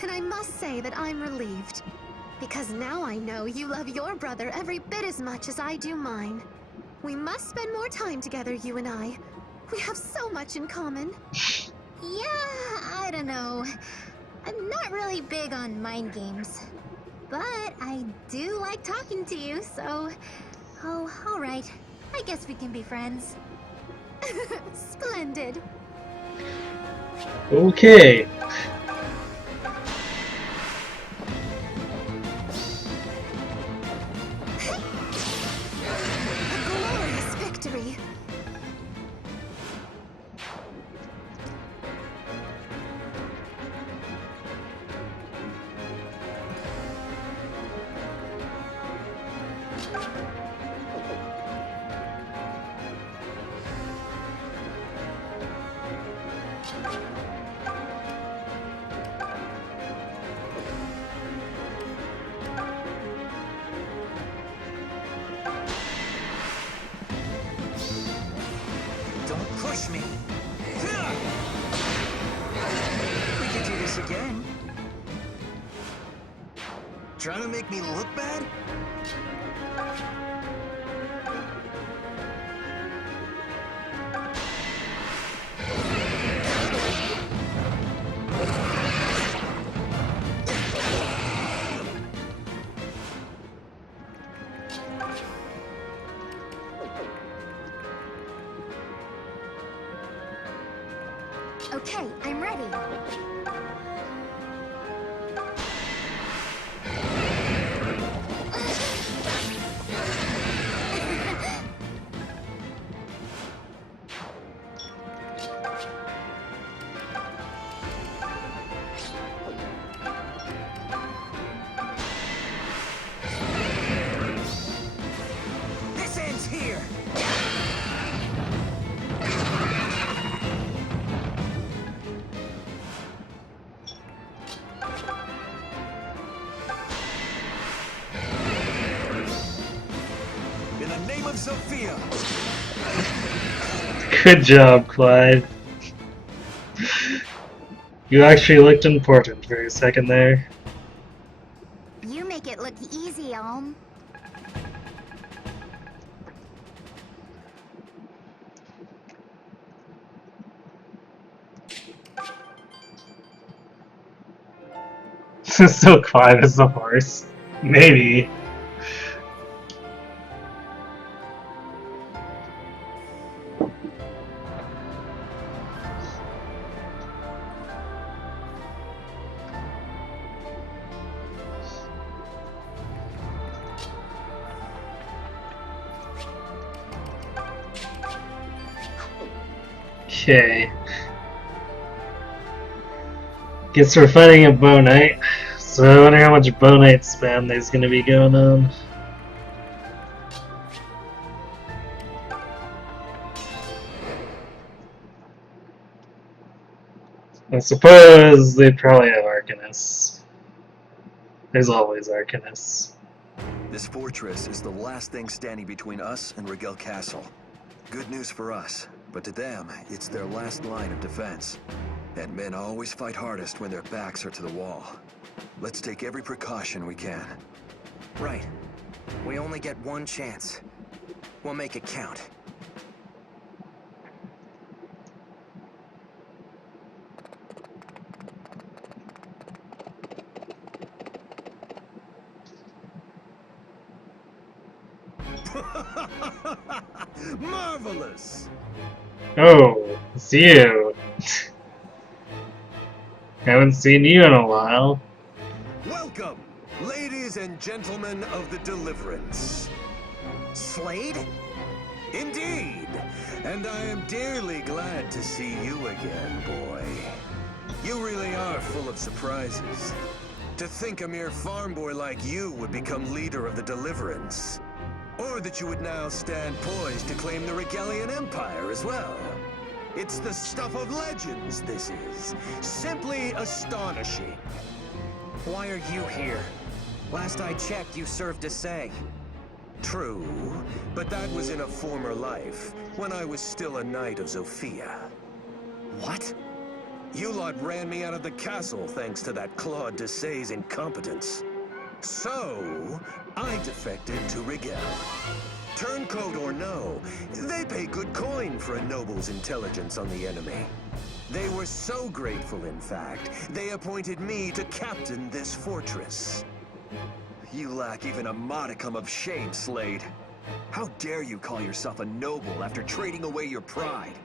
And I must say that I'm relieved. Because now I know you love your brother every bit as much as I do mine. We must spend more time together, you and I. We have so much in common. Yeah, I don't know. I'm not really big on mind games. But I do like talking to you, so... Oh, alright. I guess we can be friends. Splendid. Okay. A glorious victory. Don't push me. We can do this again. Trying to make me look bad? Okay, I'm ready. This ends here. In the name of Sophia! Good job, Clyde. You actually looked important for a second there. You make it look easy, Alm. So Clive is the horse. Maybe. Okay. Guess we're fighting a Bow Knight. So I wonder how much Bow Knight spam there's gonna be going on. I suppose they probably have Arcanists. There's always Arcanists. This fortress is the last thing standing between us and Rigel Castle. Good news for us, but to them, it's their last line of defense. And men always fight hardest when their backs are to the wall. Let's take every precaution we can. Right. We only get one chance. We'll make it count. Marvelous! Oh, it's you. Haven't seen you in a while. Welcome, ladies and gentlemen of the Deliverance. Slade? Indeed, and I am dearly glad to see you again, boy. You really are full of surprises. To think a mere farm boy like you would become leader of the Deliverance. Or that you would now stand poised to claim the Regalian Empire as well. It's the stuff of legends, this is. Simply astonishing. Why are you here? Last I checked, you served as Say. True, but that was in a former life, when I was still a knight of Zofia. What? You lot ran me out of the castle thanks to that Claude de Say's incompetence. So, I defected to Rigel. Turncoat or no, they pay good coin for a noble's intelligence on the enemy. They were so grateful, in fact, they appointed me to captain this fortress. You lack even a modicum of shame, Slade. How dare you call yourself a noble after trading away your pride?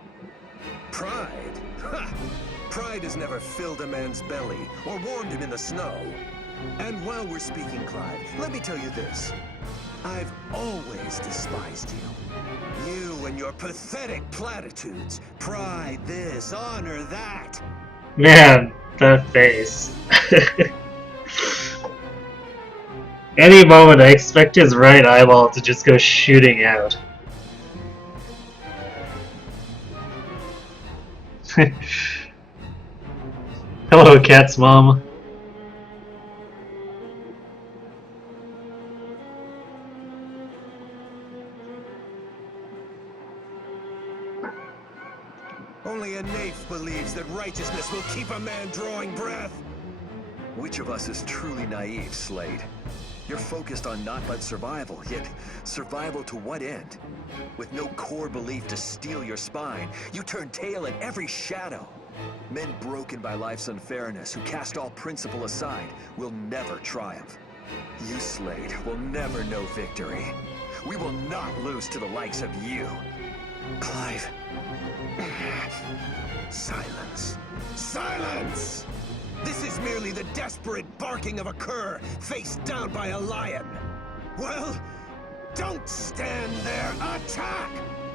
Pride? Ha! Pride has never filled a man's belly or warmed him in the snow. And while we're speaking, Clive, let me tell you this. I've always despised you. You and your pathetic platitudes. Pride this, honor that. Man, that face. Any moment, I expect his right eyeball to just go shooting out. Hello, Cat's mom. Only a naif believes that righteousness will keep a man drawing breath. Which of us is truly naive, Slade? You're focused on naught but survival, yet survival to what end? With no core belief to steel your spine, you turn tail at every shadow. Men broken by life's unfairness, who cast all principle aside, will never triumph. You, Slade, will never know victory. We will not lose to the likes of you. Clive. Silence. Silence! This is merely the desperate barking of a cur faced down by a lion. Well, don't stand there. Attack!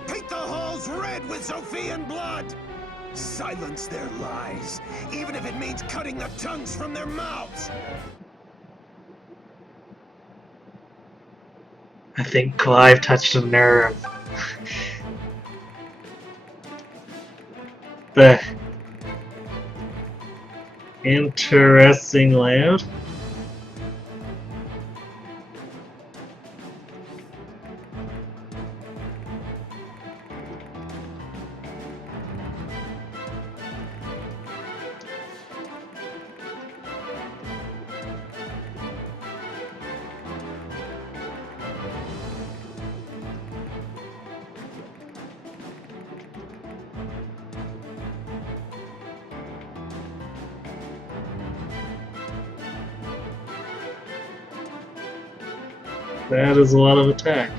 Paint the halls red with Zophian blood! Silence their lies, even if it means cutting the tongues from their mouths! I think Clive touched a nerve. The interesting layout. That is a lot of attack.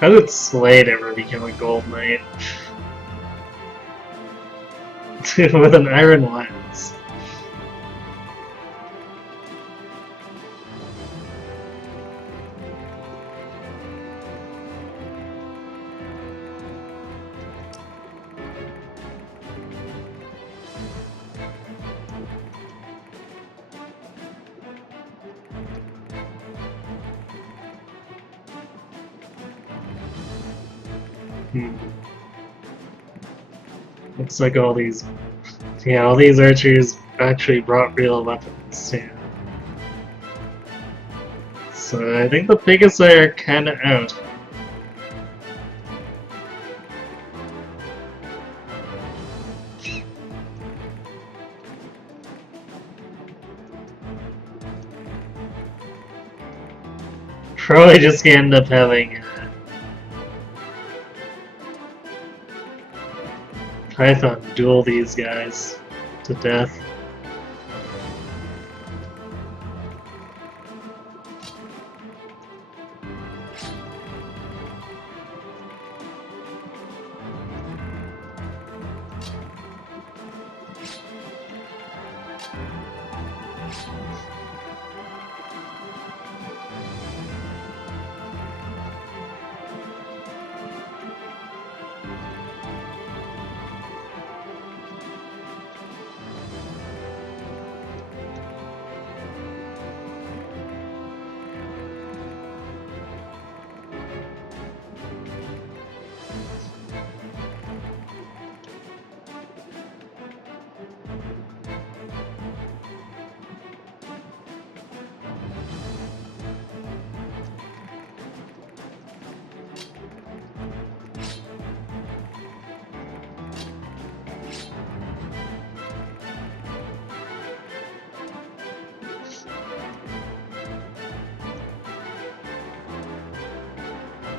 How did Slade ever become a gold knight? With an iron lance. Looks like all these archers actually brought real weapons too. So I think the biggest are kinda out. Probably just gonna end up having Python duel these guys to death.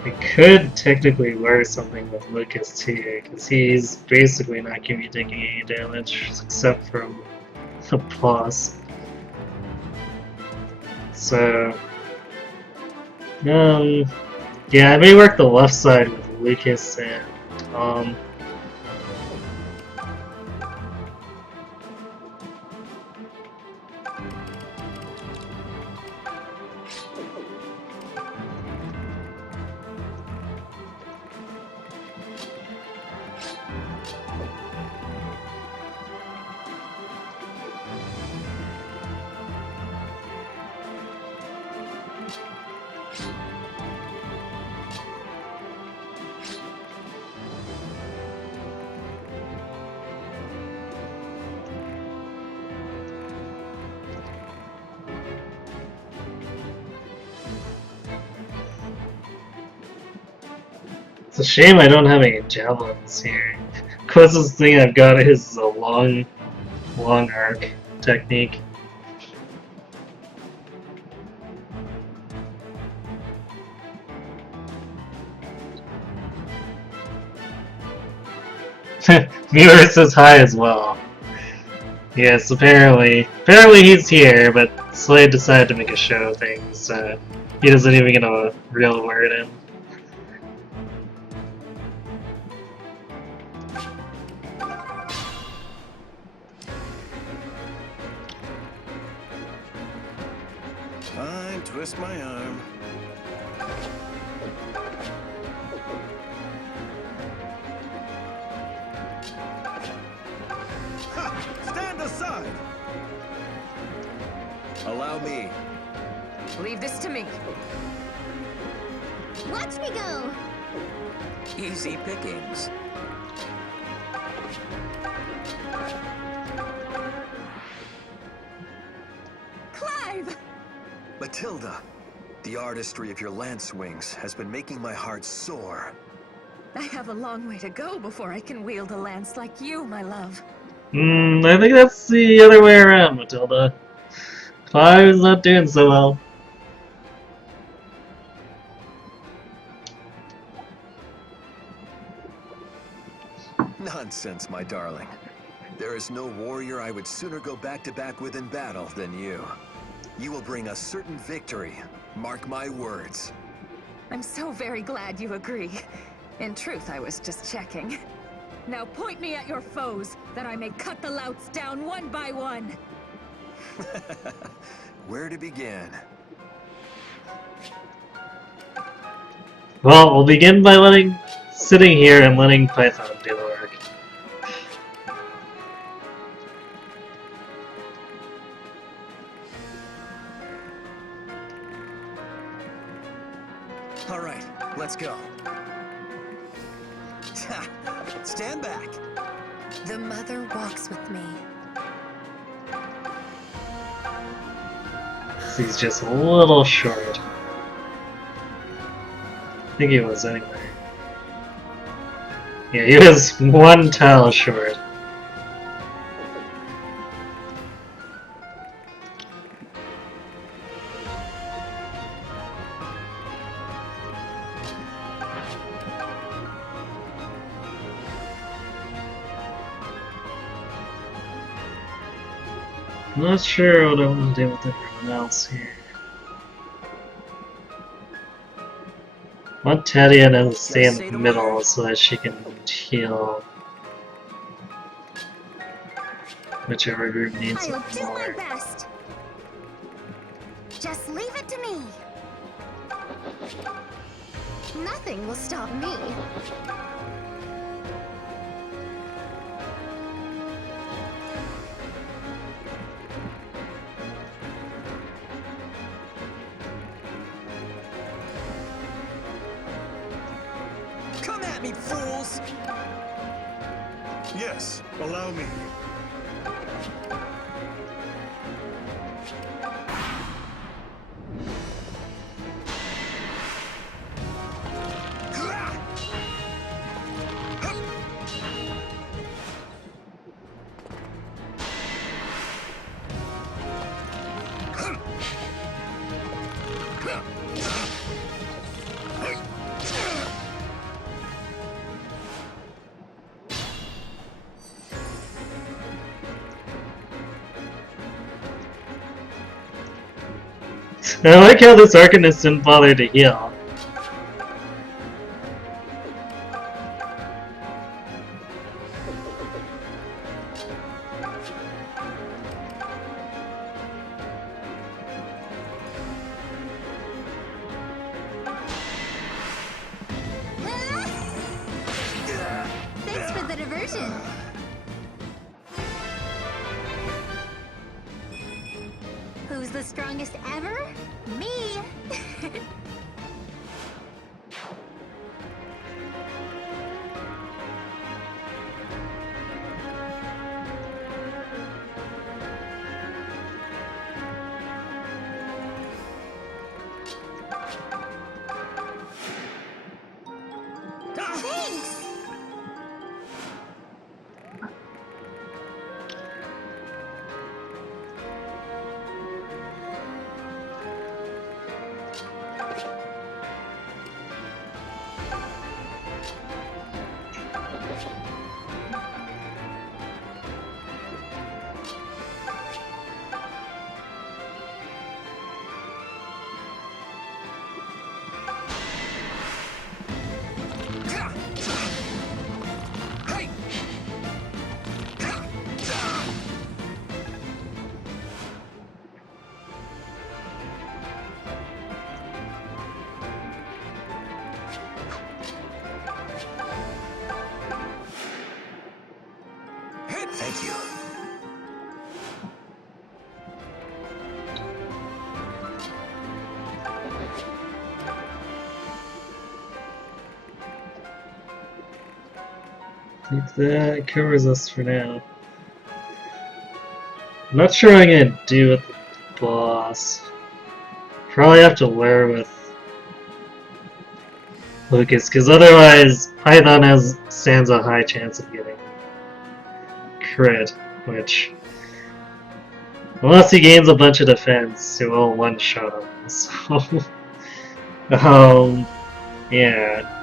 I could technically wear something with Lucas too, because he's basically not going to be taking any damage except from the boss. So, yeah, I may work the left side with Lucas and Tom. It's a shame I don't have any javelins here. Closest thing I've got is a long arc technique. Viewer says hi as well. Yes, apparently he's here, but Slade decided to make a show thing, so he doesn't even get a real word in. Fine, twist my arm. Ha! Stand aside! Allow me. Leave this to me. Watch me go! Easy pickings. Clive! Matilda, the artistry of your lance swings has been making my heart soar. I have a long way to go before I can wield a lance like you, my love. I think that's the other way around, Matilda. Clive's not doing so well. Nonsense, my darling. There is no warrior I would sooner go back-to-back with in battle than you. You will bring a certain victory. Mark my words. I'm so very glad you agree. In truth, I was just checking. Now point me at your foes, that I may cut the louts down one by one. Where to begin? Well, we'll begin by sitting here and letting Python do the work. All right, let's go. Stand back. The mother walks with me. He's just a little short. I think he was anyway. Yeah, he was one tile short. I'm not sure what I want to do with everyone else here. I want Tadia to stay in the middle so that she can heal whichever group needs it I'll do my more. best. Just leave it to me. Nothing will stop me. Come at me, fools! Yes, allow me. I like how this Arcanist didn't bother to heal. Thanks for the diversion. Who's the strongest ever? Me! Thanks! Thank you. I think that covers us for now. I'm not sure what I'm gonna do with the boss. Probably have to lure with Lucas, because otherwise Python stands a high chance of getting crit, which, unless he gains a bunch of defense, it will one-shot him. So, yeah.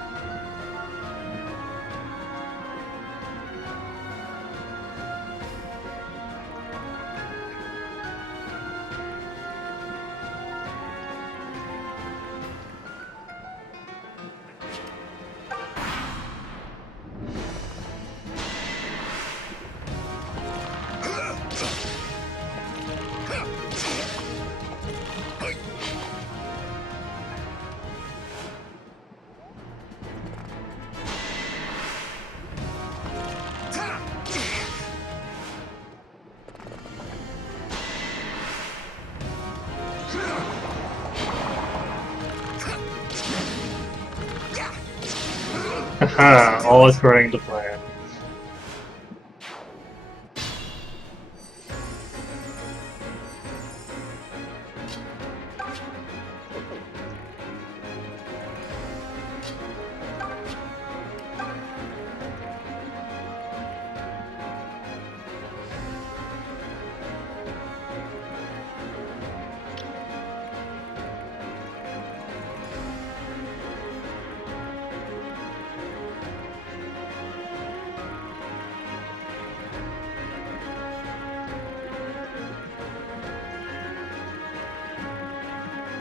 Haha, all according to plan.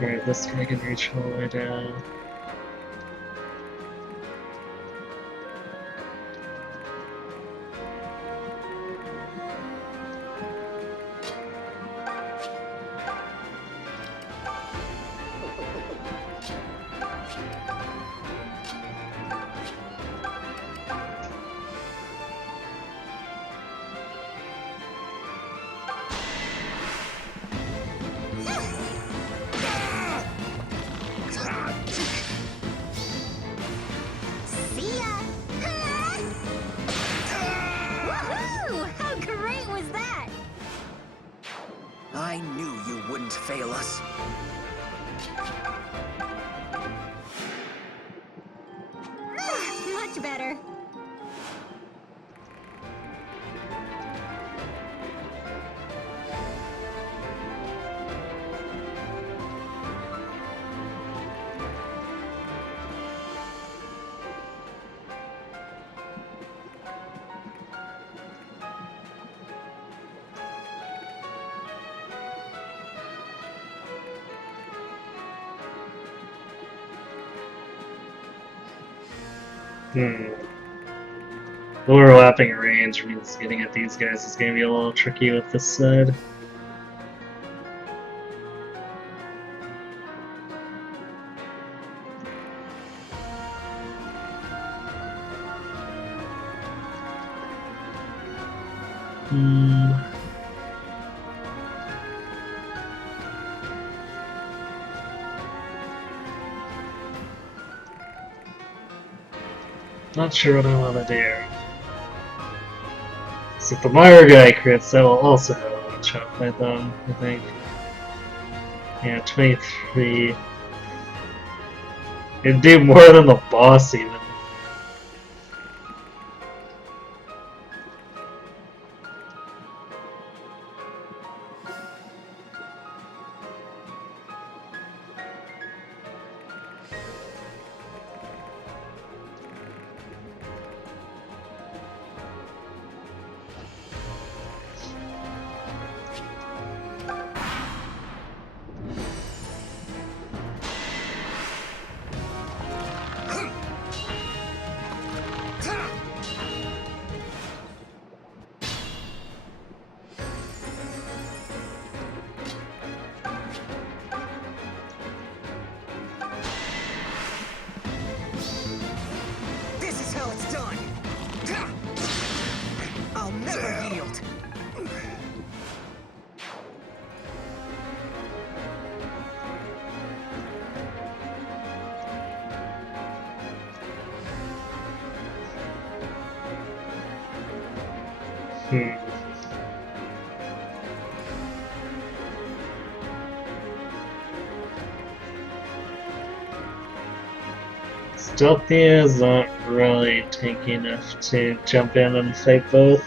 Alright, this guy can reach all the way down. See ya! Woohoo! How great was that? I knew you wouldn't fail us. Much better. Overlapping range means getting at these guys is going to be a little tricky with this side. Not sure what I want to do. So if the Myra guy crits, that will also one-shot Python, I think. Yeah, 23. It'd do more than the boss even. Hmm. Stealthy is not really tanky enough to jump in and fight both.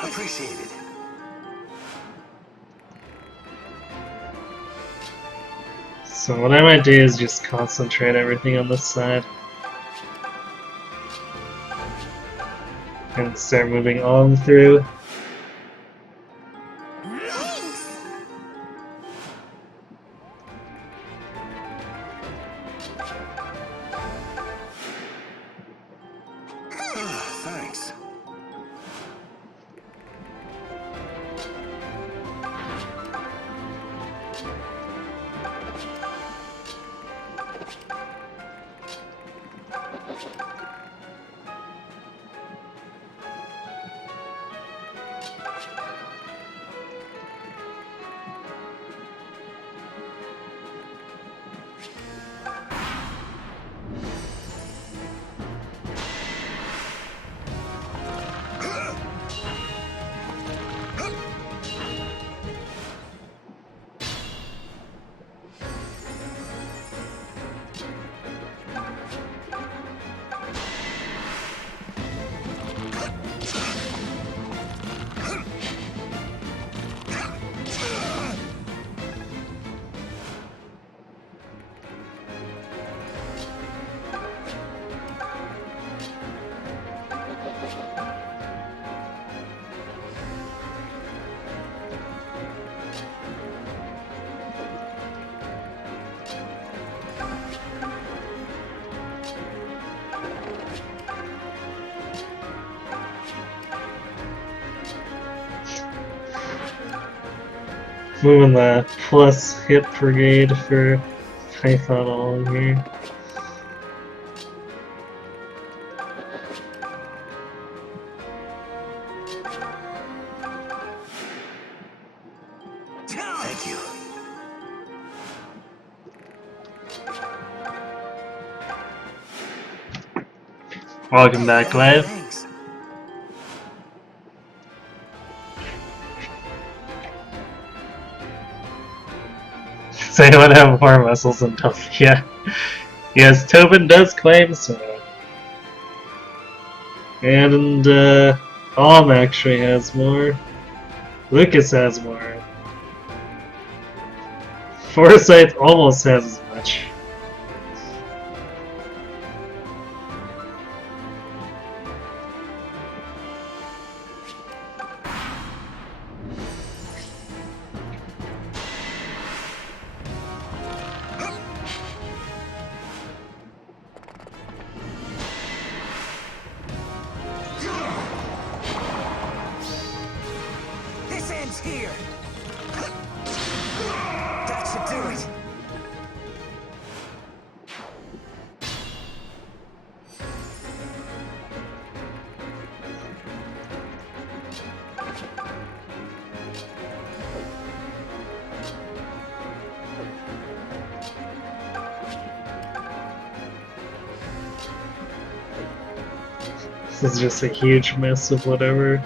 Appreciated. So what I might do is just concentrate everything on this side. And start moving on through. Thanks! Thanks. Moving the plus hit brigade for Python all in here. Thank you. Welcome back, Clive. Thanks. Does anyone have more muscles than Tobin? Yeah. Yes, Tobin does claim so. And, Alm actually has more. Lucas has more. Forsyth almost has as much. This ends here! That should do it! This is just a huge mess of whatever.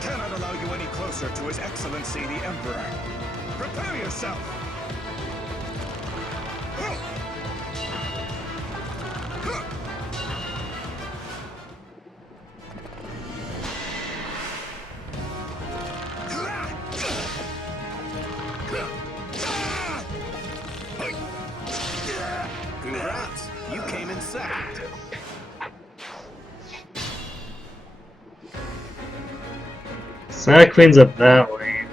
cannot allow you any closer to His Excellency the Emperor. Prepare yourself! Congrats! You came in second. So that cleans up that lane.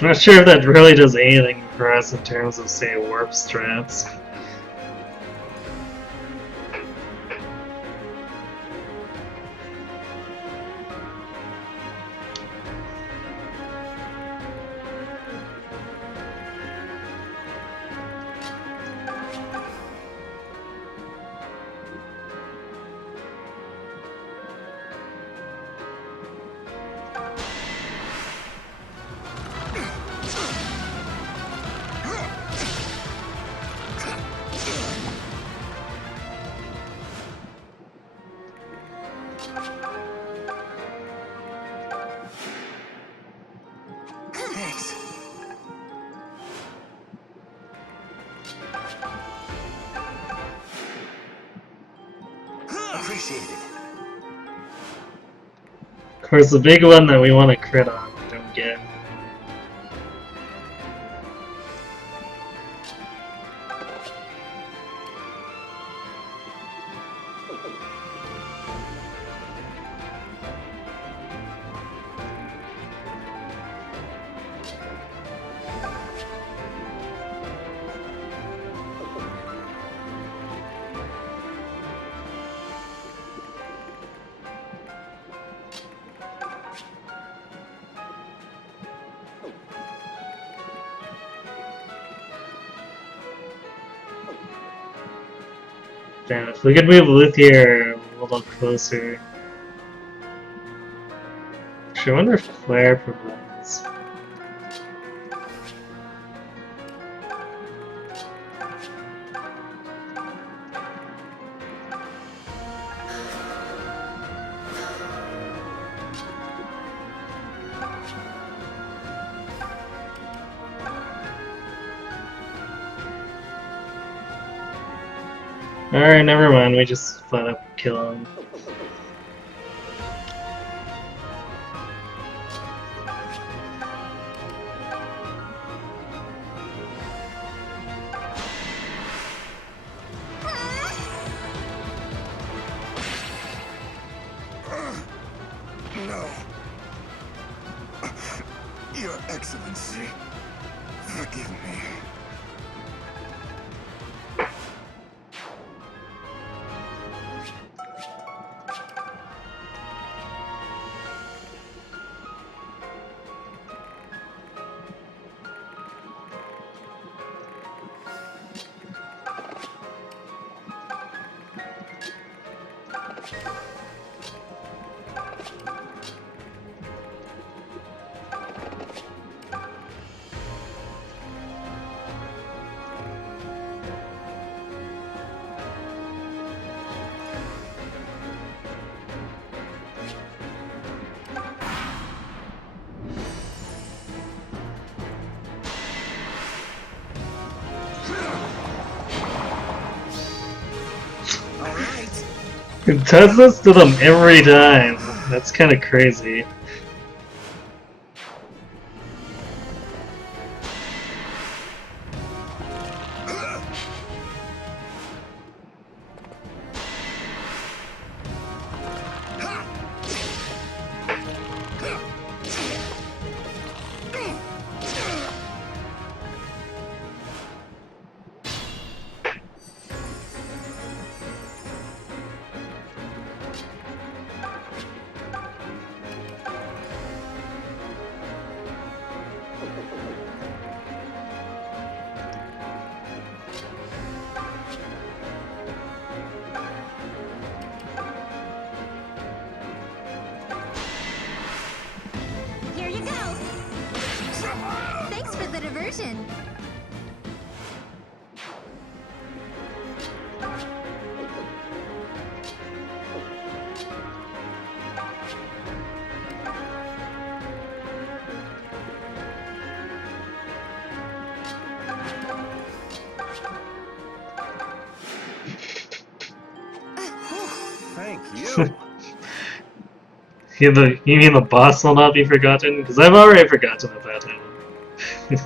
I'm not sure if that really does anything for us in terms of, say, warp strats. Thanks. Appreciate it. Of course, the big one that we want to crit on, we don't get. Damn, if we could move Luthier a little closer. Actually, I wonder if Flare provides. Alright, never mind, we just flat up kill him. No. Your Excellency, forgive me. It does this to them every time. That's kind of crazy. a diversion. Thank you. You mean the boss will not be forgotten? Because I've already forgotten about him. You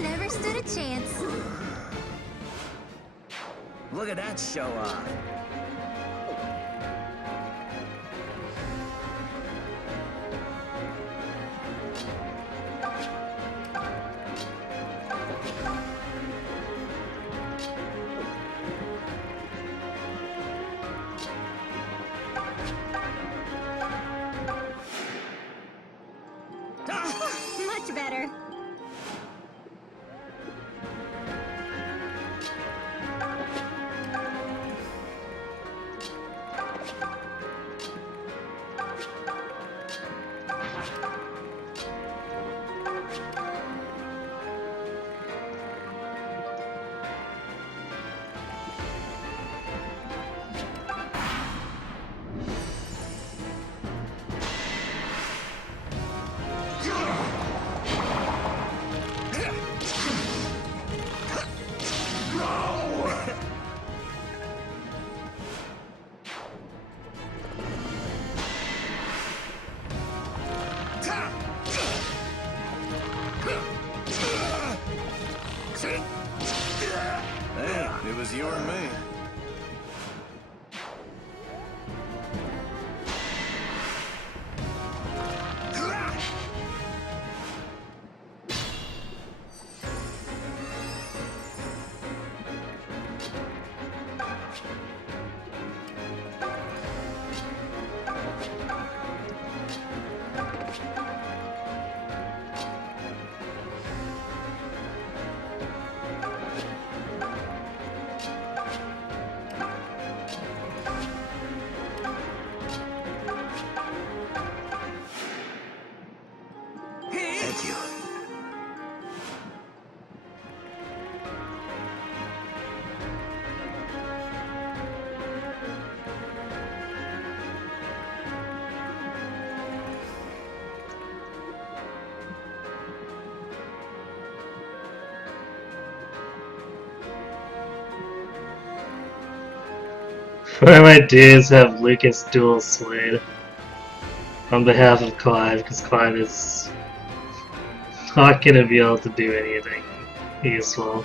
never stood a chance. Look at that show off. Much better. Hey, it was you or me. Thank you. For my dues, have Lucas dual swayed on behalf of Clive, because Clive is not gonna be able to do anything useful.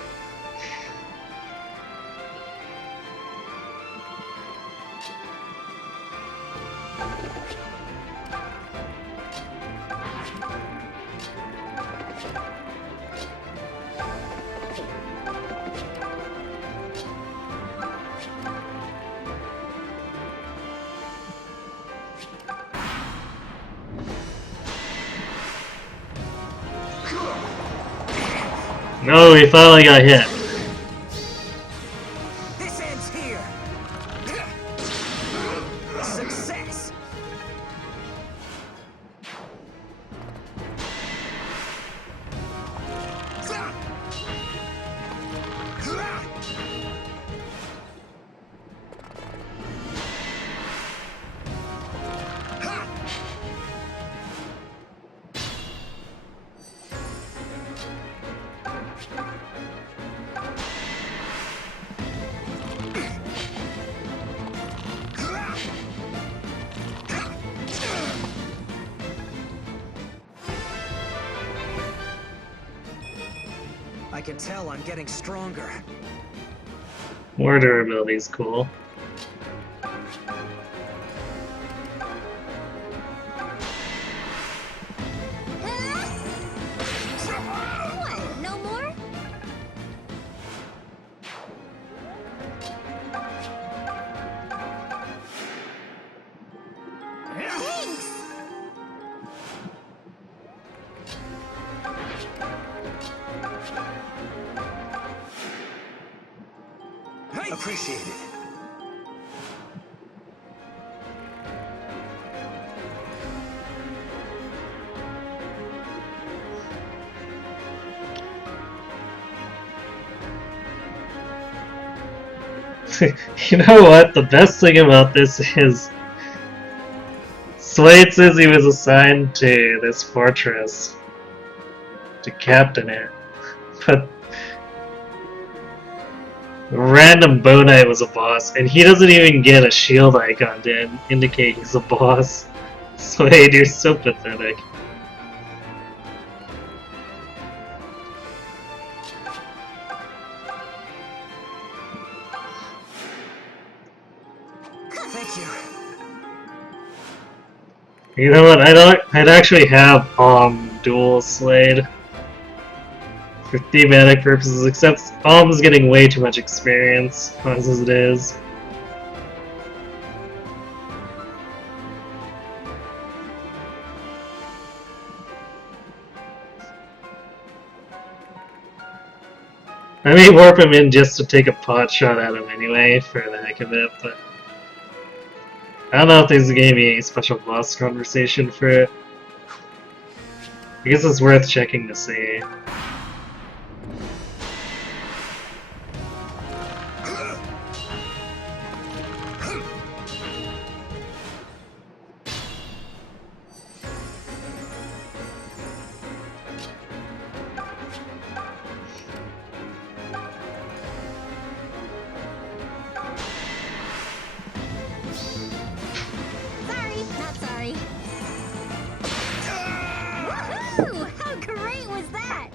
No, he finally got hit. This ends here. Success. I can tell I'm getting stronger. More durability is cool. What? No more? Thanks! Appreciate it. You know what? The best thing about this is Slade says he was assigned to this fortress to captain it, but random Bow Knight was a boss, and he doesn't even get a shield icon to indicate he's a boss. Slade, you're so pathetic. Thank you. You know what? I'd actually have dual Slade for thematic purposes, except is getting way too much experience as it is. I may warp him in just to take a pot shot at him anyway, for the heck of it, but I don't know if there's gonna be a special boss conversation for it. I guess it's worth checking to see. Sorry, not sorry. Woohoo! How great was that?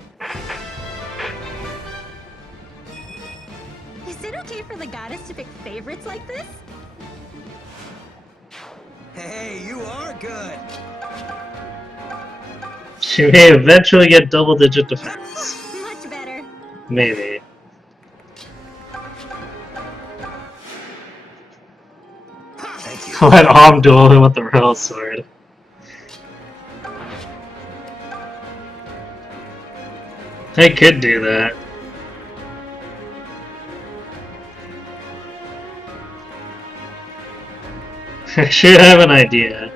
Is it okay for the goddess to pick favorites like this? Hey, you are good. She may eventually get double-digit defense. Much better. Maybe. Thank you. Let duel him with the real sword. I could do that. I should have an idea.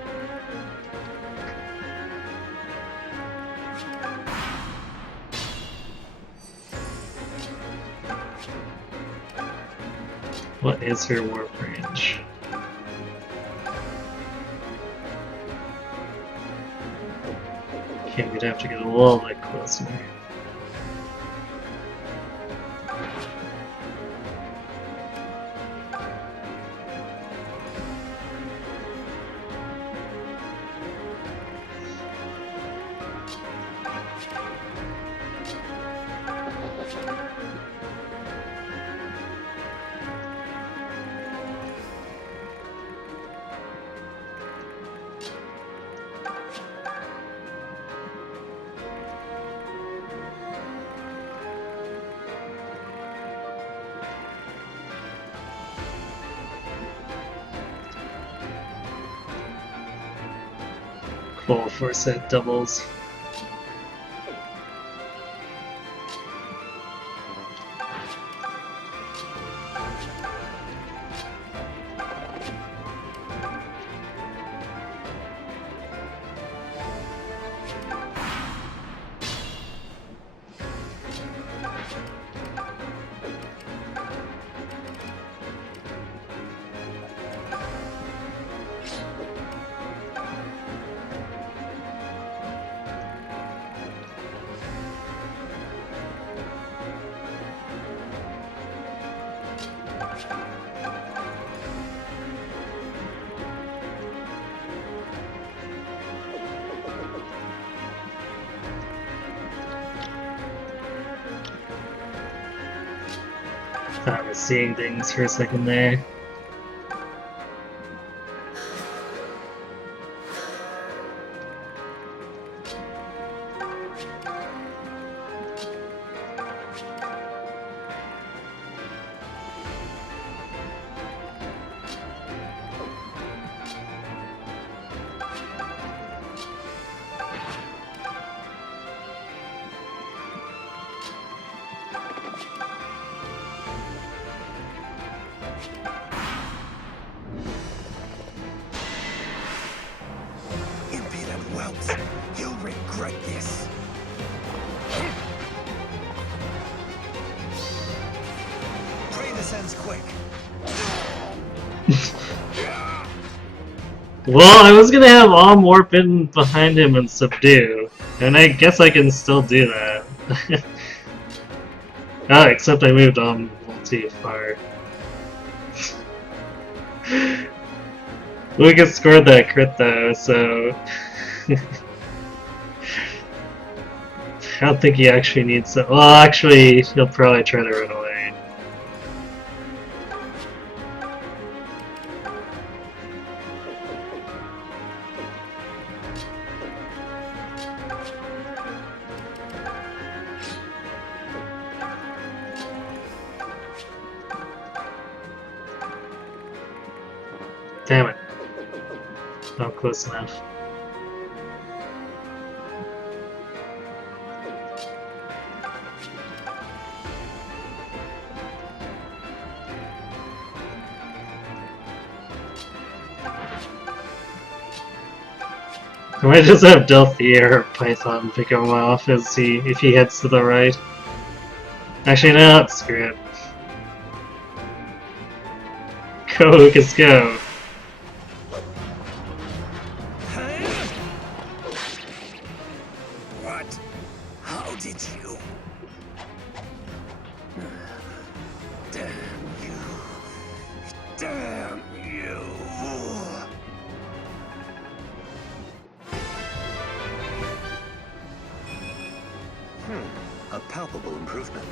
What is her warp range? Okay, we'd have to get a little bit closer. Cool, 4-set doubles. Thought I was seeing things for a second there. Impudent whelps. You'll regret this. Pray this ends quick. Well, I was gonna have Om warp in behind him and subdue, and I guess I can still do that. Oh, except I moved Om too far. Lucas scored that crit though, so I don't think he actually needs to. Well, actually, he'll probably try to run away. Damn it. Not close enough. I might just have Delphia or Python pick him off if he heads to the right. Actually, no, screw it. Go, Lucas, go. What? How did you? Damn you. Damn you. A palpable improvement.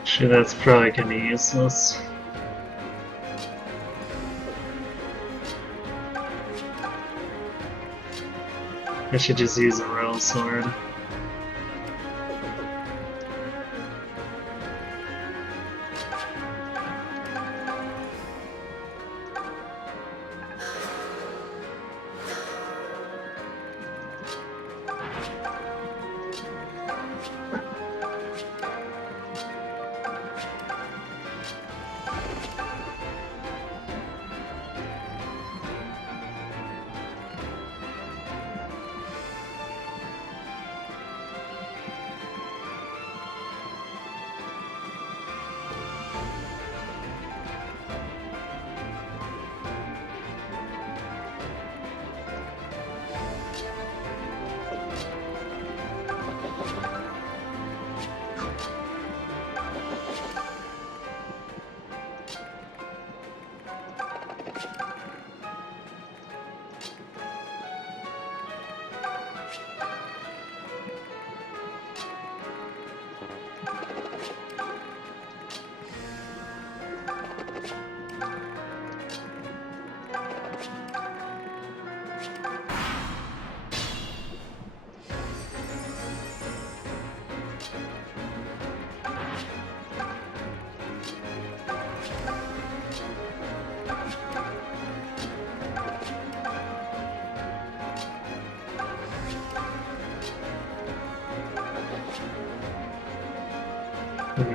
Actually, that's probably gonna be useless. I should just use a royal sword.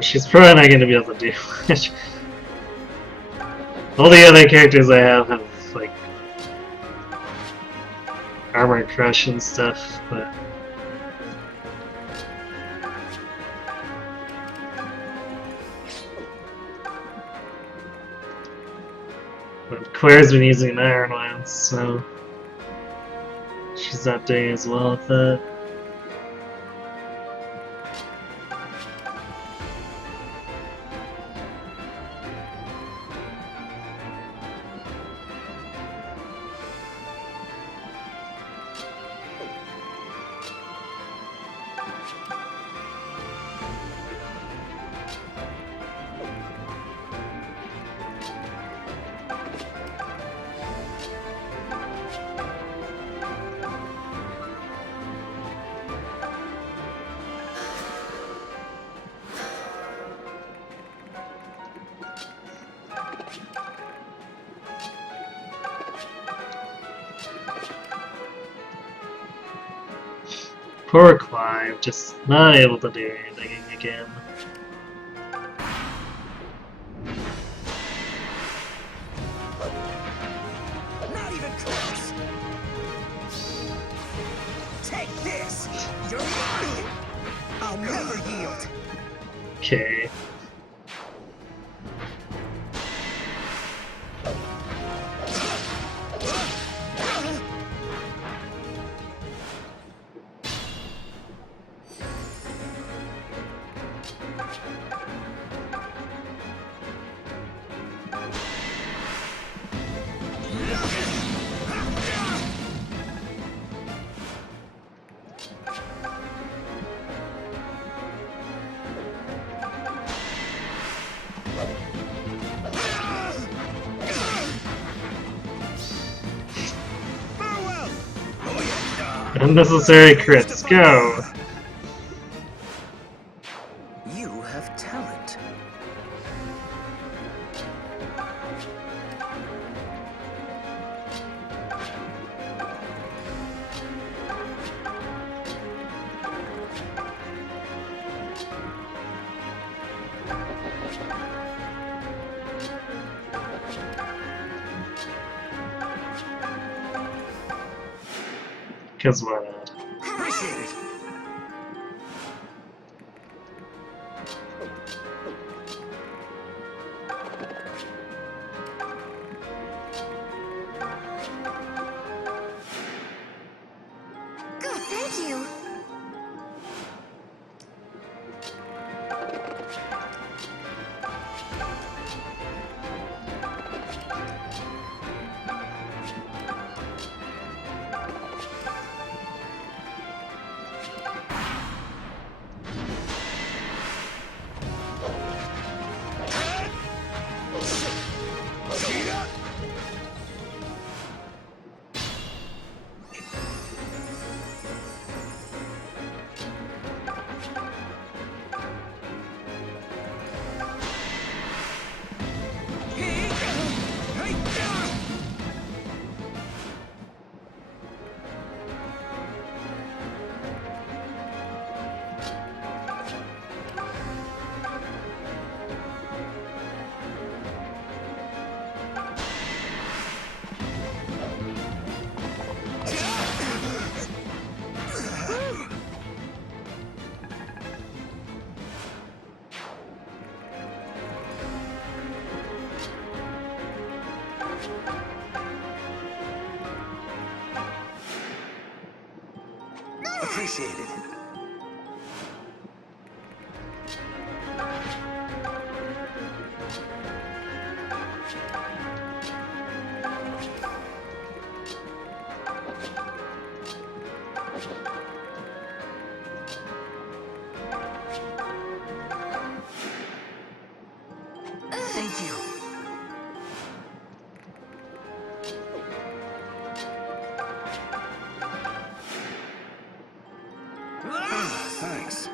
She's probably not going to be able to do much. All the other characters I have like armor crush and stuff, but Claire's been using an iron lance, so she's not doing as well with that. Poor Clive, just not able to do anything again. Not even close. Take this. You're mine. I'll never yield. Okay. Unnecessary crits, go! You have talent. Cause why not? Appreciate it. Good, thank you. Appreciate it. Thank you. Thanks.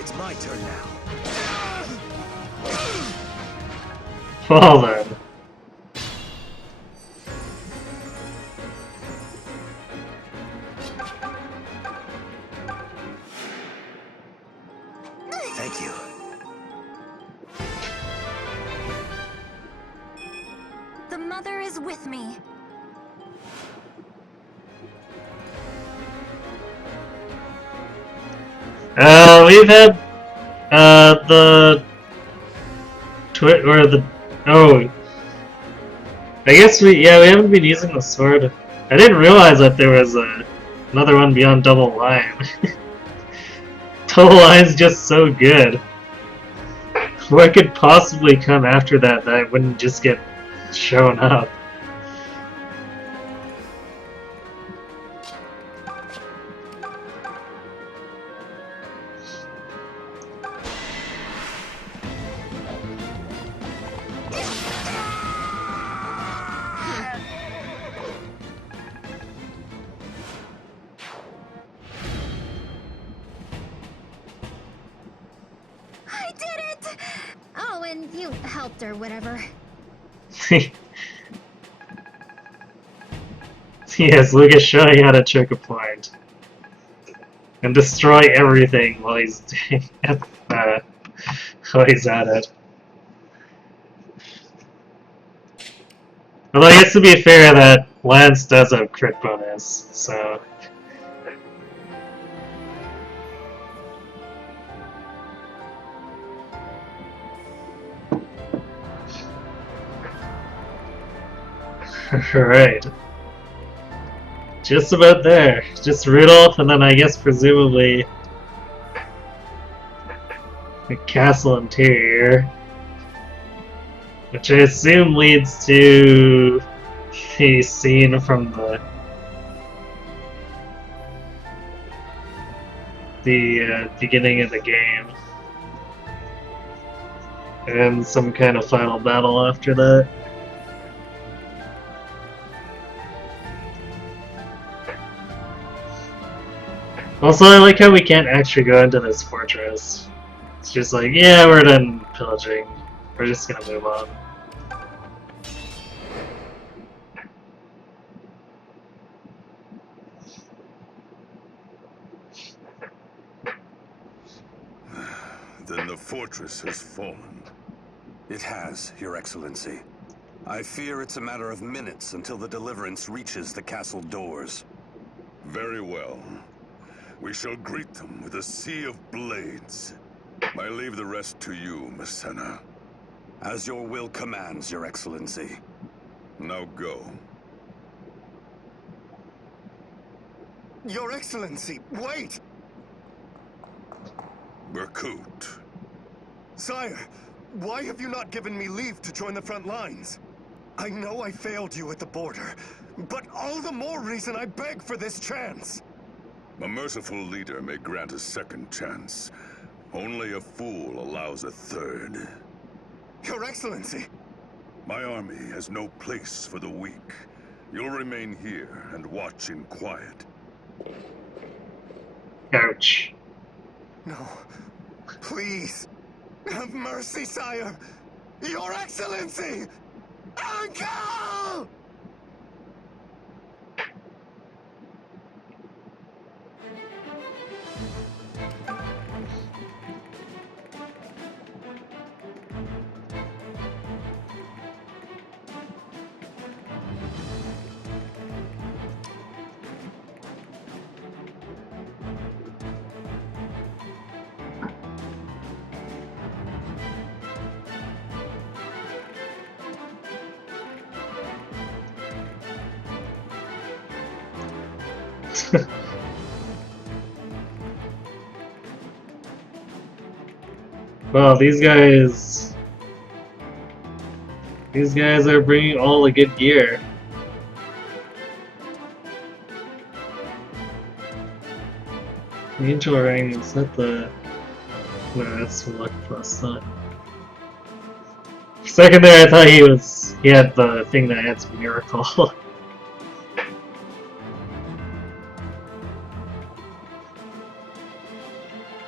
It's my turn now. Well then. Thank you. The mother is with me. We've had the or the oh, I guess we haven't been using the sword. I didn't realize that there was another one beyond double line. Double line's just so good. What could possibly come after that wouldn't just get shown up? I did it! Oh, and you helped or whatever. Yes, Lucas showing how to choke a point. And destroy everything while he's doing while he's at it. Although I guess to be fair that Lance does have crit bonus, so Alright. Just about there. Just Rudolph, and then I guess presumably the castle interior. Which I assume leads to the scene from the beginning of the game. And some kind of final battle after that. Also, I like how we can't actually go into this fortress. It's just like, yeah, we're done pillaging. We're just gonna move on. Then the fortress has fallen. It has, Your Excellency. I fear it's a matter of minutes until the deliverance reaches the castle doors. Very well. We shall greet them with a sea of blades. I leave the rest to you, Messena. As your will commands, Your Excellency. Now go. Your Excellency, wait! Berkut. Sire, why have you not given me leave to join the front lines? I know I failed you at the border, but all the more reason I beg for this chance. A merciful leader may grant a second chance. Only a fool allows a third. Your Excellency! My army has no place for the weak. You'll remain here and watch in quiet. Ouch. No. Please. Have mercy, sire! Your Excellency! Uncle! Well, these guys are bringing all the good gear. The Angel Ring, is that the... No, that's the Luck Plus, huh? For a second there I thought he had the thing that adds Miracle.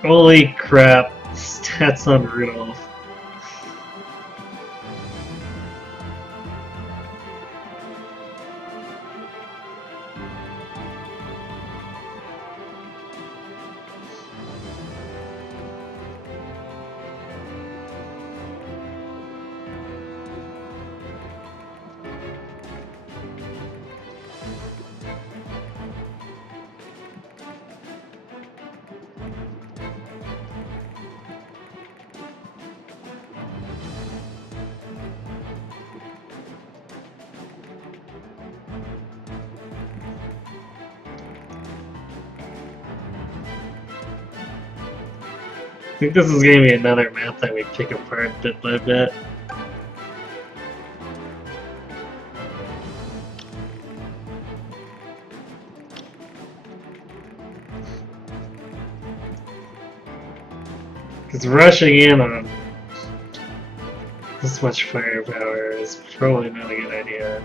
Holy crap, stats on Rudolph. I think this is going to be another map that we pick apart bit by bit. Because rushing in on this much firepower is probably not a good idea.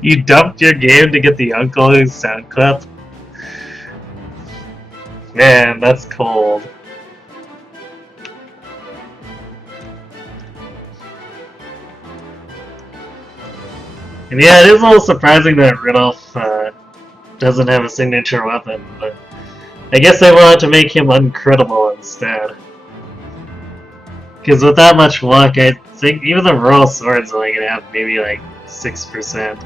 You dumped your game to get the Uncle sound clip? Man, that's cold. And yeah, it is a little surprising that Rudolph doesn't have a signature weapon, but I guess they wanted to make him uncrittable instead. Because with that much luck, I think even the Royal Sword's only gonna have maybe like 6%.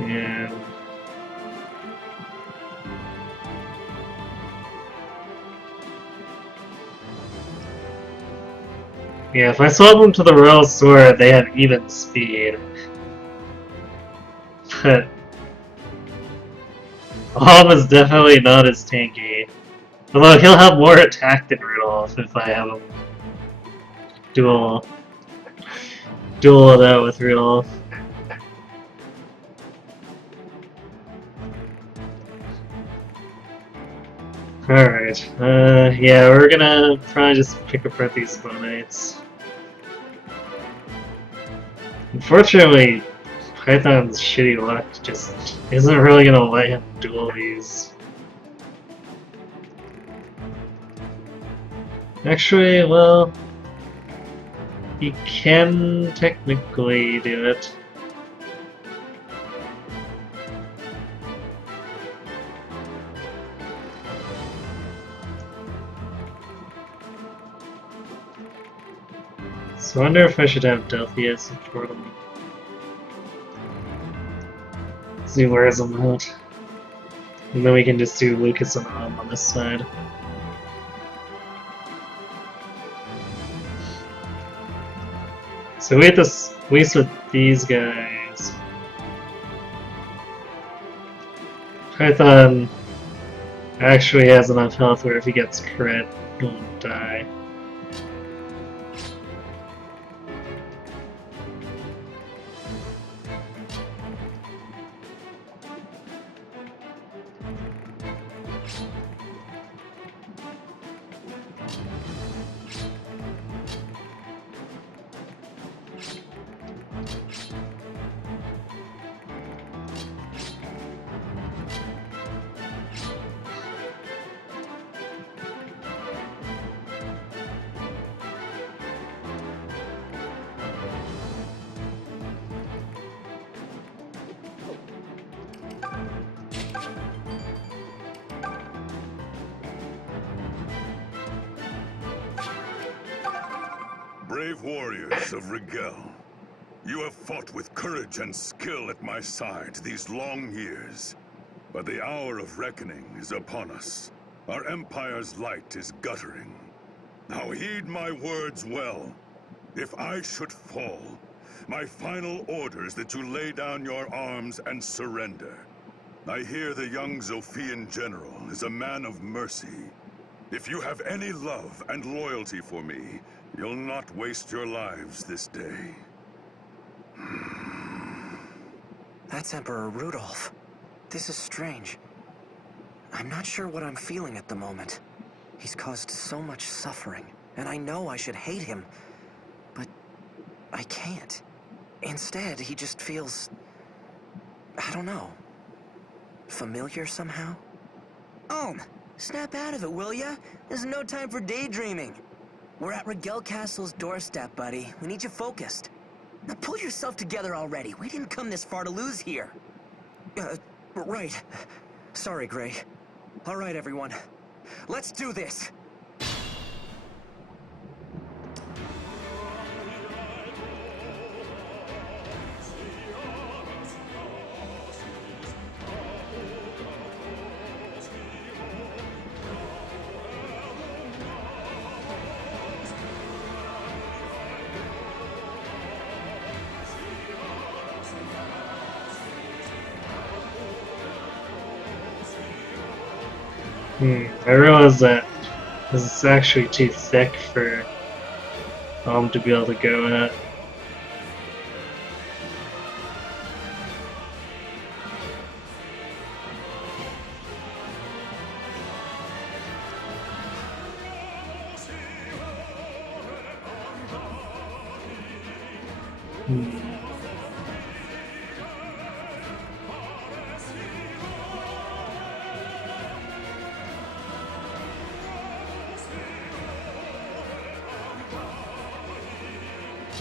Yeah. Yeah, if I swap them to the Royal Sword, they have even speed. But Hob is definitely not as tanky. Although he'll have more attack than Rudolph if I have him duel it out with Rudolph. Alright, yeah, we're gonna probably just pick apart these Bonites. Unfortunately, Python's shitty luck just isn't really gonna let him duel these. Actually, well, he can technically do it. So I wonder if I should have Delphia support him. See he wears them out. And then we can just do Lucas and Om on this side. So we have to waste with these guys. Python actually has enough health where if he gets crit, he won't die. Brave warriors of Rigel, you have fought with courage and skill at my side these long years. But the hour of reckoning is upon us. Our empire's light is guttering. Now heed my words well. If I should fall, my final order is that you lay down your arms and surrender. I hear the young Zophian general is a man of mercy. If you have any love and loyalty for me, you'll not waste your lives this day. That's Emperor Rudolph. This is strange. I'm not sure what I'm feeling at the moment. He's caused so much suffering, and I know I should hate him, but I can't. Instead, he just feels... I don't know. Familiar somehow? Snap out of it, will ya? There's no time for daydreaming. We're at Rigel Castle's doorstep, buddy. We need you focused. Now pull yourself together already. We didn't come this far to lose here. Right. Sorry, Gray. All right, everyone. Let's do this! I realized that this is actually too thick for to be able to go at.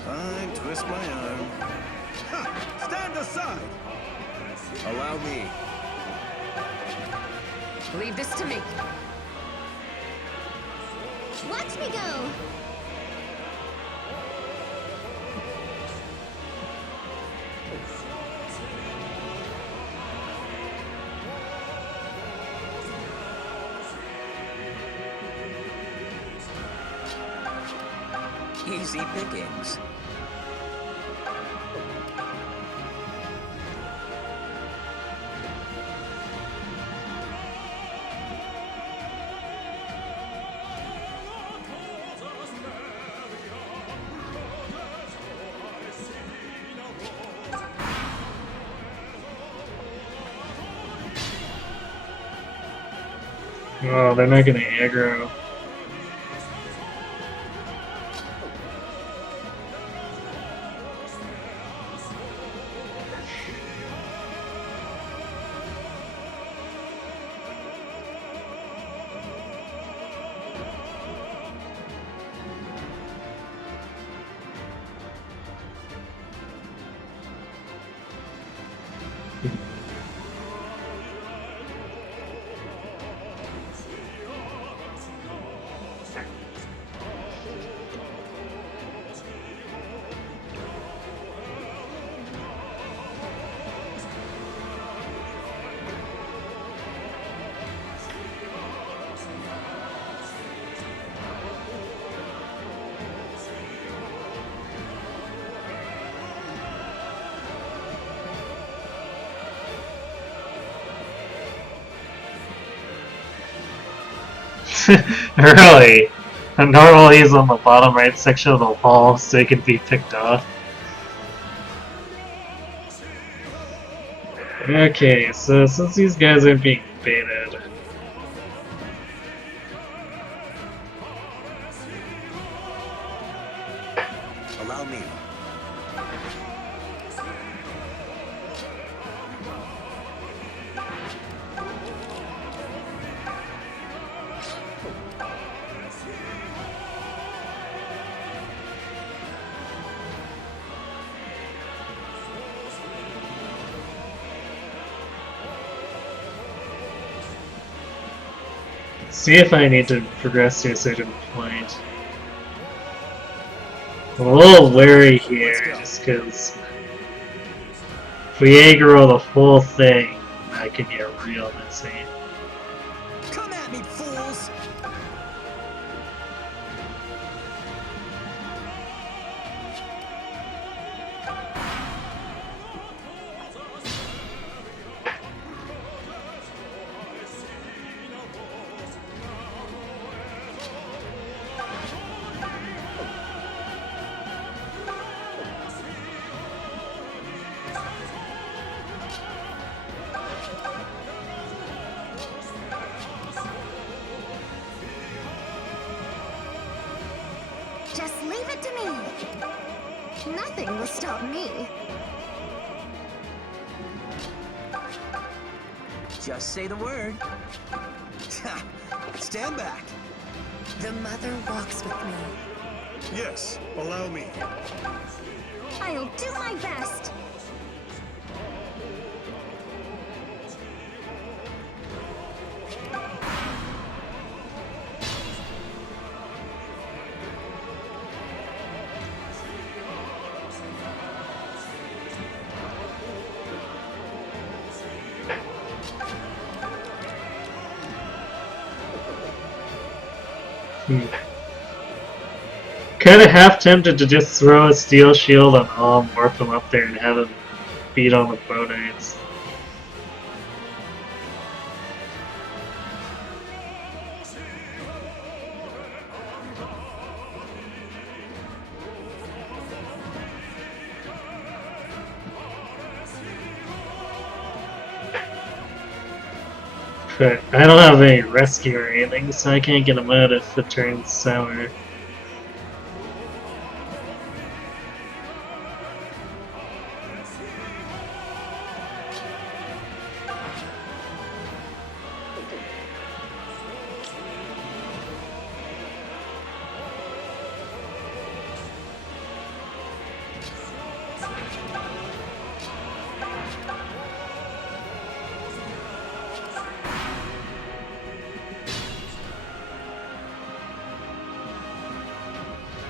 I twist my arm. Ha! Stand aside! Allow me. Leave this to me. Watch me go! Easy pickings. Oh, they're not gonna aggro. Really? And normally he's on the bottom right section of the wall so he can be picked off. Okay, so since these guys are being baited, Allow me. see if I need to progress to a certain point. I'm a little wary here, just because if we aggro the whole thing, that could get real messy. Come at me, fools! Just leave it to me. Nothing will stop me. Just say the word. Stand back. The mother walks with me. Yes, allow me. I'll do my best. Kinda half tempted to just throw a steel shield on all, morph him up there, and have him beat on the bow knights. But I don't have any rescue or anything, so I can't get him out if it turns sour.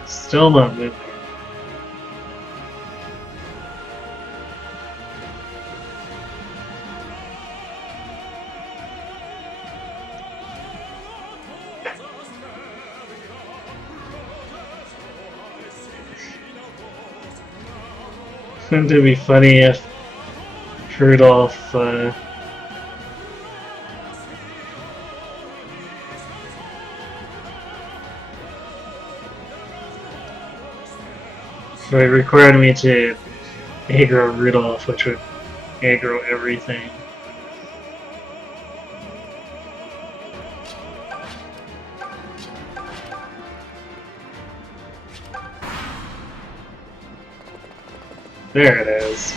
Still not moving. Wouldn't it be funny if Rudolph if it required me to aggro Rudolph, which would aggro everything. There it is.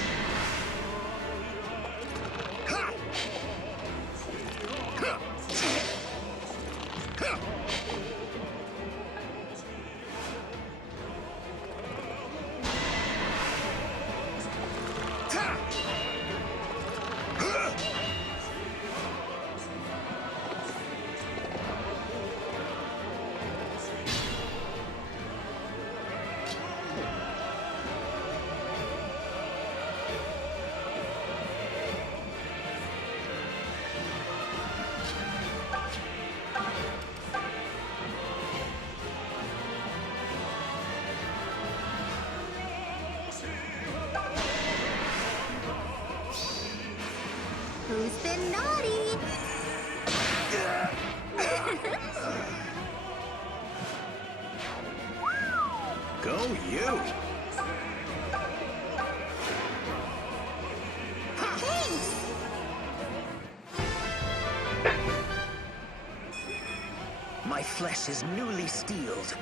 Who's been naughty? Go you! Thanks! My flesh is newly steeled.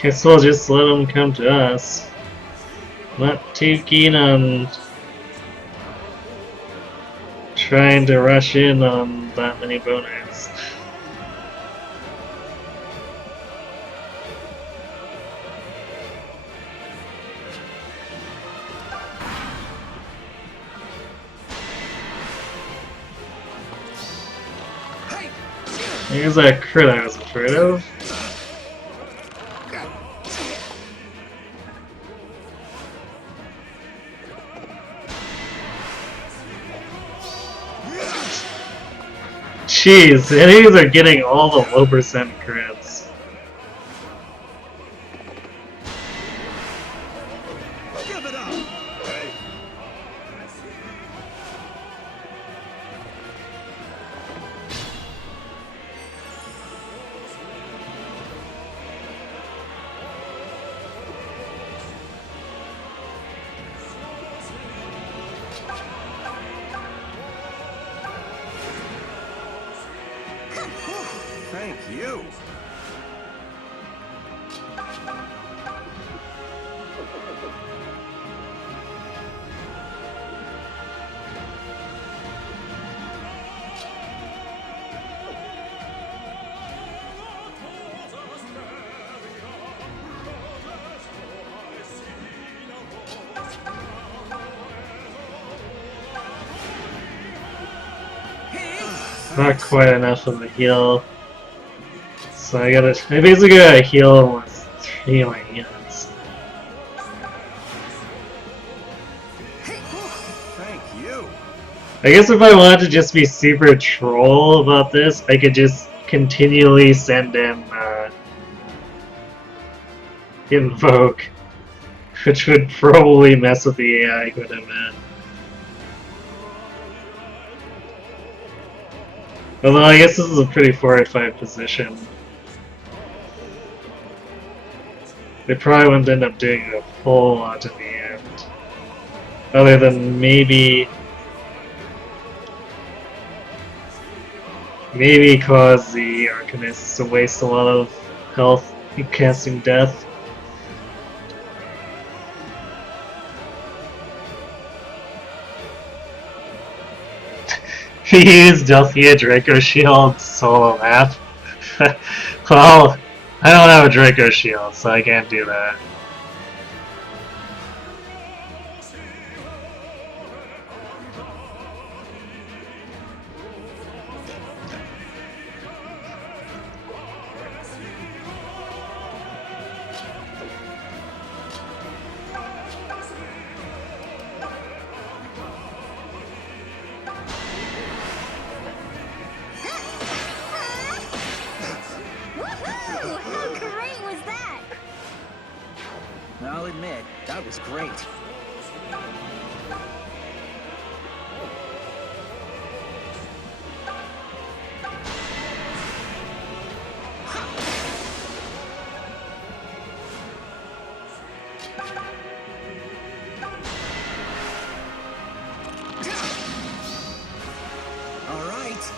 Guess we'll just let them come to us. Not too keen on trying to rush in on that many boners. Here's that crit I was afraid of. Jeez, enemies are getting all the low percent crits. Give it up! Hey. Thank you. Not quite enough of a heal. So I basically gotta heal with 3 of my units. Thank you. I guess if I wanted to just be super troll about this, I could just continually send in Invoke, which would probably mess with the AI quite a bit. Although I guess this is a pretty fortified position. They probably wouldn't end up doing a whole lot in the end. Other than maybe cause the Arcanists to waste a lot of health casting death. He used Delphia Draco Shield solo map. Well, I don't have a Draco Shield, so I can't do that. Woohoo! How great was that? I'll admit, that was great. All right.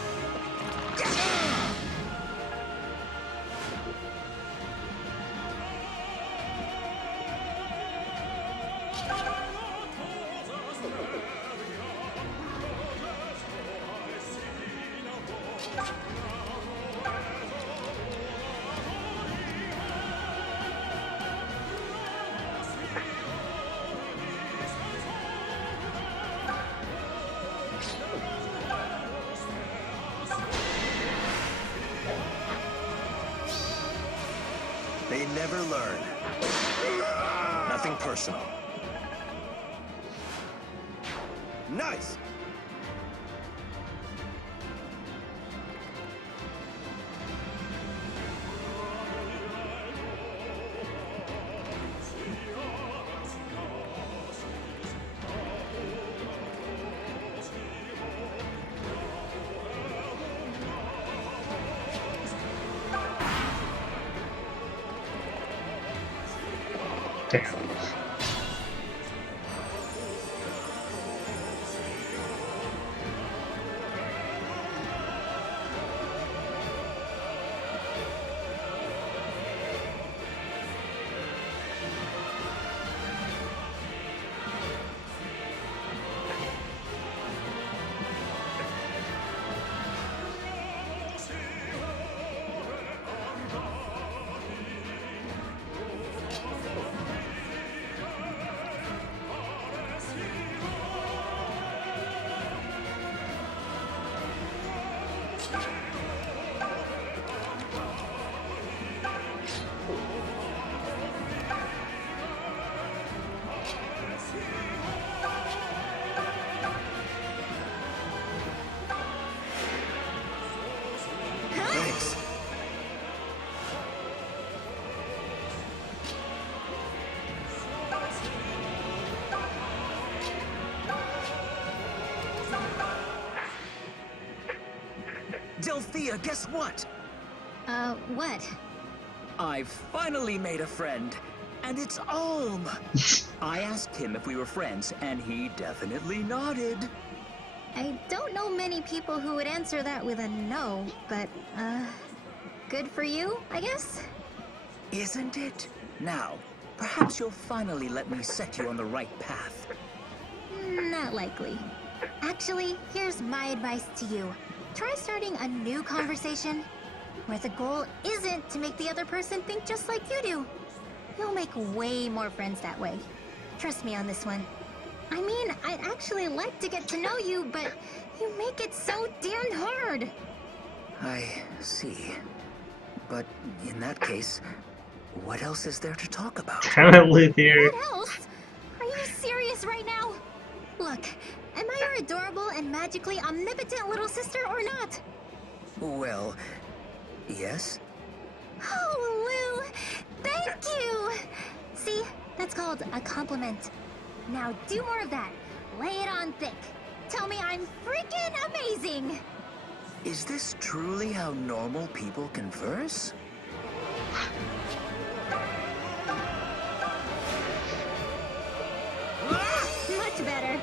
They never learn. Nothing personal. Nice. Damn. Althea, guess what? What? I've finally made a friend, and it's Alm. I asked him if we were friends, and he definitely nodded. I don't know many people who would answer that with a no, but, good for you, I guess? Isn't it? Now, perhaps you'll finally let me set you on the right path. Not likely. Actually, here's my advice to you. Try starting a new conversation, where the goal isn't to make the other person think just like you do. You'll make way more friends that way. Trust me on this one. I mean, I'd actually like to get to know you, but you make it so damn hard. I see. But in that case, what else is there to talk about? Damn it, Luthier. What else? Are you serious right now? Look, am I your adorable and magically omnipotent little sister or not? Well, yes. Oh, Lou, thank you! See, that's called a compliment. Now do more of that. Lay it on thick. Tell me I'm freaking amazing! Is this truly how normal people converse? Much better.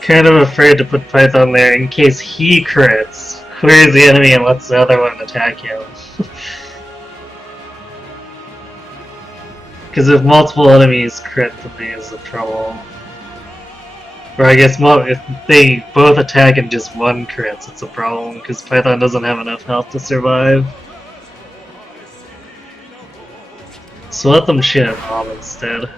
Kind of afraid to put Python there in case he crits, clears the enemy, and lets the other one attack him. Because if multiple enemies crit, then there's the trouble. Or I guess if they both attack and just one crits, it's a problem, because Python doesn't have enough health to survive. So let them shit at Mom instead.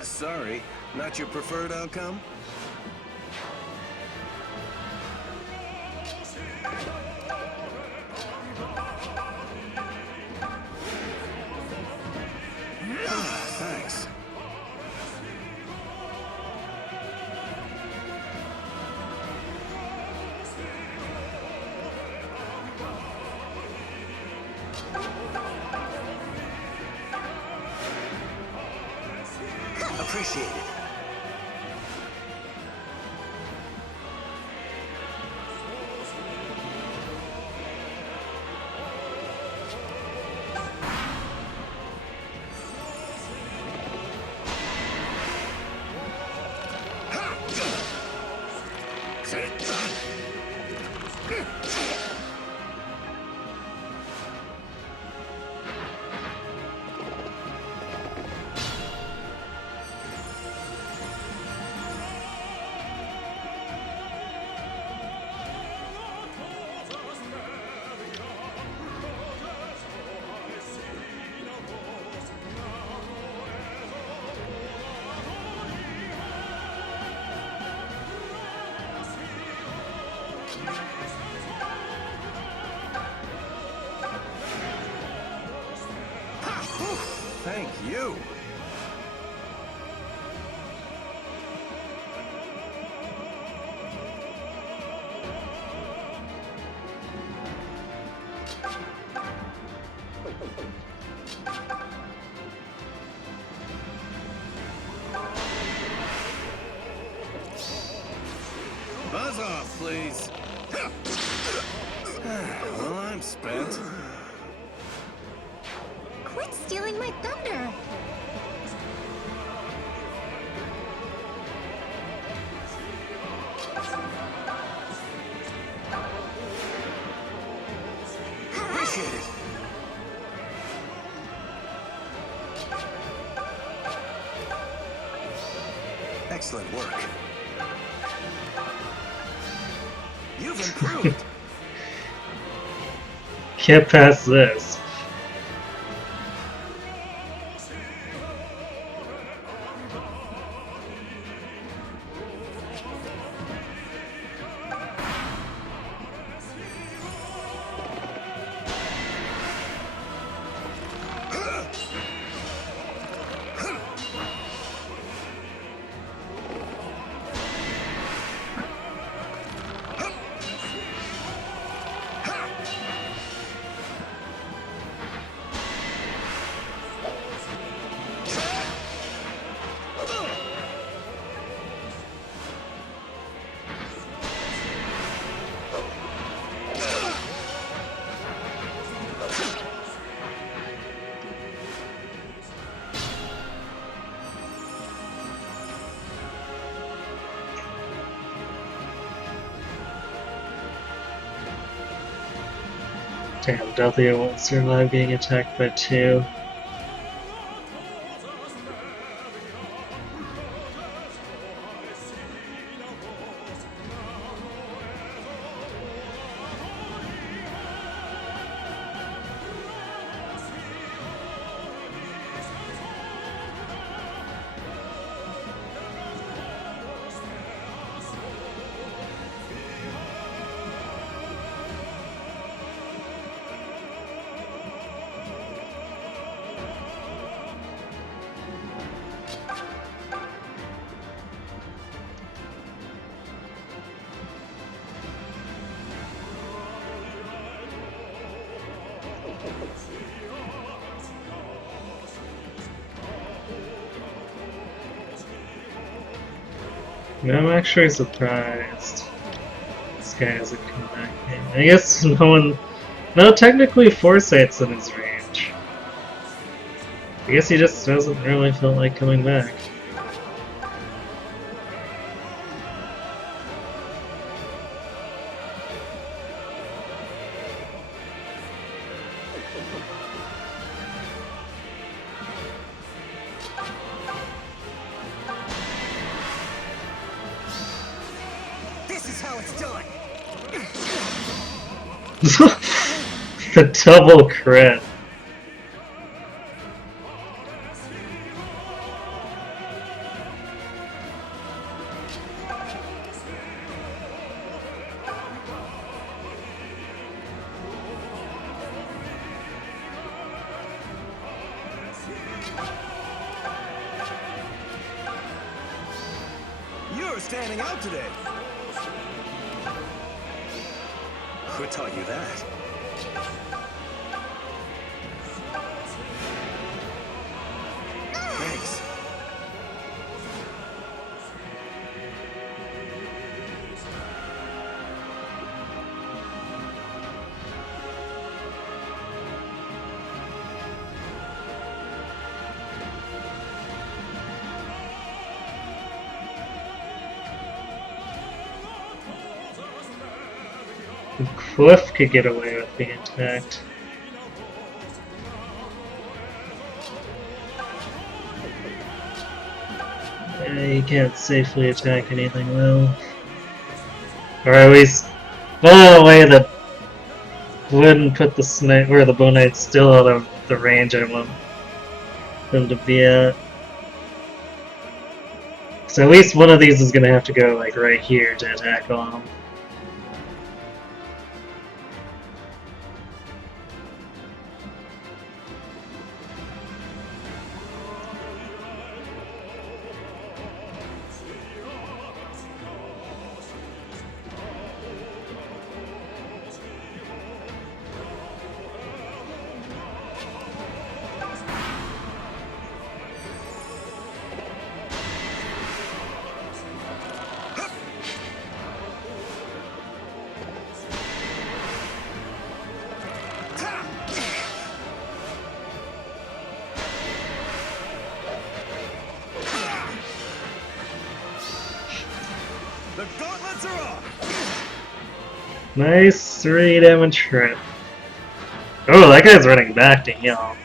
Sorry, not your preferred outcome? Thanks. Appreciate it. Thank you. Buzz off, please. Well, I'm spent. Quit stealing my thunder! Appreciate it. Excellent work. You've improved. Can't pass this. Damn, Dudley won't survive being attacked by two. I'm actually surprised this guy hasn't come back yet. I guess no, technically Foresight's in his range. I guess he just doesn't really feel like coming back. The double crit. You're standing out today. Who taught you that? Thanks. Cliff could get away with being attacked. You can't safely attack anything though. Or at least, no way that wouldn't put the snipe or the Bone Knight still out of the range I want them to be at. So at least one of these is gonna have to go like right here to attack on them. Nice 3 damage trip. Oh, that guy's running back to heal.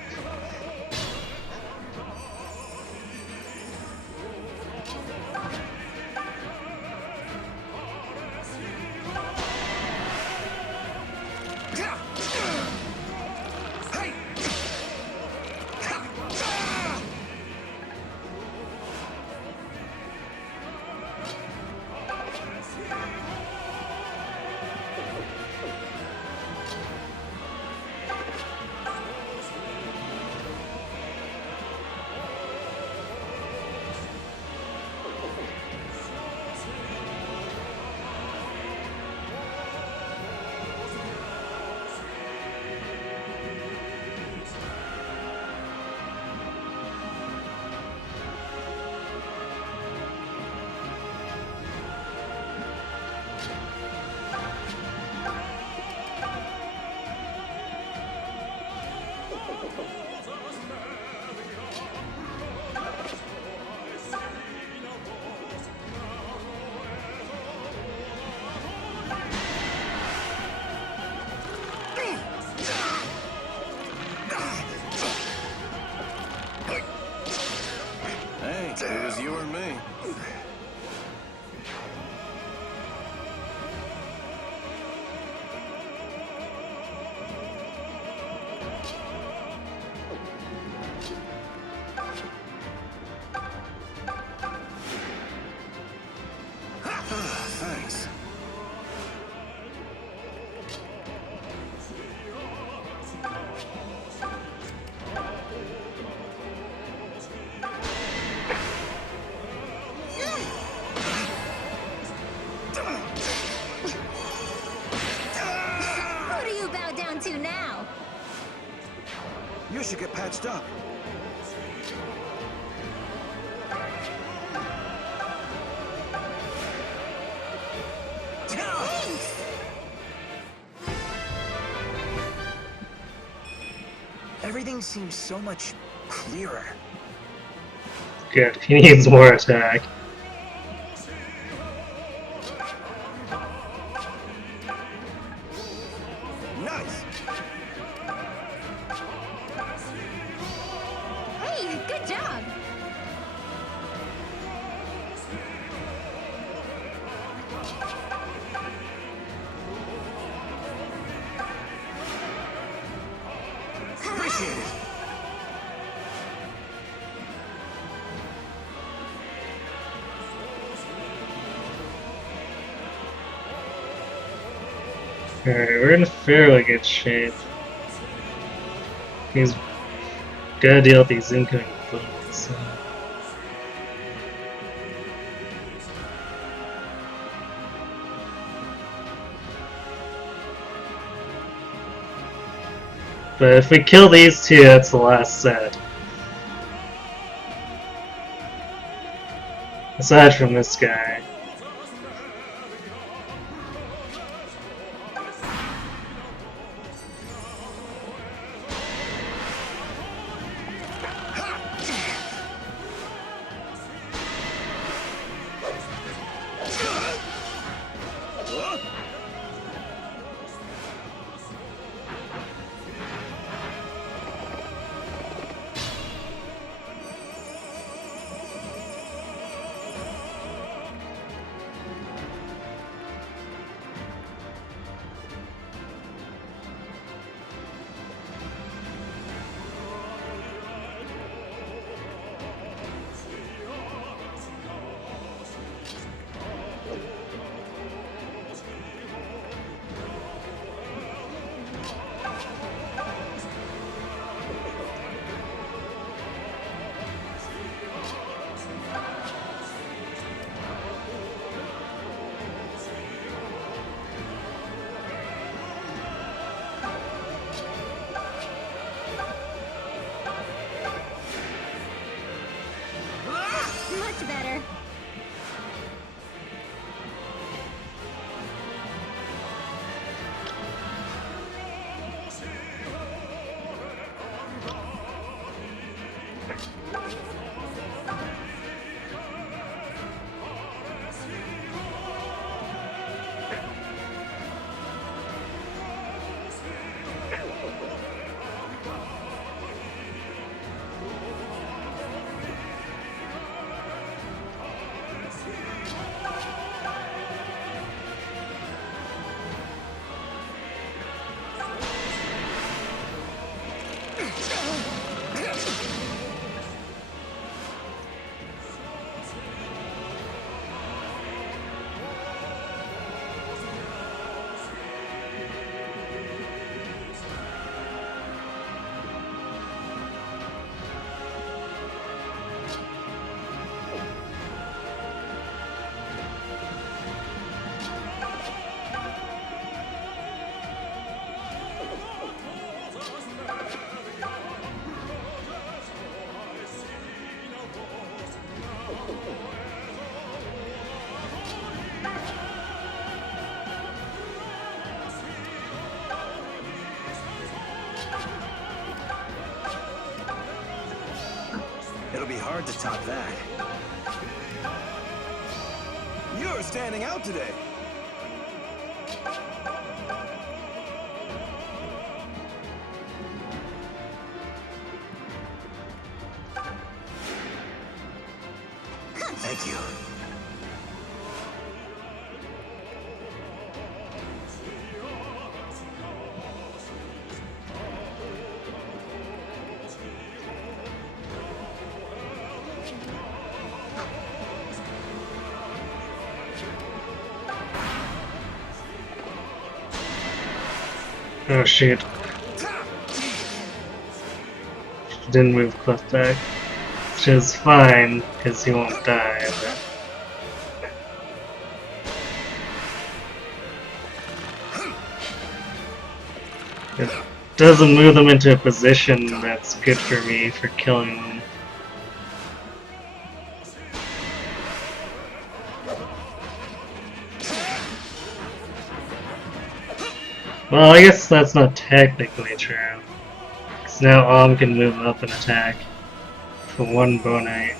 Hey, it was you or me. Thanks. Who do you bow down to now? You should get patched up. Everything seems so much clearer. Good, he needs more attack. Nice. Hey, good job. Appreciate it. Alright, we're in fairly good shape. He's gotta deal with these incoming bullets. So. But if we kill these two, that's the last set. Aside from this guy. It'll be hard to top that. You're standing out today. Thank you. Oh shit. Didn't move Cliff back. Which is fine, because he won't die. But it doesn't move them into a position that's good for me for killing them. Well, I guess that's not technically true. Because now can move up and attack for one bonite.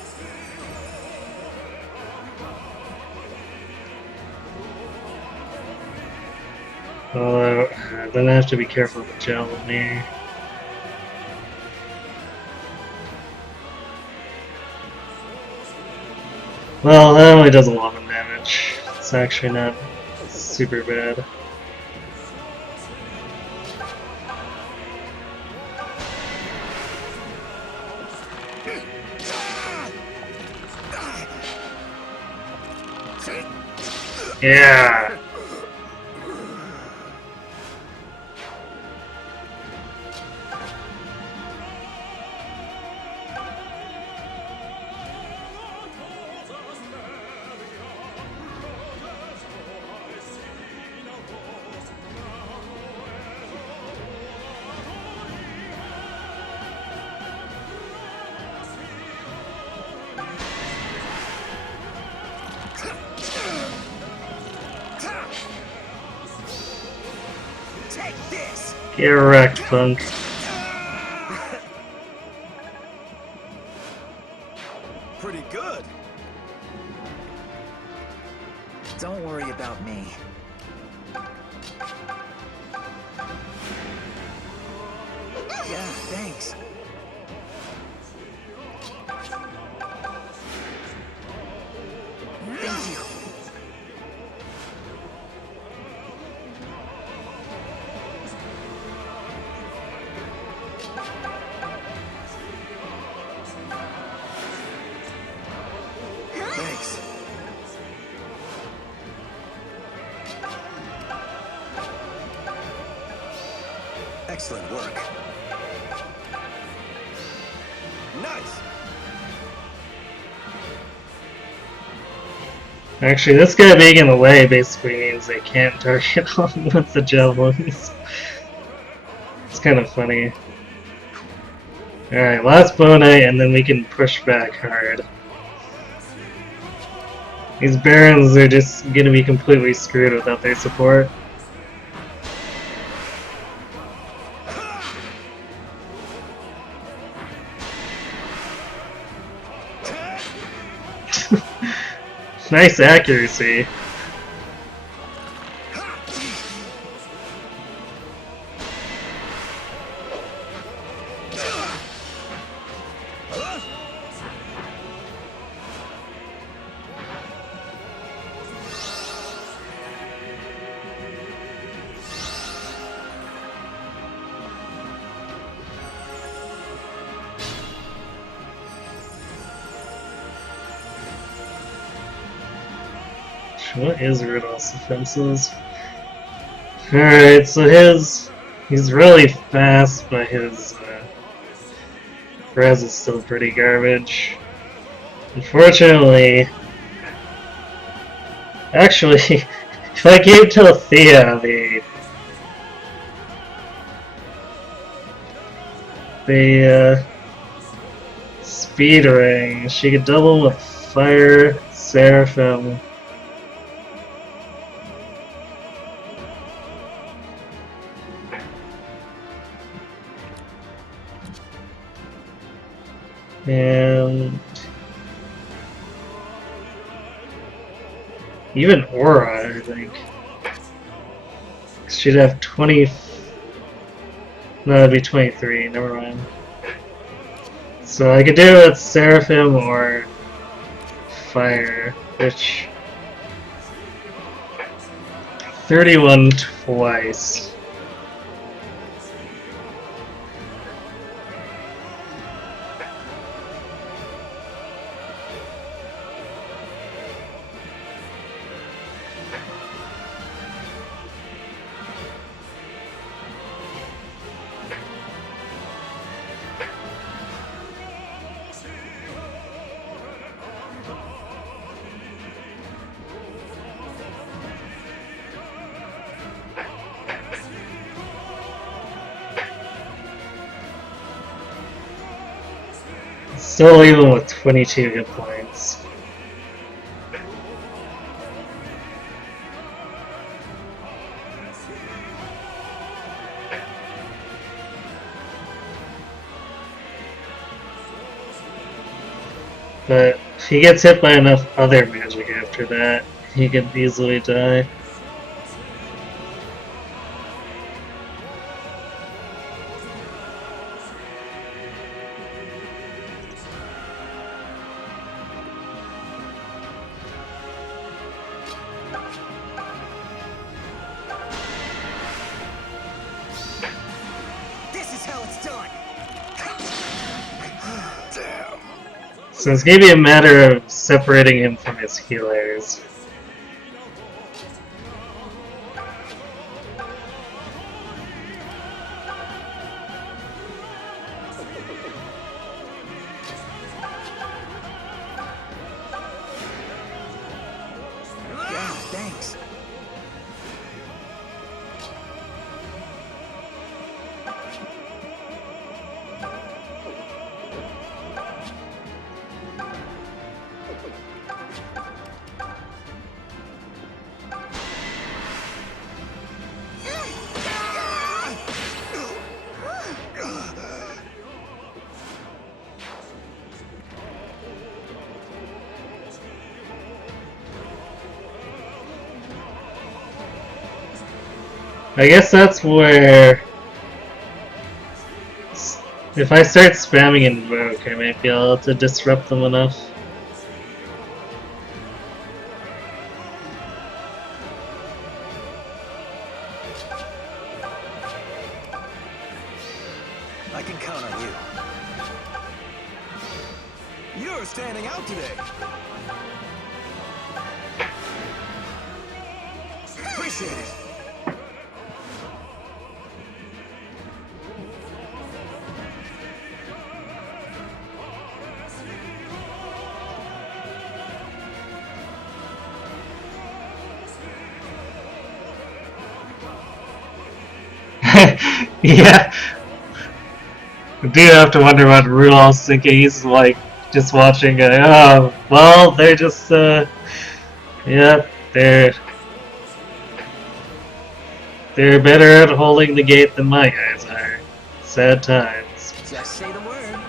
Although, then I have to be careful with the gel with me. Well, that only does 11 damage. It's actually not super bad. Yeah! Get wrecked, punk. Pretty good. Don't worry about me. Yeah, thanks. Thank you. Thanks. Excellent work. Nice. Actually, this guy being in the way basically means they can't target him with the javelins. It's kind of funny. Alright, last bonite, and then we can push back hard. These barons are just gonna be completely screwed without their support. Nice accuracy. What is Rudolph's defenses? Alright, so he's really fast, but his res is still pretty garbage. Unfortunately, actually, if I gave Telethea the speed ring, she could double with Fire, Seraphim. And even Aura, I think. She'd have 20. No, it'd be 23, never mind. So I could do it with Seraphim or Fire, which 31 twice. Still even with 22 hit points. But if he gets hit by enough other magic after that, he could easily die. So it's gonna be a matter of separating him from his healers. Yeah, thanks. I guess that's where, if I start spamming Invoke, I might be able to disrupt them enough. I can count on you. You're standing out today. Appreciate it. Yeah. I do have to wonder what Rudolph's thinking. He's like just watching, oh, well, they're just, yeah, they're better at holding the gate than my guys are. Sad times. Just say the word.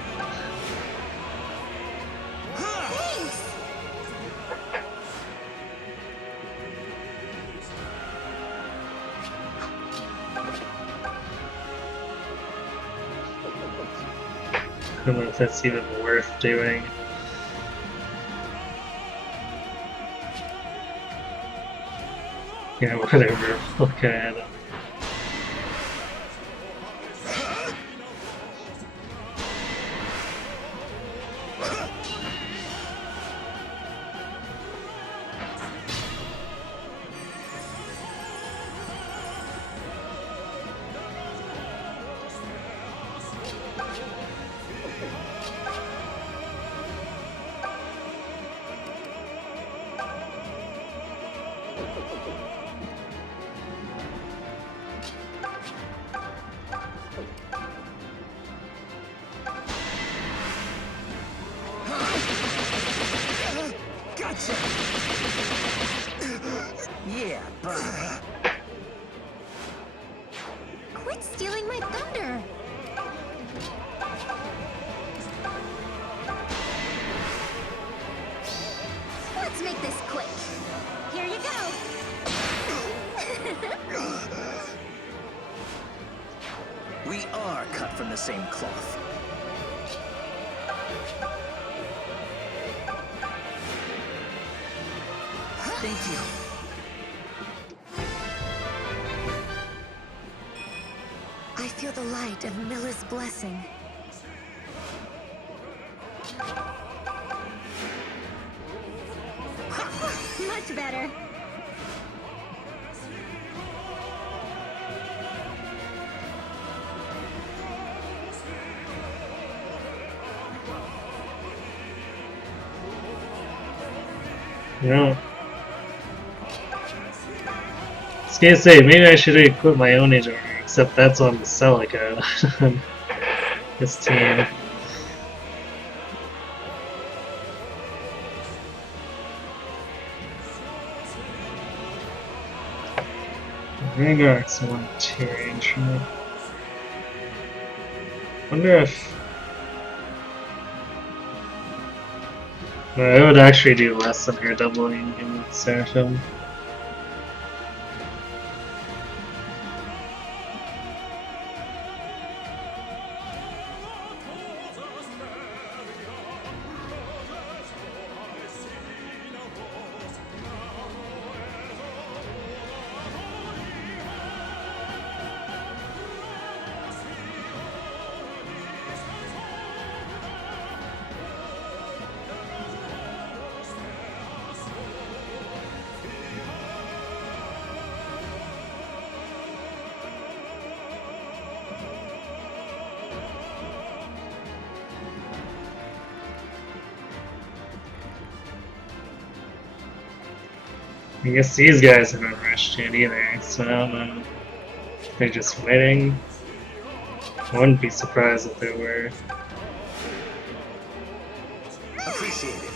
I don't know if that's even worth doing. Yeah, whatever. Look at it. Yeah, bye. Quit stealing my thunder! Let's make this quick. Here you go. We are cut from the same cloth. Thank you. I feel the light of Miller's blessing. Much better. No. I was gonna say, maybe I should equip my own age armor, except that's on Celica. This team. Rengar's 1-2 range, right? Wonder if... No, it would actually do less than her doubling in Seraphim. I guess these guys haven't rushed yet either, so I don't know. They're just waiting. I wouldn't be surprised if they were. Appreciate it.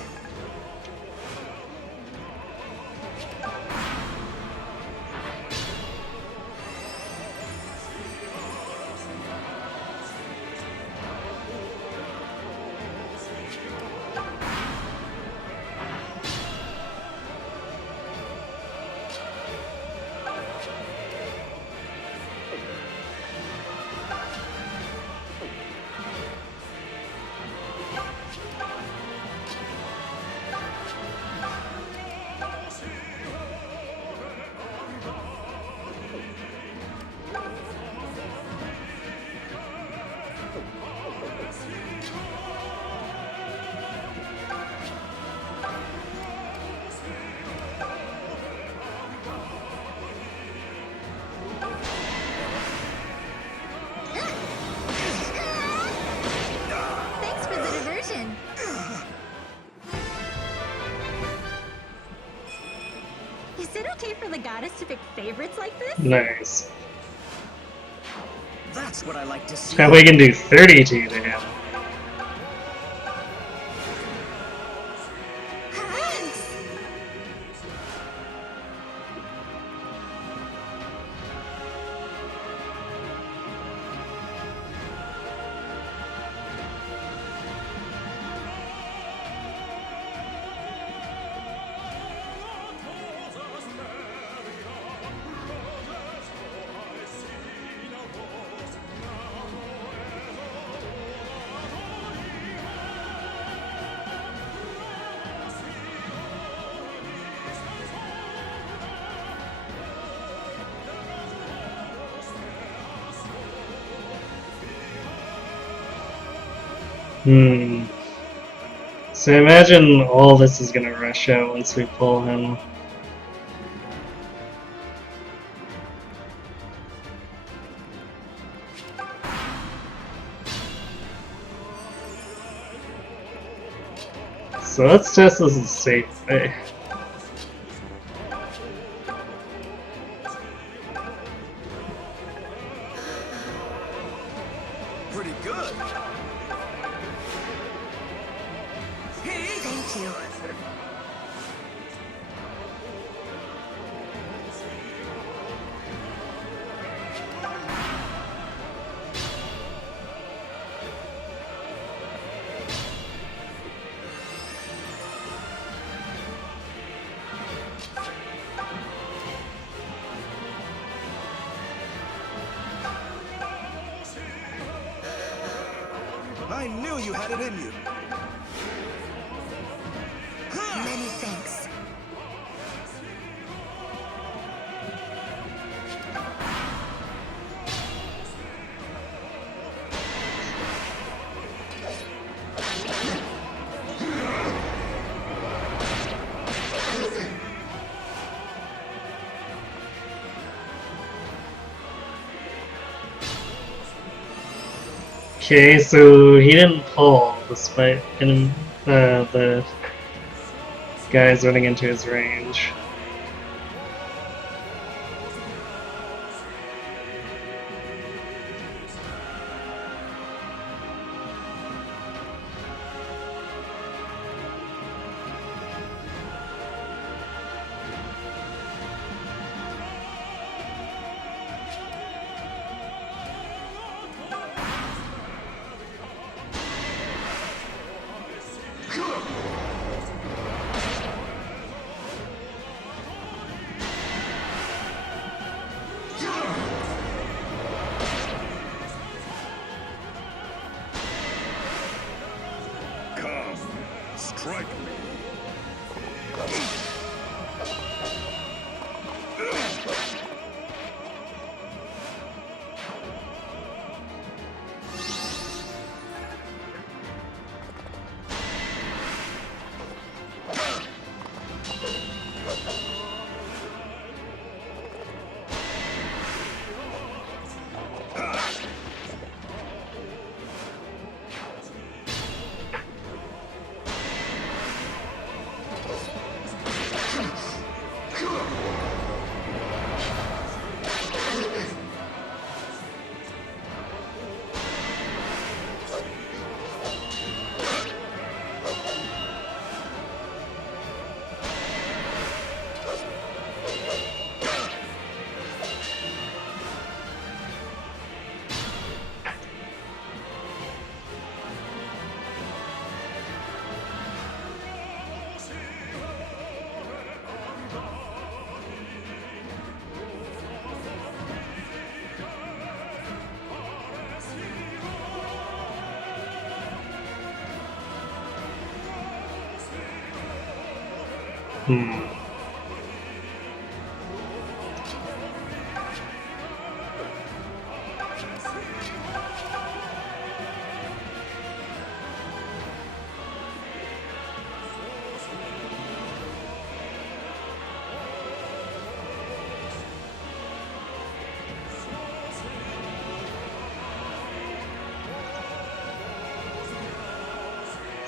Thanks for the diversion. Is it okay for the goddess to pick favorites like this? Nice. That's what I like to see. Now we can do 32 to him. Thanks. So imagine all this is gonna rush out once we pull him. So let's test this in a safe way. Pretty good. Thank you. I knew you had it in you. Many thanks. Okay, so he didn't pull despite the guys running into his range. Come, strike me.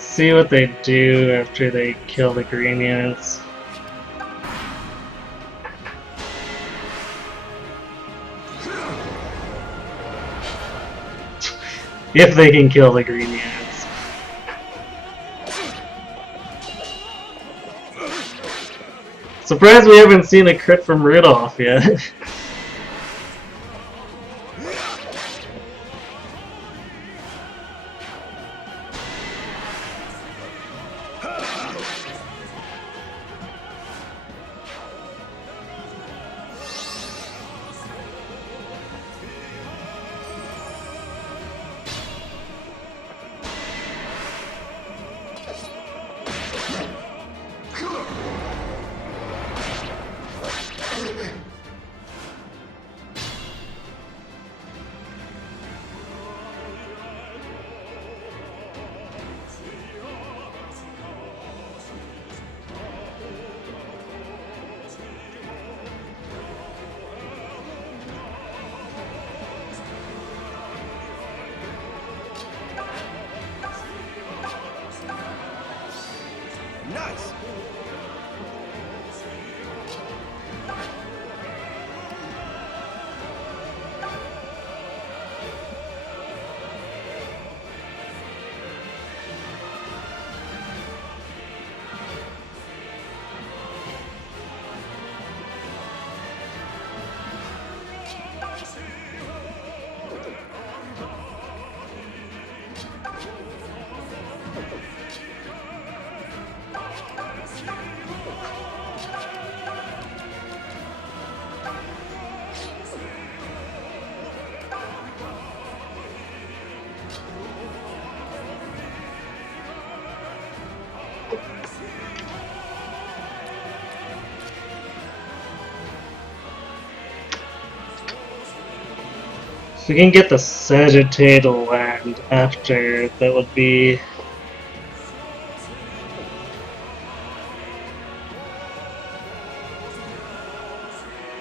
See what they do after they kill the green units. If they can kill the green units. Surprised we haven't seen a crit from Rudolph yet. If we can get the Sagittal land after, that would be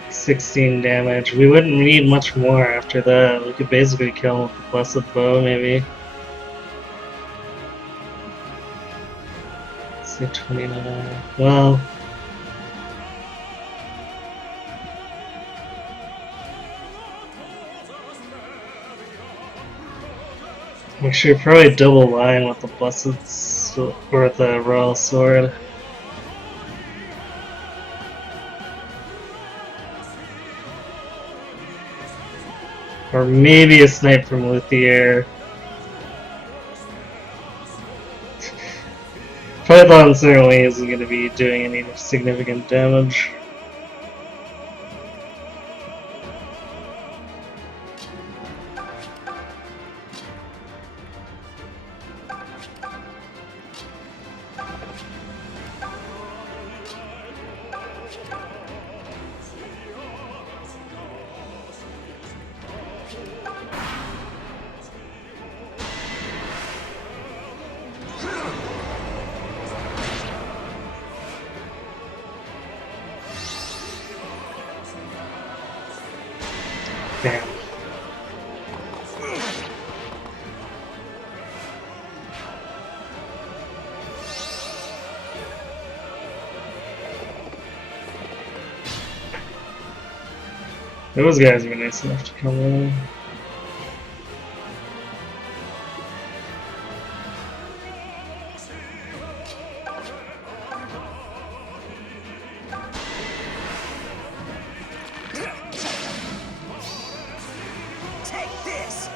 16 damage. We wouldn't need much more after that. We could basically kill him with the Blessed Bow, maybe. Let's see, 29. Well, we should probably double line with the or the Royal Sword. Or maybe a snipe from Luthier. Python certainly isn't going to be doing any significant damage. Damn. Those guys were nice enough to come in. Take this!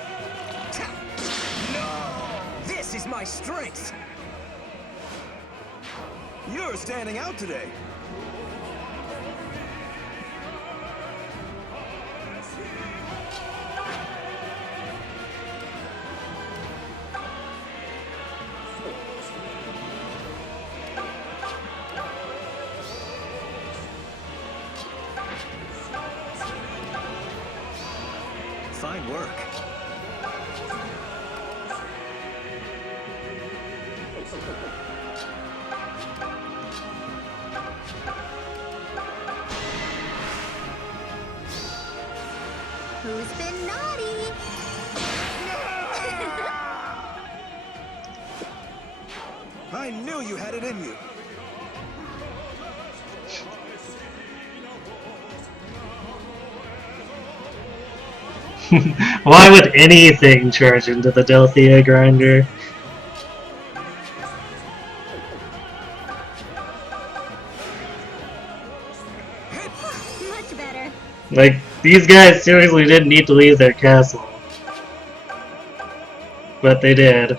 No! This is my strength! You're standing out today. Fine work. Who's been naughty? I knew you had it in you. Why would anything charge into the Delthea grinder? Much better. Like, these guys seriously didn't need to leave their castle. But they did.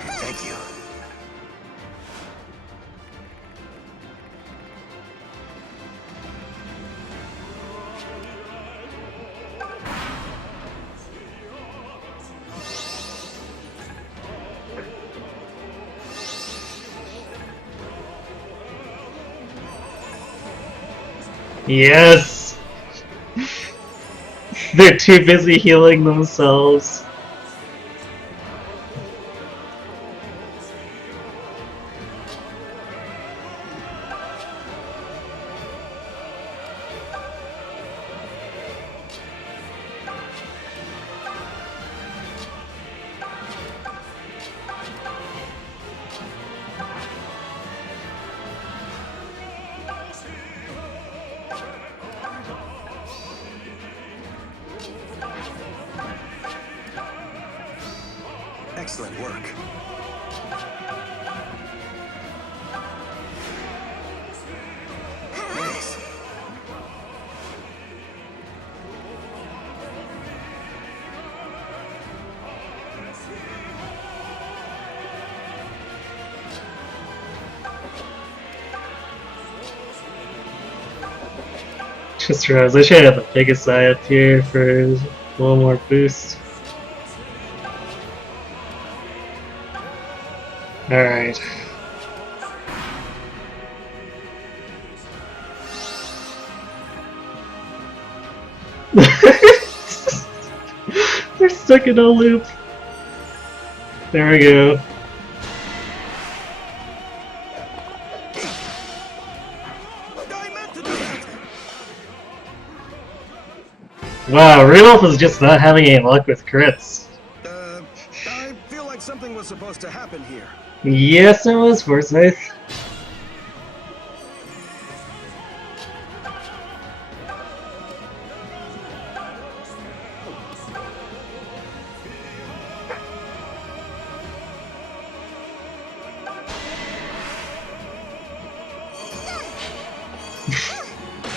Thank you. Yes! They're too busy healing themselves. Excellent work. Nice. Just realized I should have the biggest eye up here for a little more boost. Alright. We're stuck in a loop. There we go. I meant to do that! Wow, Rudolph is just not having any luck with crits. I feel like something was supposed to happen here. Yes, it was Forsyth.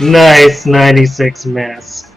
Nice 96 miss.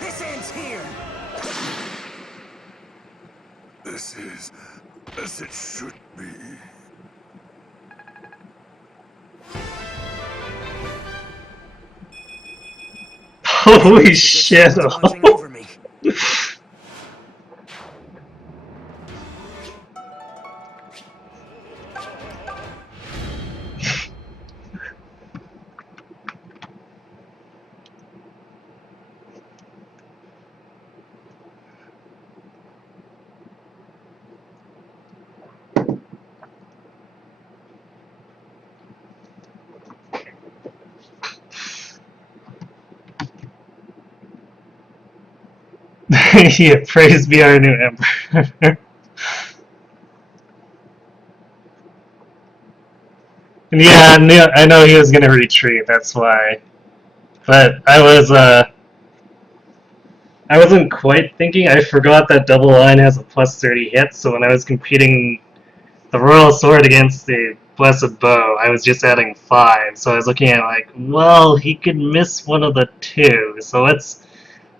This ends here! This is as it should be. Holy As if shit. someone's watching over me. Yeah, praise be our new emperor. Yeah, I know he was gonna retreat, that's why. But I wasn't quite thinking. I forgot that double line has a plus 30 hit, so when I was competing the Royal Sword against the Blessed Bow, I was just adding 5. So I was looking at like, well, he could miss one of the two. So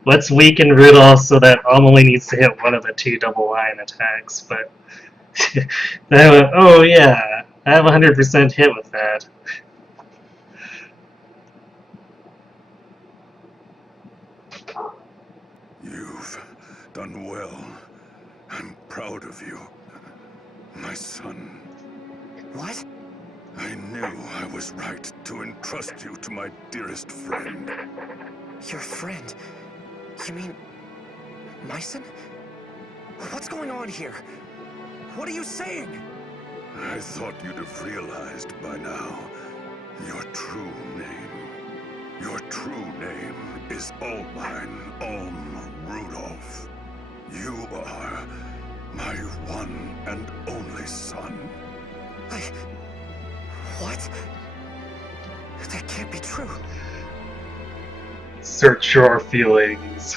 let's weaken Rudolph so that Alm only needs to hit one of the two double line attacks. But then I went, oh yeah. I have 100% hit with that. You've done well. I'm proud of you, my son. What? I knew I was right to entrust you to my dearest friend. Your friend? You mean... Myson? What's going on here? What are you saying? I thought you'd have realized by now your true name. Your true name is Almine Rudolph. You are my one and only son. What? That can't be true. Search your feelings.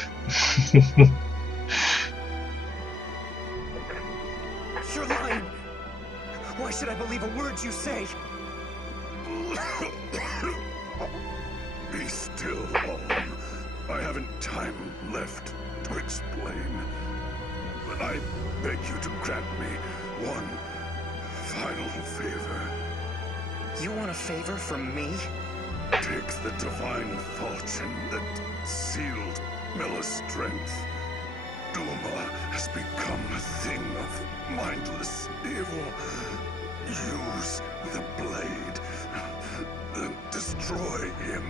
You're lying! Why should I believe a word you say? Be still, Alm. I haven't time left to explain. But I beg you to grant me one final favor. You want a favor from me? Take the divine falchion that sealed Miller's strength. Duma has become a thing of mindless evil. Use the blade and destroy him.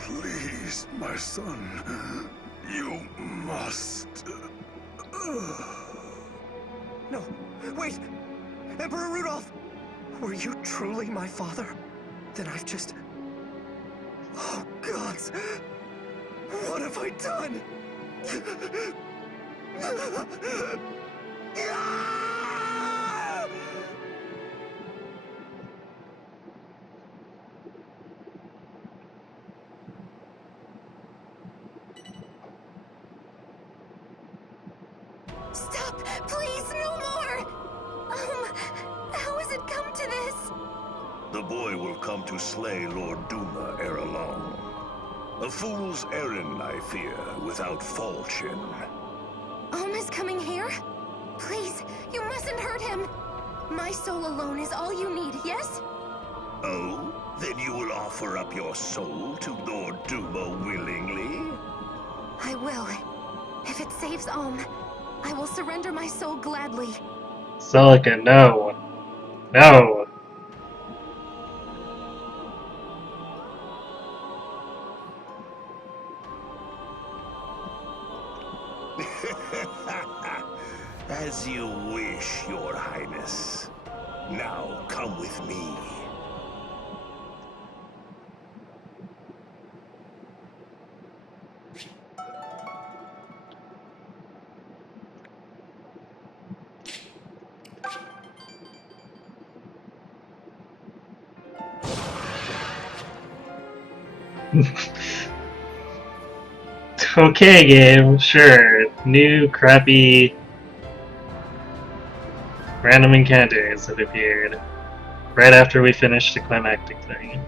Please, my son. You must. No, wait! Emperor Rudolph! Were you truly my father? Then I've just... Oh, gods! What have I done? Stop! Please, no more! How has it come to this? The boy will come to slay Lord Duma ere long. A fool's errand, I fear, without falchion. Is coming here? Please, you mustn't hurt him. My soul alone is all you need, yes? Oh? Then you will offer up your soul to Lord Duma willingly? I will. If it saves Alm, I will surrender my soul gladly. Celica, no. No. As you wish, Your Highness. Now come with me. Okay, game, sure. New crappy random encounters have appeared right after we finished the climactic thing.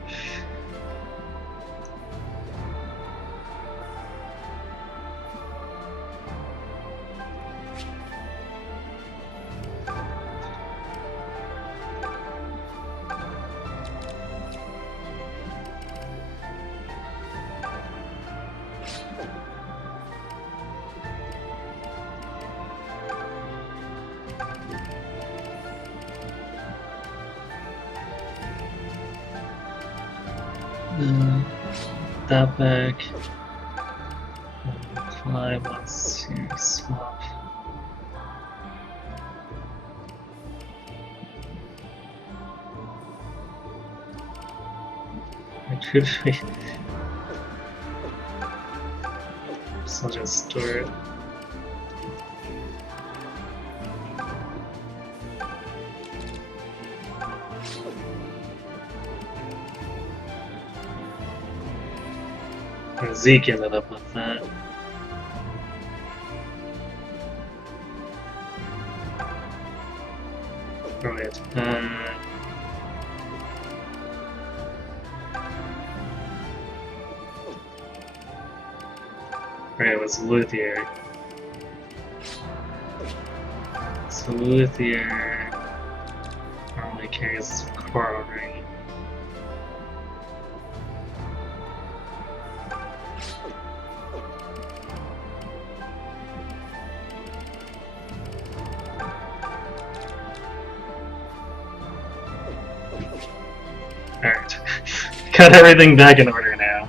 That back. Fly wants to swap. Should we? So I'll just store it. And Zeke ended up with that. Right. Right, it was Luthier. So Luthier. Normally carries corollary. Alright. Got everything back in order now.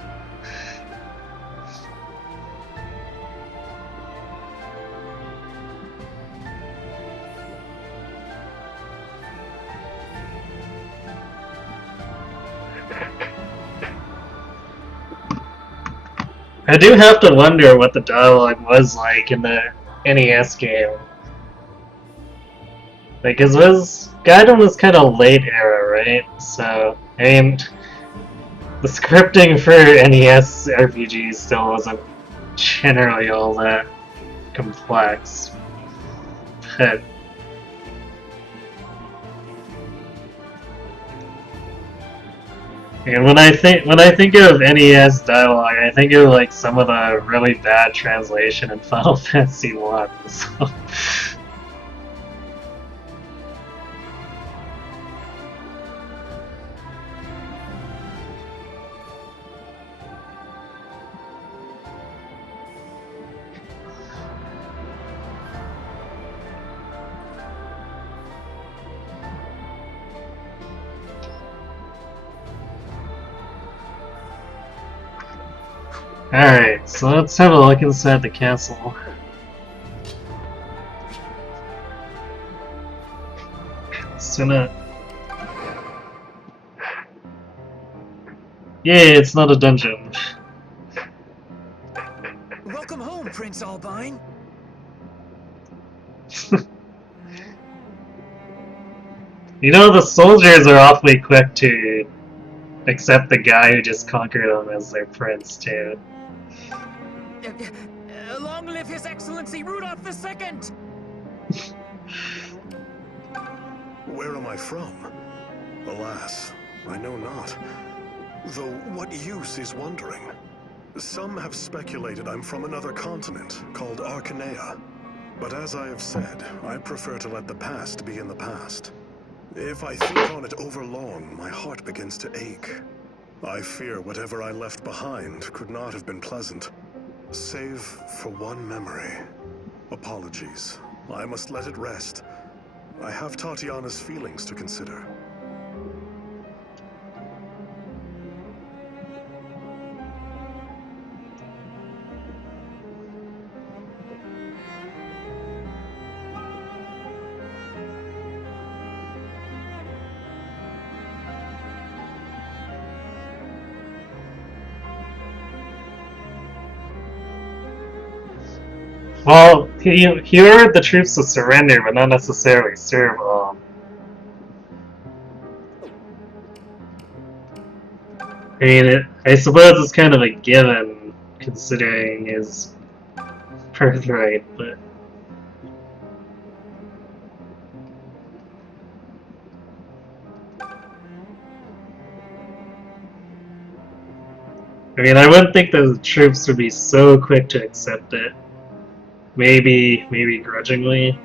I do have to wonder what the dialogue was like in the NES game. Like, Gaiden was kind of late era, right? So, I mean, the scripting for NES RPGs still wasn't generally all that complex. But and when I think of NES dialogue, I think of like some of the really bad translation in Final Fantasy 1. So. Alright, so let's have a look inside the castle. Yay, it's not a dungeon. Welcome home, Prince Albine. You know, the soldiers are awfully quick to accept the guy who just conquered them as their prince, too. Long live His Excellency Rudolph II! Where am I from? Alas, I know not. Though what use is wondering? Some have speculated I'm from another continent, called Arcanea. But as I have said, I prefer to let the past be in the past. If I think on it overlong, my heart begins to ache. I fear whatever I left behind could not have been pleasant, save for one memory. Apologies. I must let it rest. I have Tatiana's feelings to consider. Well, he ordered the troops to surrender, but not necessarily serve all. I mean, I suppose it's kind of a given, considering his birthright, but... I mean, I wouldn't think the troops would be so quick to accept it. Maybe grudgingly.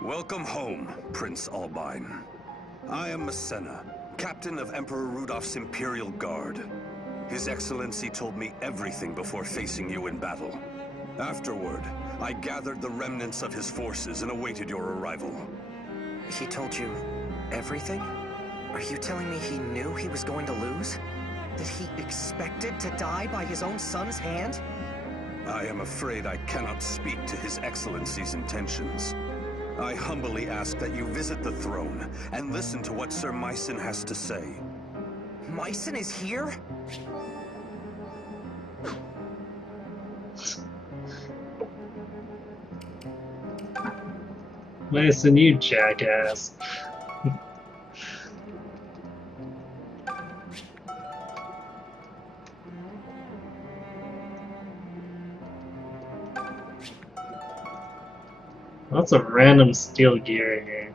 Welcome home, Prince Albine. I am Masena, captain of Emperor Rudolph's Imperial Guard. His Excellency told me everything before facing you in battle. Afterward, I gathered the remnants of his forces and awaited your arrival. He told you everything? Are you telling me he knew he was going to lose? That he expected to die by his own son's hand? I am afraid I cannot speak to His Excellency's intentions. I humbly ask that you visit the throne and listen to what Sir Mycen has to say. Mycen is here? Mycen, you jackass. Lots of random steel gear here.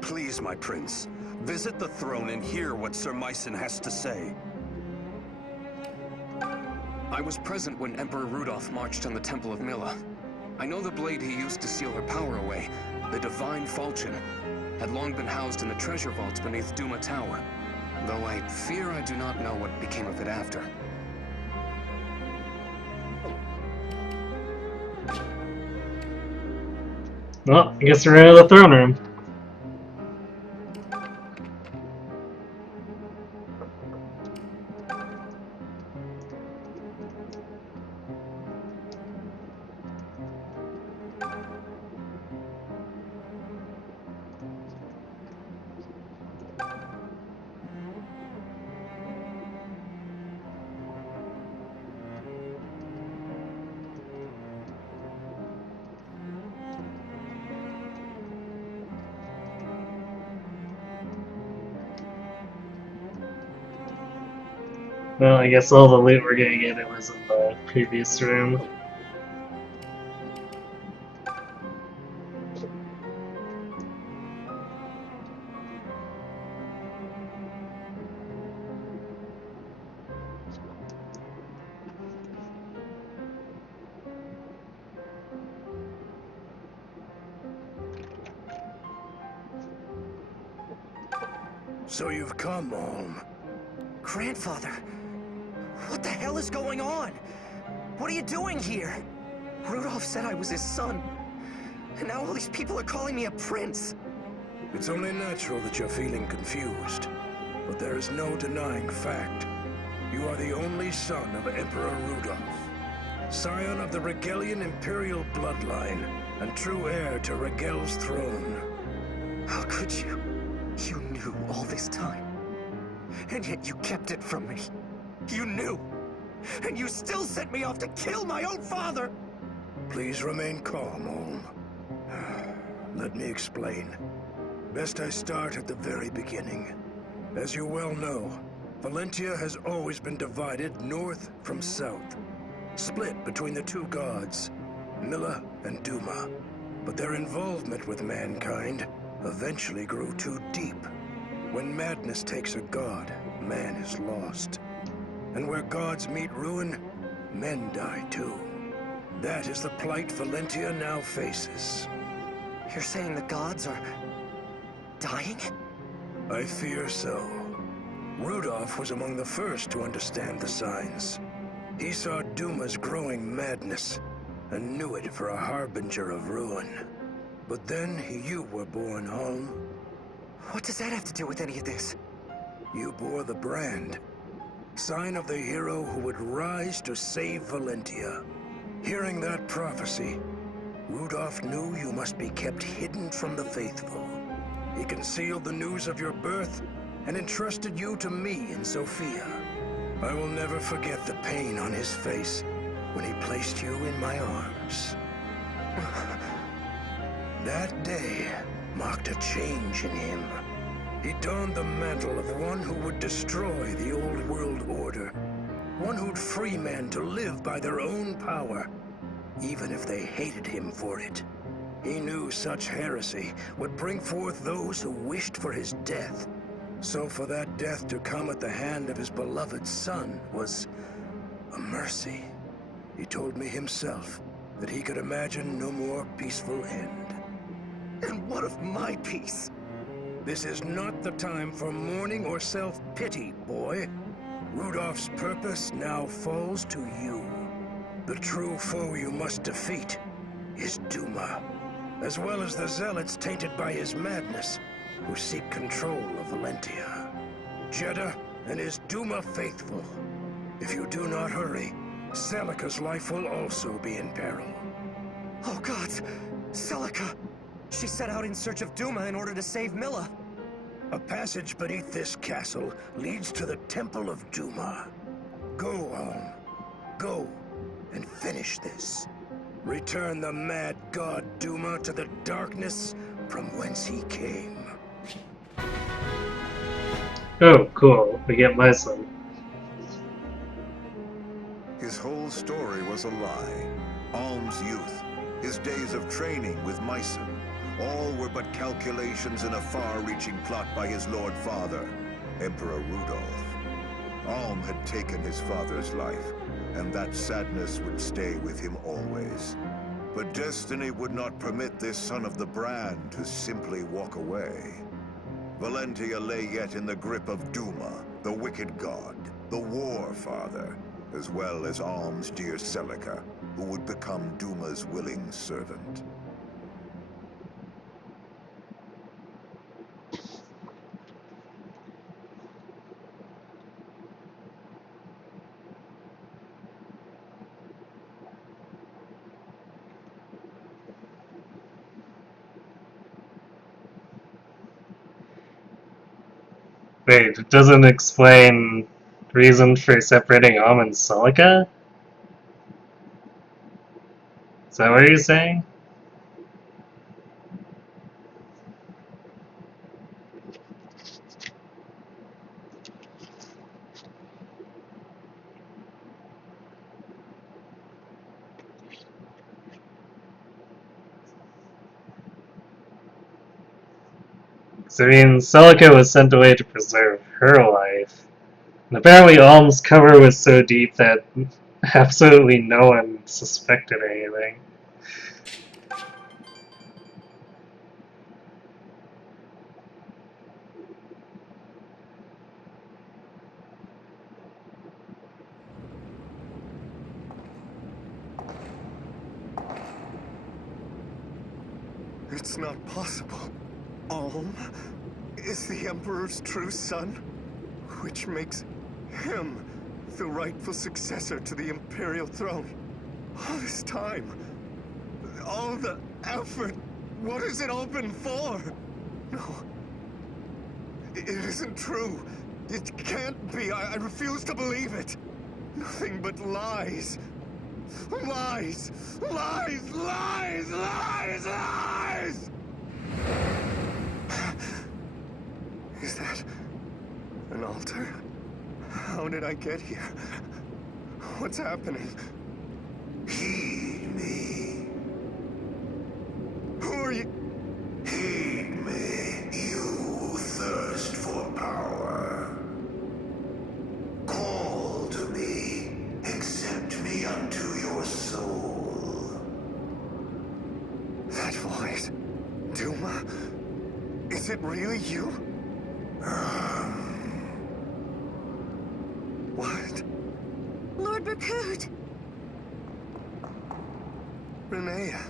Please, my prince, visit the throne and hear what Sir Mycen has to say. I was present when Emperor Rudolph marched on the Temple of Milla. I know the blade he used to seal her power away, the divine falchion, had long been housed in the treasure vaults beneath Duma Tower, though I fear I do not know what became of it after. Well, I guess we're in the throne room. Well, I guess all the loot we're gonna get it was in the previous room. So you've come, Olm. Grandfather, what the hell is going on? What are you doing here? Rudolph said I was his son, and now all these people are calling me a prince. It's only natural that you're feeling confused, but there is no denying fact. You are the only son of Emperor Rudolph, scion of the Regelian Imperial bloodline, and true heir to Regel's throne. How could you? You knew all this time, and yet you kept it from me. You knew, and you still sent me off to kill my own father! Please remain calm, Olm. Let me explain. Best I start at the very beginning. As you well know, Valentia has always been divided north from south, split between the two gods, Milla and Duma. But their involvement with mankind eventually grew too deep. When madness takes a god, man is lost. And where gods meet ruin, men die too. That is the plight Valentia now faces. You're saying the gods are dying? I fear so. Rudolph was among the first to understand the signs. He saw Duma's growing madness and knew it for a harbinger of ruin. But then you were born, Olm. What does that have to do with any of this? You bore the brand, sign of the hero who would rise to save Valentia. Hearing that prophecy, Rudolph knew you must be kept hidden from the faithful. He concealed the news of your birth and entrusted you to me and Sophia. I will never forget the pain on his face when he placed you in my arms. That day marked a change in him. He donned the mantle of one who would destroy the old world order. One who'd free men to live by their own power, even if they hated him for it. He knew such heresy would bring forth those who wished for his death. So for that death to come at the hand of his beloved son was a mercy. He told me himself that he could imagine no more peaceful end. And what of my peace? This is not the time for mourning or self-pity, boy. Rudolph's purpose now falls to you. The true foe you must defeat is Duma, as well as the zealots tainted by his madness, who seek control of Valentia. Jeddah, and is Duma faithful. If you do not hurry, Celica's life will also be in peril. Oh gods! Celica! She set out in search of Duma in order to save Milla. A passage beneath this castle leads to the Temple of Duma. Go on. Go and finish this. Return the mad god Duma to the darkness from whence he came. Oh, cool. We get my son. His whole story was a lie. Alm's youth, his days of training with Myson, all were but calculations in a far-reaching plot by his Lord Father, Emperor Rudolph. Alm had taken his father's life, and that sadness would stay with him always. But destiny would not permit this son of the brand to simply walk away. Valentia lay yet in the grip of Duma, the wicked god, the war father, as well as Alm's dear Celica, who would become Duma's willing servant. Wait, it doesn't explain reason for separating Alm and Celica? Is that what you're saying? So, I mean, Celica was sent away to preserve her life. And apparently Alm's cover was so deep that absolutely no one suspected anything. It's not possible. Alm is the Emperor's true son, which makes him the rightful successor to the Imperial throne. All this time, all the effort, what has it all been for? No, it isn't true. It can't be. I refuse to believe it. Nothing but lies. Lies! Lies! Lies! Lies! Lies! Is that an altar? How did I get here? What's happening? Heed me. Who are you? Heed me, you who thirst for power. Call to me, accept me unto your soul. That voice. Duma? Is it really you? What? Lord Berkut! Renea.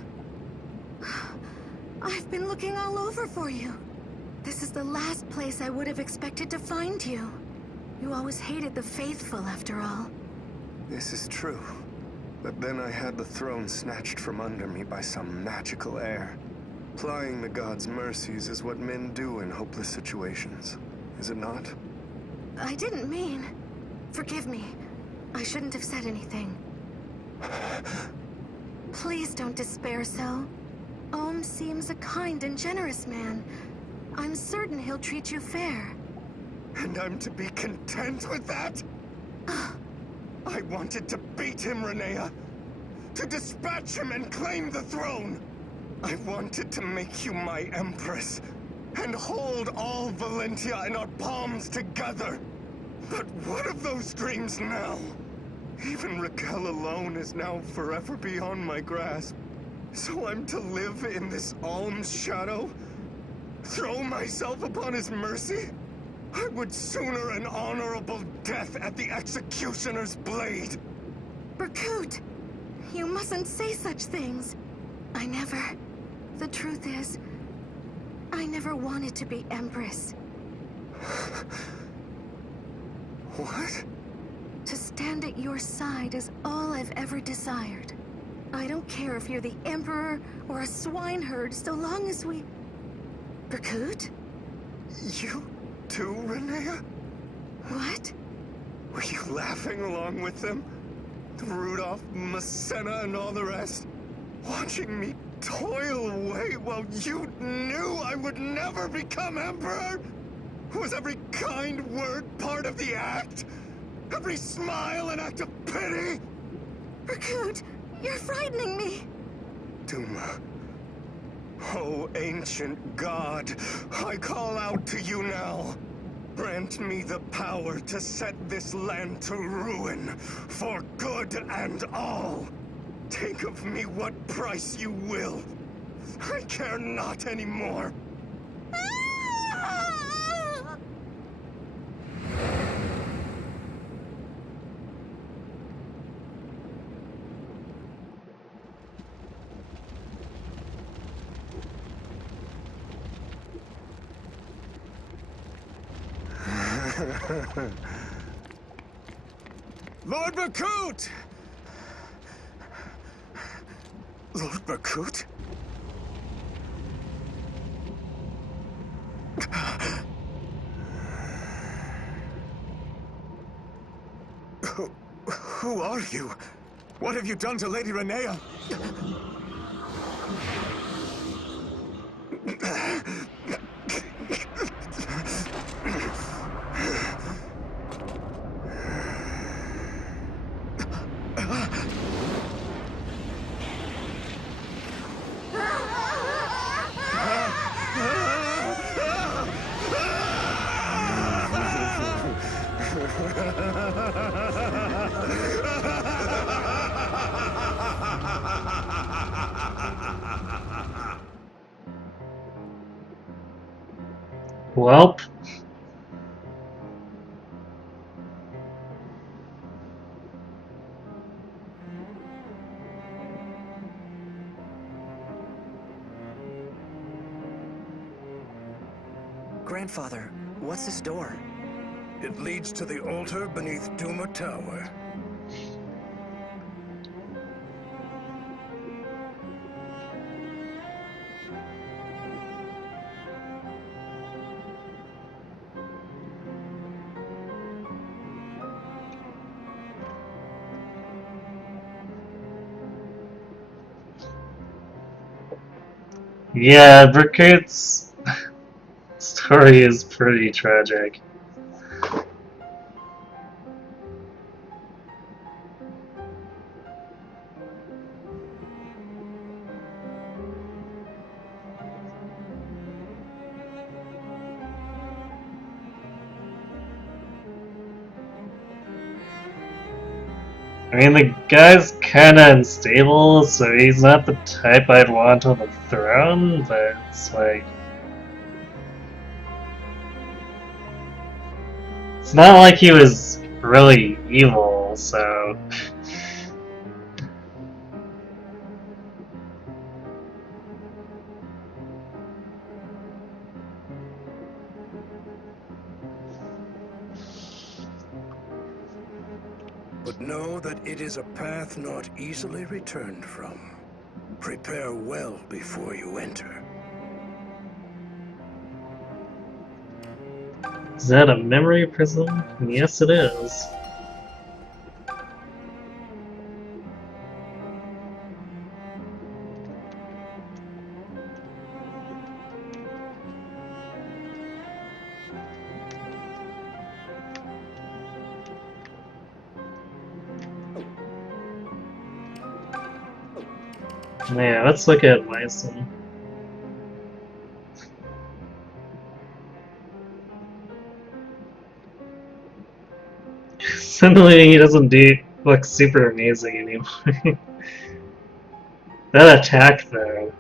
I've been looking all over for you. This is the last place I would have expected to find you. You always hated the faithful, after all. This is true. But then I had the throne snatched from under me by some magical heir. Plying the gods' mercies is what men do in hopeless situations, is it not? I didn't mean... Forgive me. I shouldn't have said anything. Please don't despair so. Ohm seems a kind and generous man. I'm certain he'll treat you fair. And I'm to be content with that? I wanted to beat him, Renea. To dispatch him and claim the throne. I wanted to make you my empress. And hold all Valentia in our palms together. But what of those dreams now? Even Raquel alone is now forever beyond my grasp. So I'm to live in this Alm's shadow? Throw myself upon his mercy? I would sooner an honorable death at the executioner's blade. Berkut! You mustn't say such things. I never... The truth is, I never wanted to be Empress. What? To stand at your side is all I've ever desired. I don't care if you're the Emperor or a swineherd, so long as we... Berkut? You too, Renea? What? Were you laughing along with them? Rudolph, Masena, and all the rest? Watching me toil away while you knew I would never become Emperor? Was every kind word part of the act? Every smile an act of pity? Berkut, you're frightening me. Duma. Oh, ancient god, I call out to you now. Grant me the power to set this land to ruin, for good and all. Take of me what price you will. I care not anymore. Lord Berkut! Lord Berkut? Who are you? What have you done to Lady Renea? Welp. Grandfather, what's this door? It leads to the altar beneath Duma Tower. Yeah, Berkut's story is pretty tragic. I mean, the guy's kinda unstable, so he's not the type I'd want on the throne, but it's like... It's not like he was really evil, so... But know that it is a path not easily returned from. Prepare well before you enter. Is that a memory prism? Yes, it is. Yeah, let's look at Myson. Suddenly he doesn't look super amazing anymore. That attack though.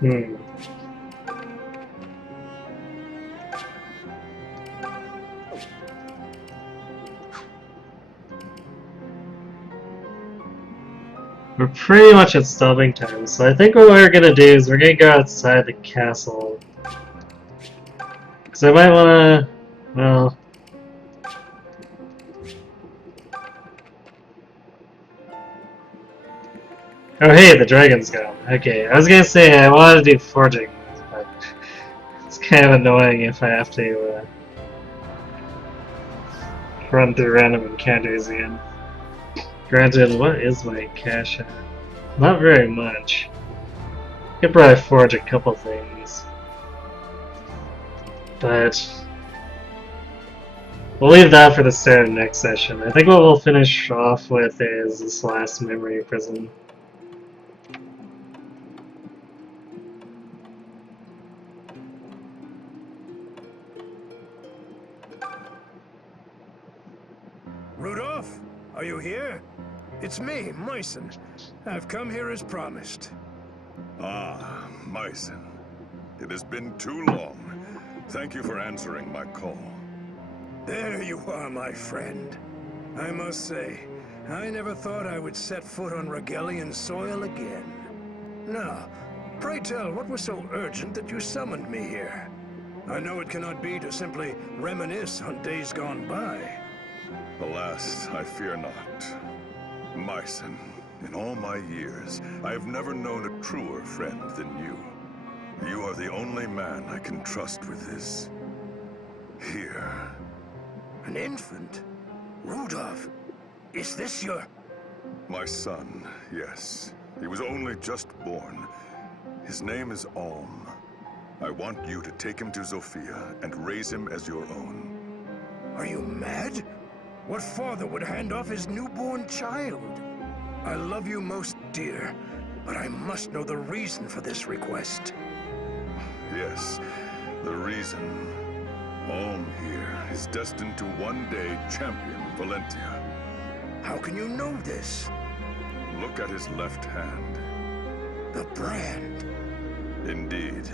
Hmm. We're pretty much at stopping time, so I think what we're gonna do is we're gonna go outside the castle. Because I might wanna... well... Oh hey, the dragon's gone. Okay, I was gonna say I wanted to do forging, but it's kind of annoying if I have to run through random encounters again. Granted, what is my cash at? Not very much. Could probably forge a couple things. But we'll leave that for the start of the next session. I think what we'll finish off with is this last memory prison. Rudolph, are you here? It's me, Myson. I've come here as promised. Ah, Myson. It has been too long. Thank you for answering my call. There you are, my friend. I must say, I never thought I would set foot on Regelian soil again. Now, pray tell, what was so urgent that you summoned me here? I know it cannot be to simply reminisce on days gone by. Alas, I fear not. Myson, in all my years, I have never known a truer friend than you. You are the only man I can trust with this. Here. An infant? Rudolph, is this your... My son, yes. He was only just born. His name is Alm. I want you to take him to Zofia and raise him as your own. Are you mad? What father would hand off his newborn child? I love you most dear, but I must know the reason for this request. Yes, the reason. Alm here is destined to one day champion Valentia. How can you know this? Look at his left hand. The brand. Indeed.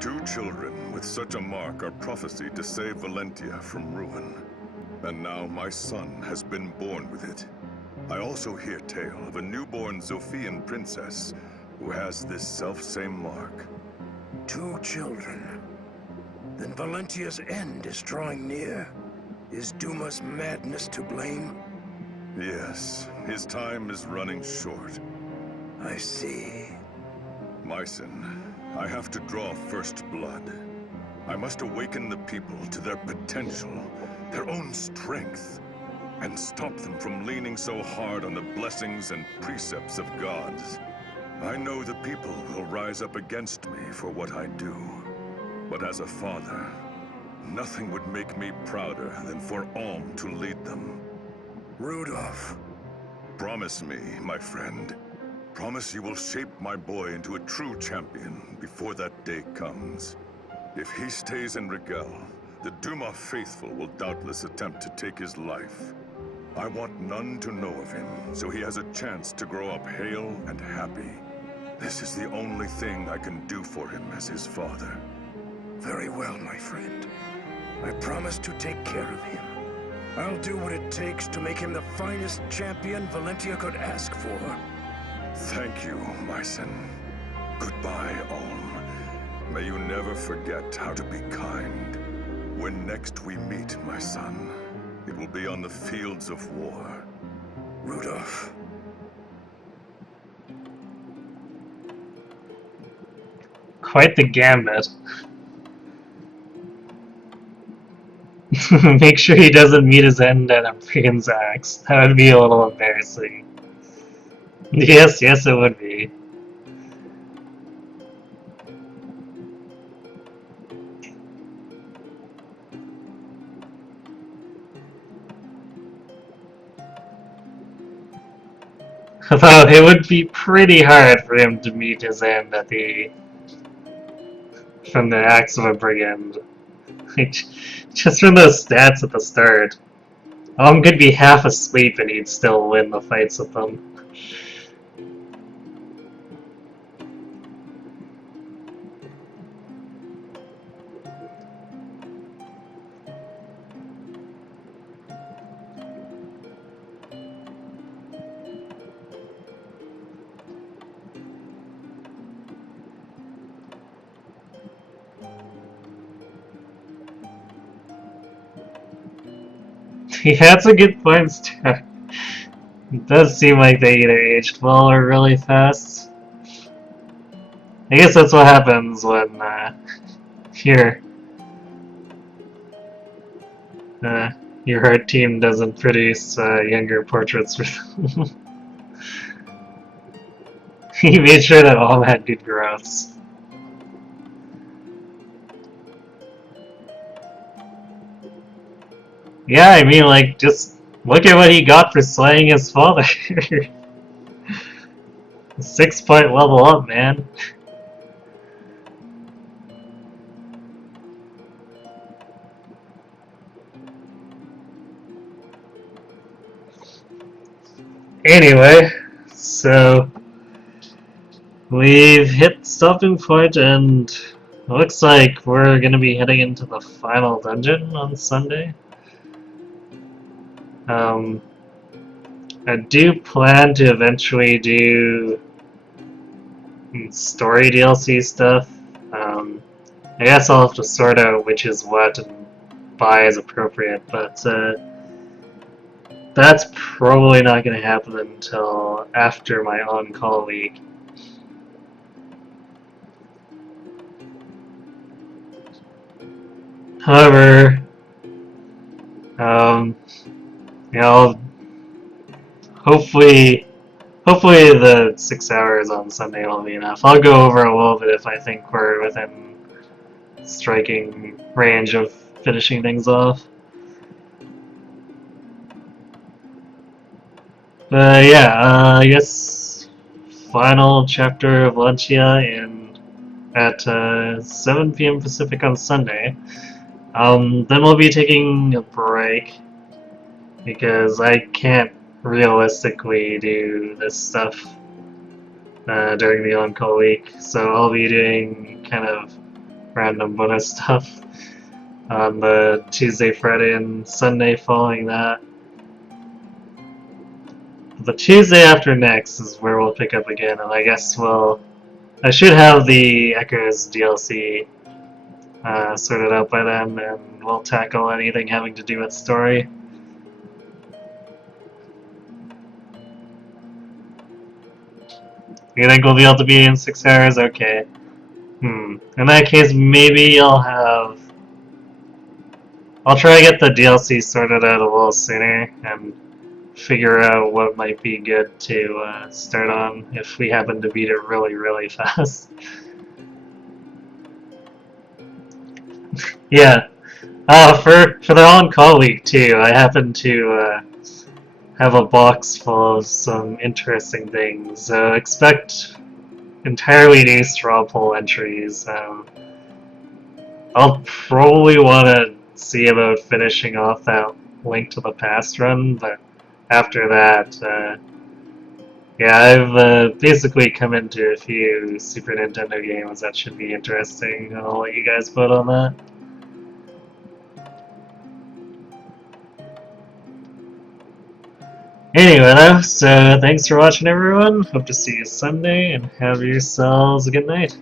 2 children with such a mark are prophesied to save Valentia from ruin. And now my son has been born with it. I also hear tale of a newborn Zophian princess who has this self-same mark. 2 children. Then Valentia's end is drawing near. Is Duma's madness to blame? Yes, his time is running short. I see. Myson, I have to draw first blood. I must awaken the people to their potential, their own strength, and stop them from leaning so hard on the blessings and precepts of gods. I know the people will rise up against me for what I do. But as a father, nothing would make me prouder than for Alm to lead them. Rudolph. Promise me, my friend. Promise you will shape my boy into a true champion before that day comes. If he stays in Rigel, the Duma faithful will doubtless attempt to take his life. I want none to know of him, so he has a chance to grow up hale and happy. This is the only thing I can do for him as his father. Very well, my friend. I promise to take care of him. I'll do what it takes to make him the finest champion Valentia could ask for. Thank you, Myson. Goodbye, Alm. May you never forget how to be kind. When next we meet, my son, it will be on the fields of war. Rudolph. Quite the gambit. Make sure he doesn't meet his end at a brigand's axe. That would be a little embarrassing. Yes, yes it would be. Although it would be pretty hard for him to meet his end at from the Acts of a Brigand. Like, just from those stats at the start. Alm could be half asleep and he'd still win the fights with them. He had some good points too. It does seem like they either aged well or really fast. I guess that's what happens when your uh, your art team doesn't produce younger portraits for them. He made sure that all had good growths. Yeah, I mean, like, just look at what he got for slaying his father. 6-point level up, man. Anyway, so we've hit stopping point, and it looks like we're gonna be heading into the final dungeon on Sunday. I do plan to eventually do story DLC stuff. I guess I'll have to sort out which is what and buy as appropriate, but that's probably not going to happen until after my on-call week. However, you know, hopefully the 6 hours on Sunday will be enough. I'll go over a little bit if I think we're within striking range of finishing things off. But yeah, I guess final chapter of Valentia at 7 p.m. Pacific on Sunday. Then we'll be taking a break because I can't realistically do this stuff during the on-call week, so I'll be doing kind of random bonus stuff on the Tuesday, Friday, and Sunday following that. The Tuesday after next is where we'll pick up again, and I guess I should have the Echoes DLC sorted out by then, and we'll tackle anything having to do with story. You think we'll be able to be in 6 hours? Okay. In that case, maybe I'll try to get the DLC sorted out a little sooner, and figure out what might be good to start on if we happen to beat it really, really fast. Yeah. For the on-call week too, I happen to have a box full of some interesting things. So expect entirely new straw poll entries. I'll probably want to see about finishing off that Link to the Past run, but after that, yeah, I've basically come into a few Super Nintendo games that should be interesting. I'll let you guys vote on that. Anyway, though, so thanks for watching, everyone. Hope to see you Sunday, and have yourselves a good night.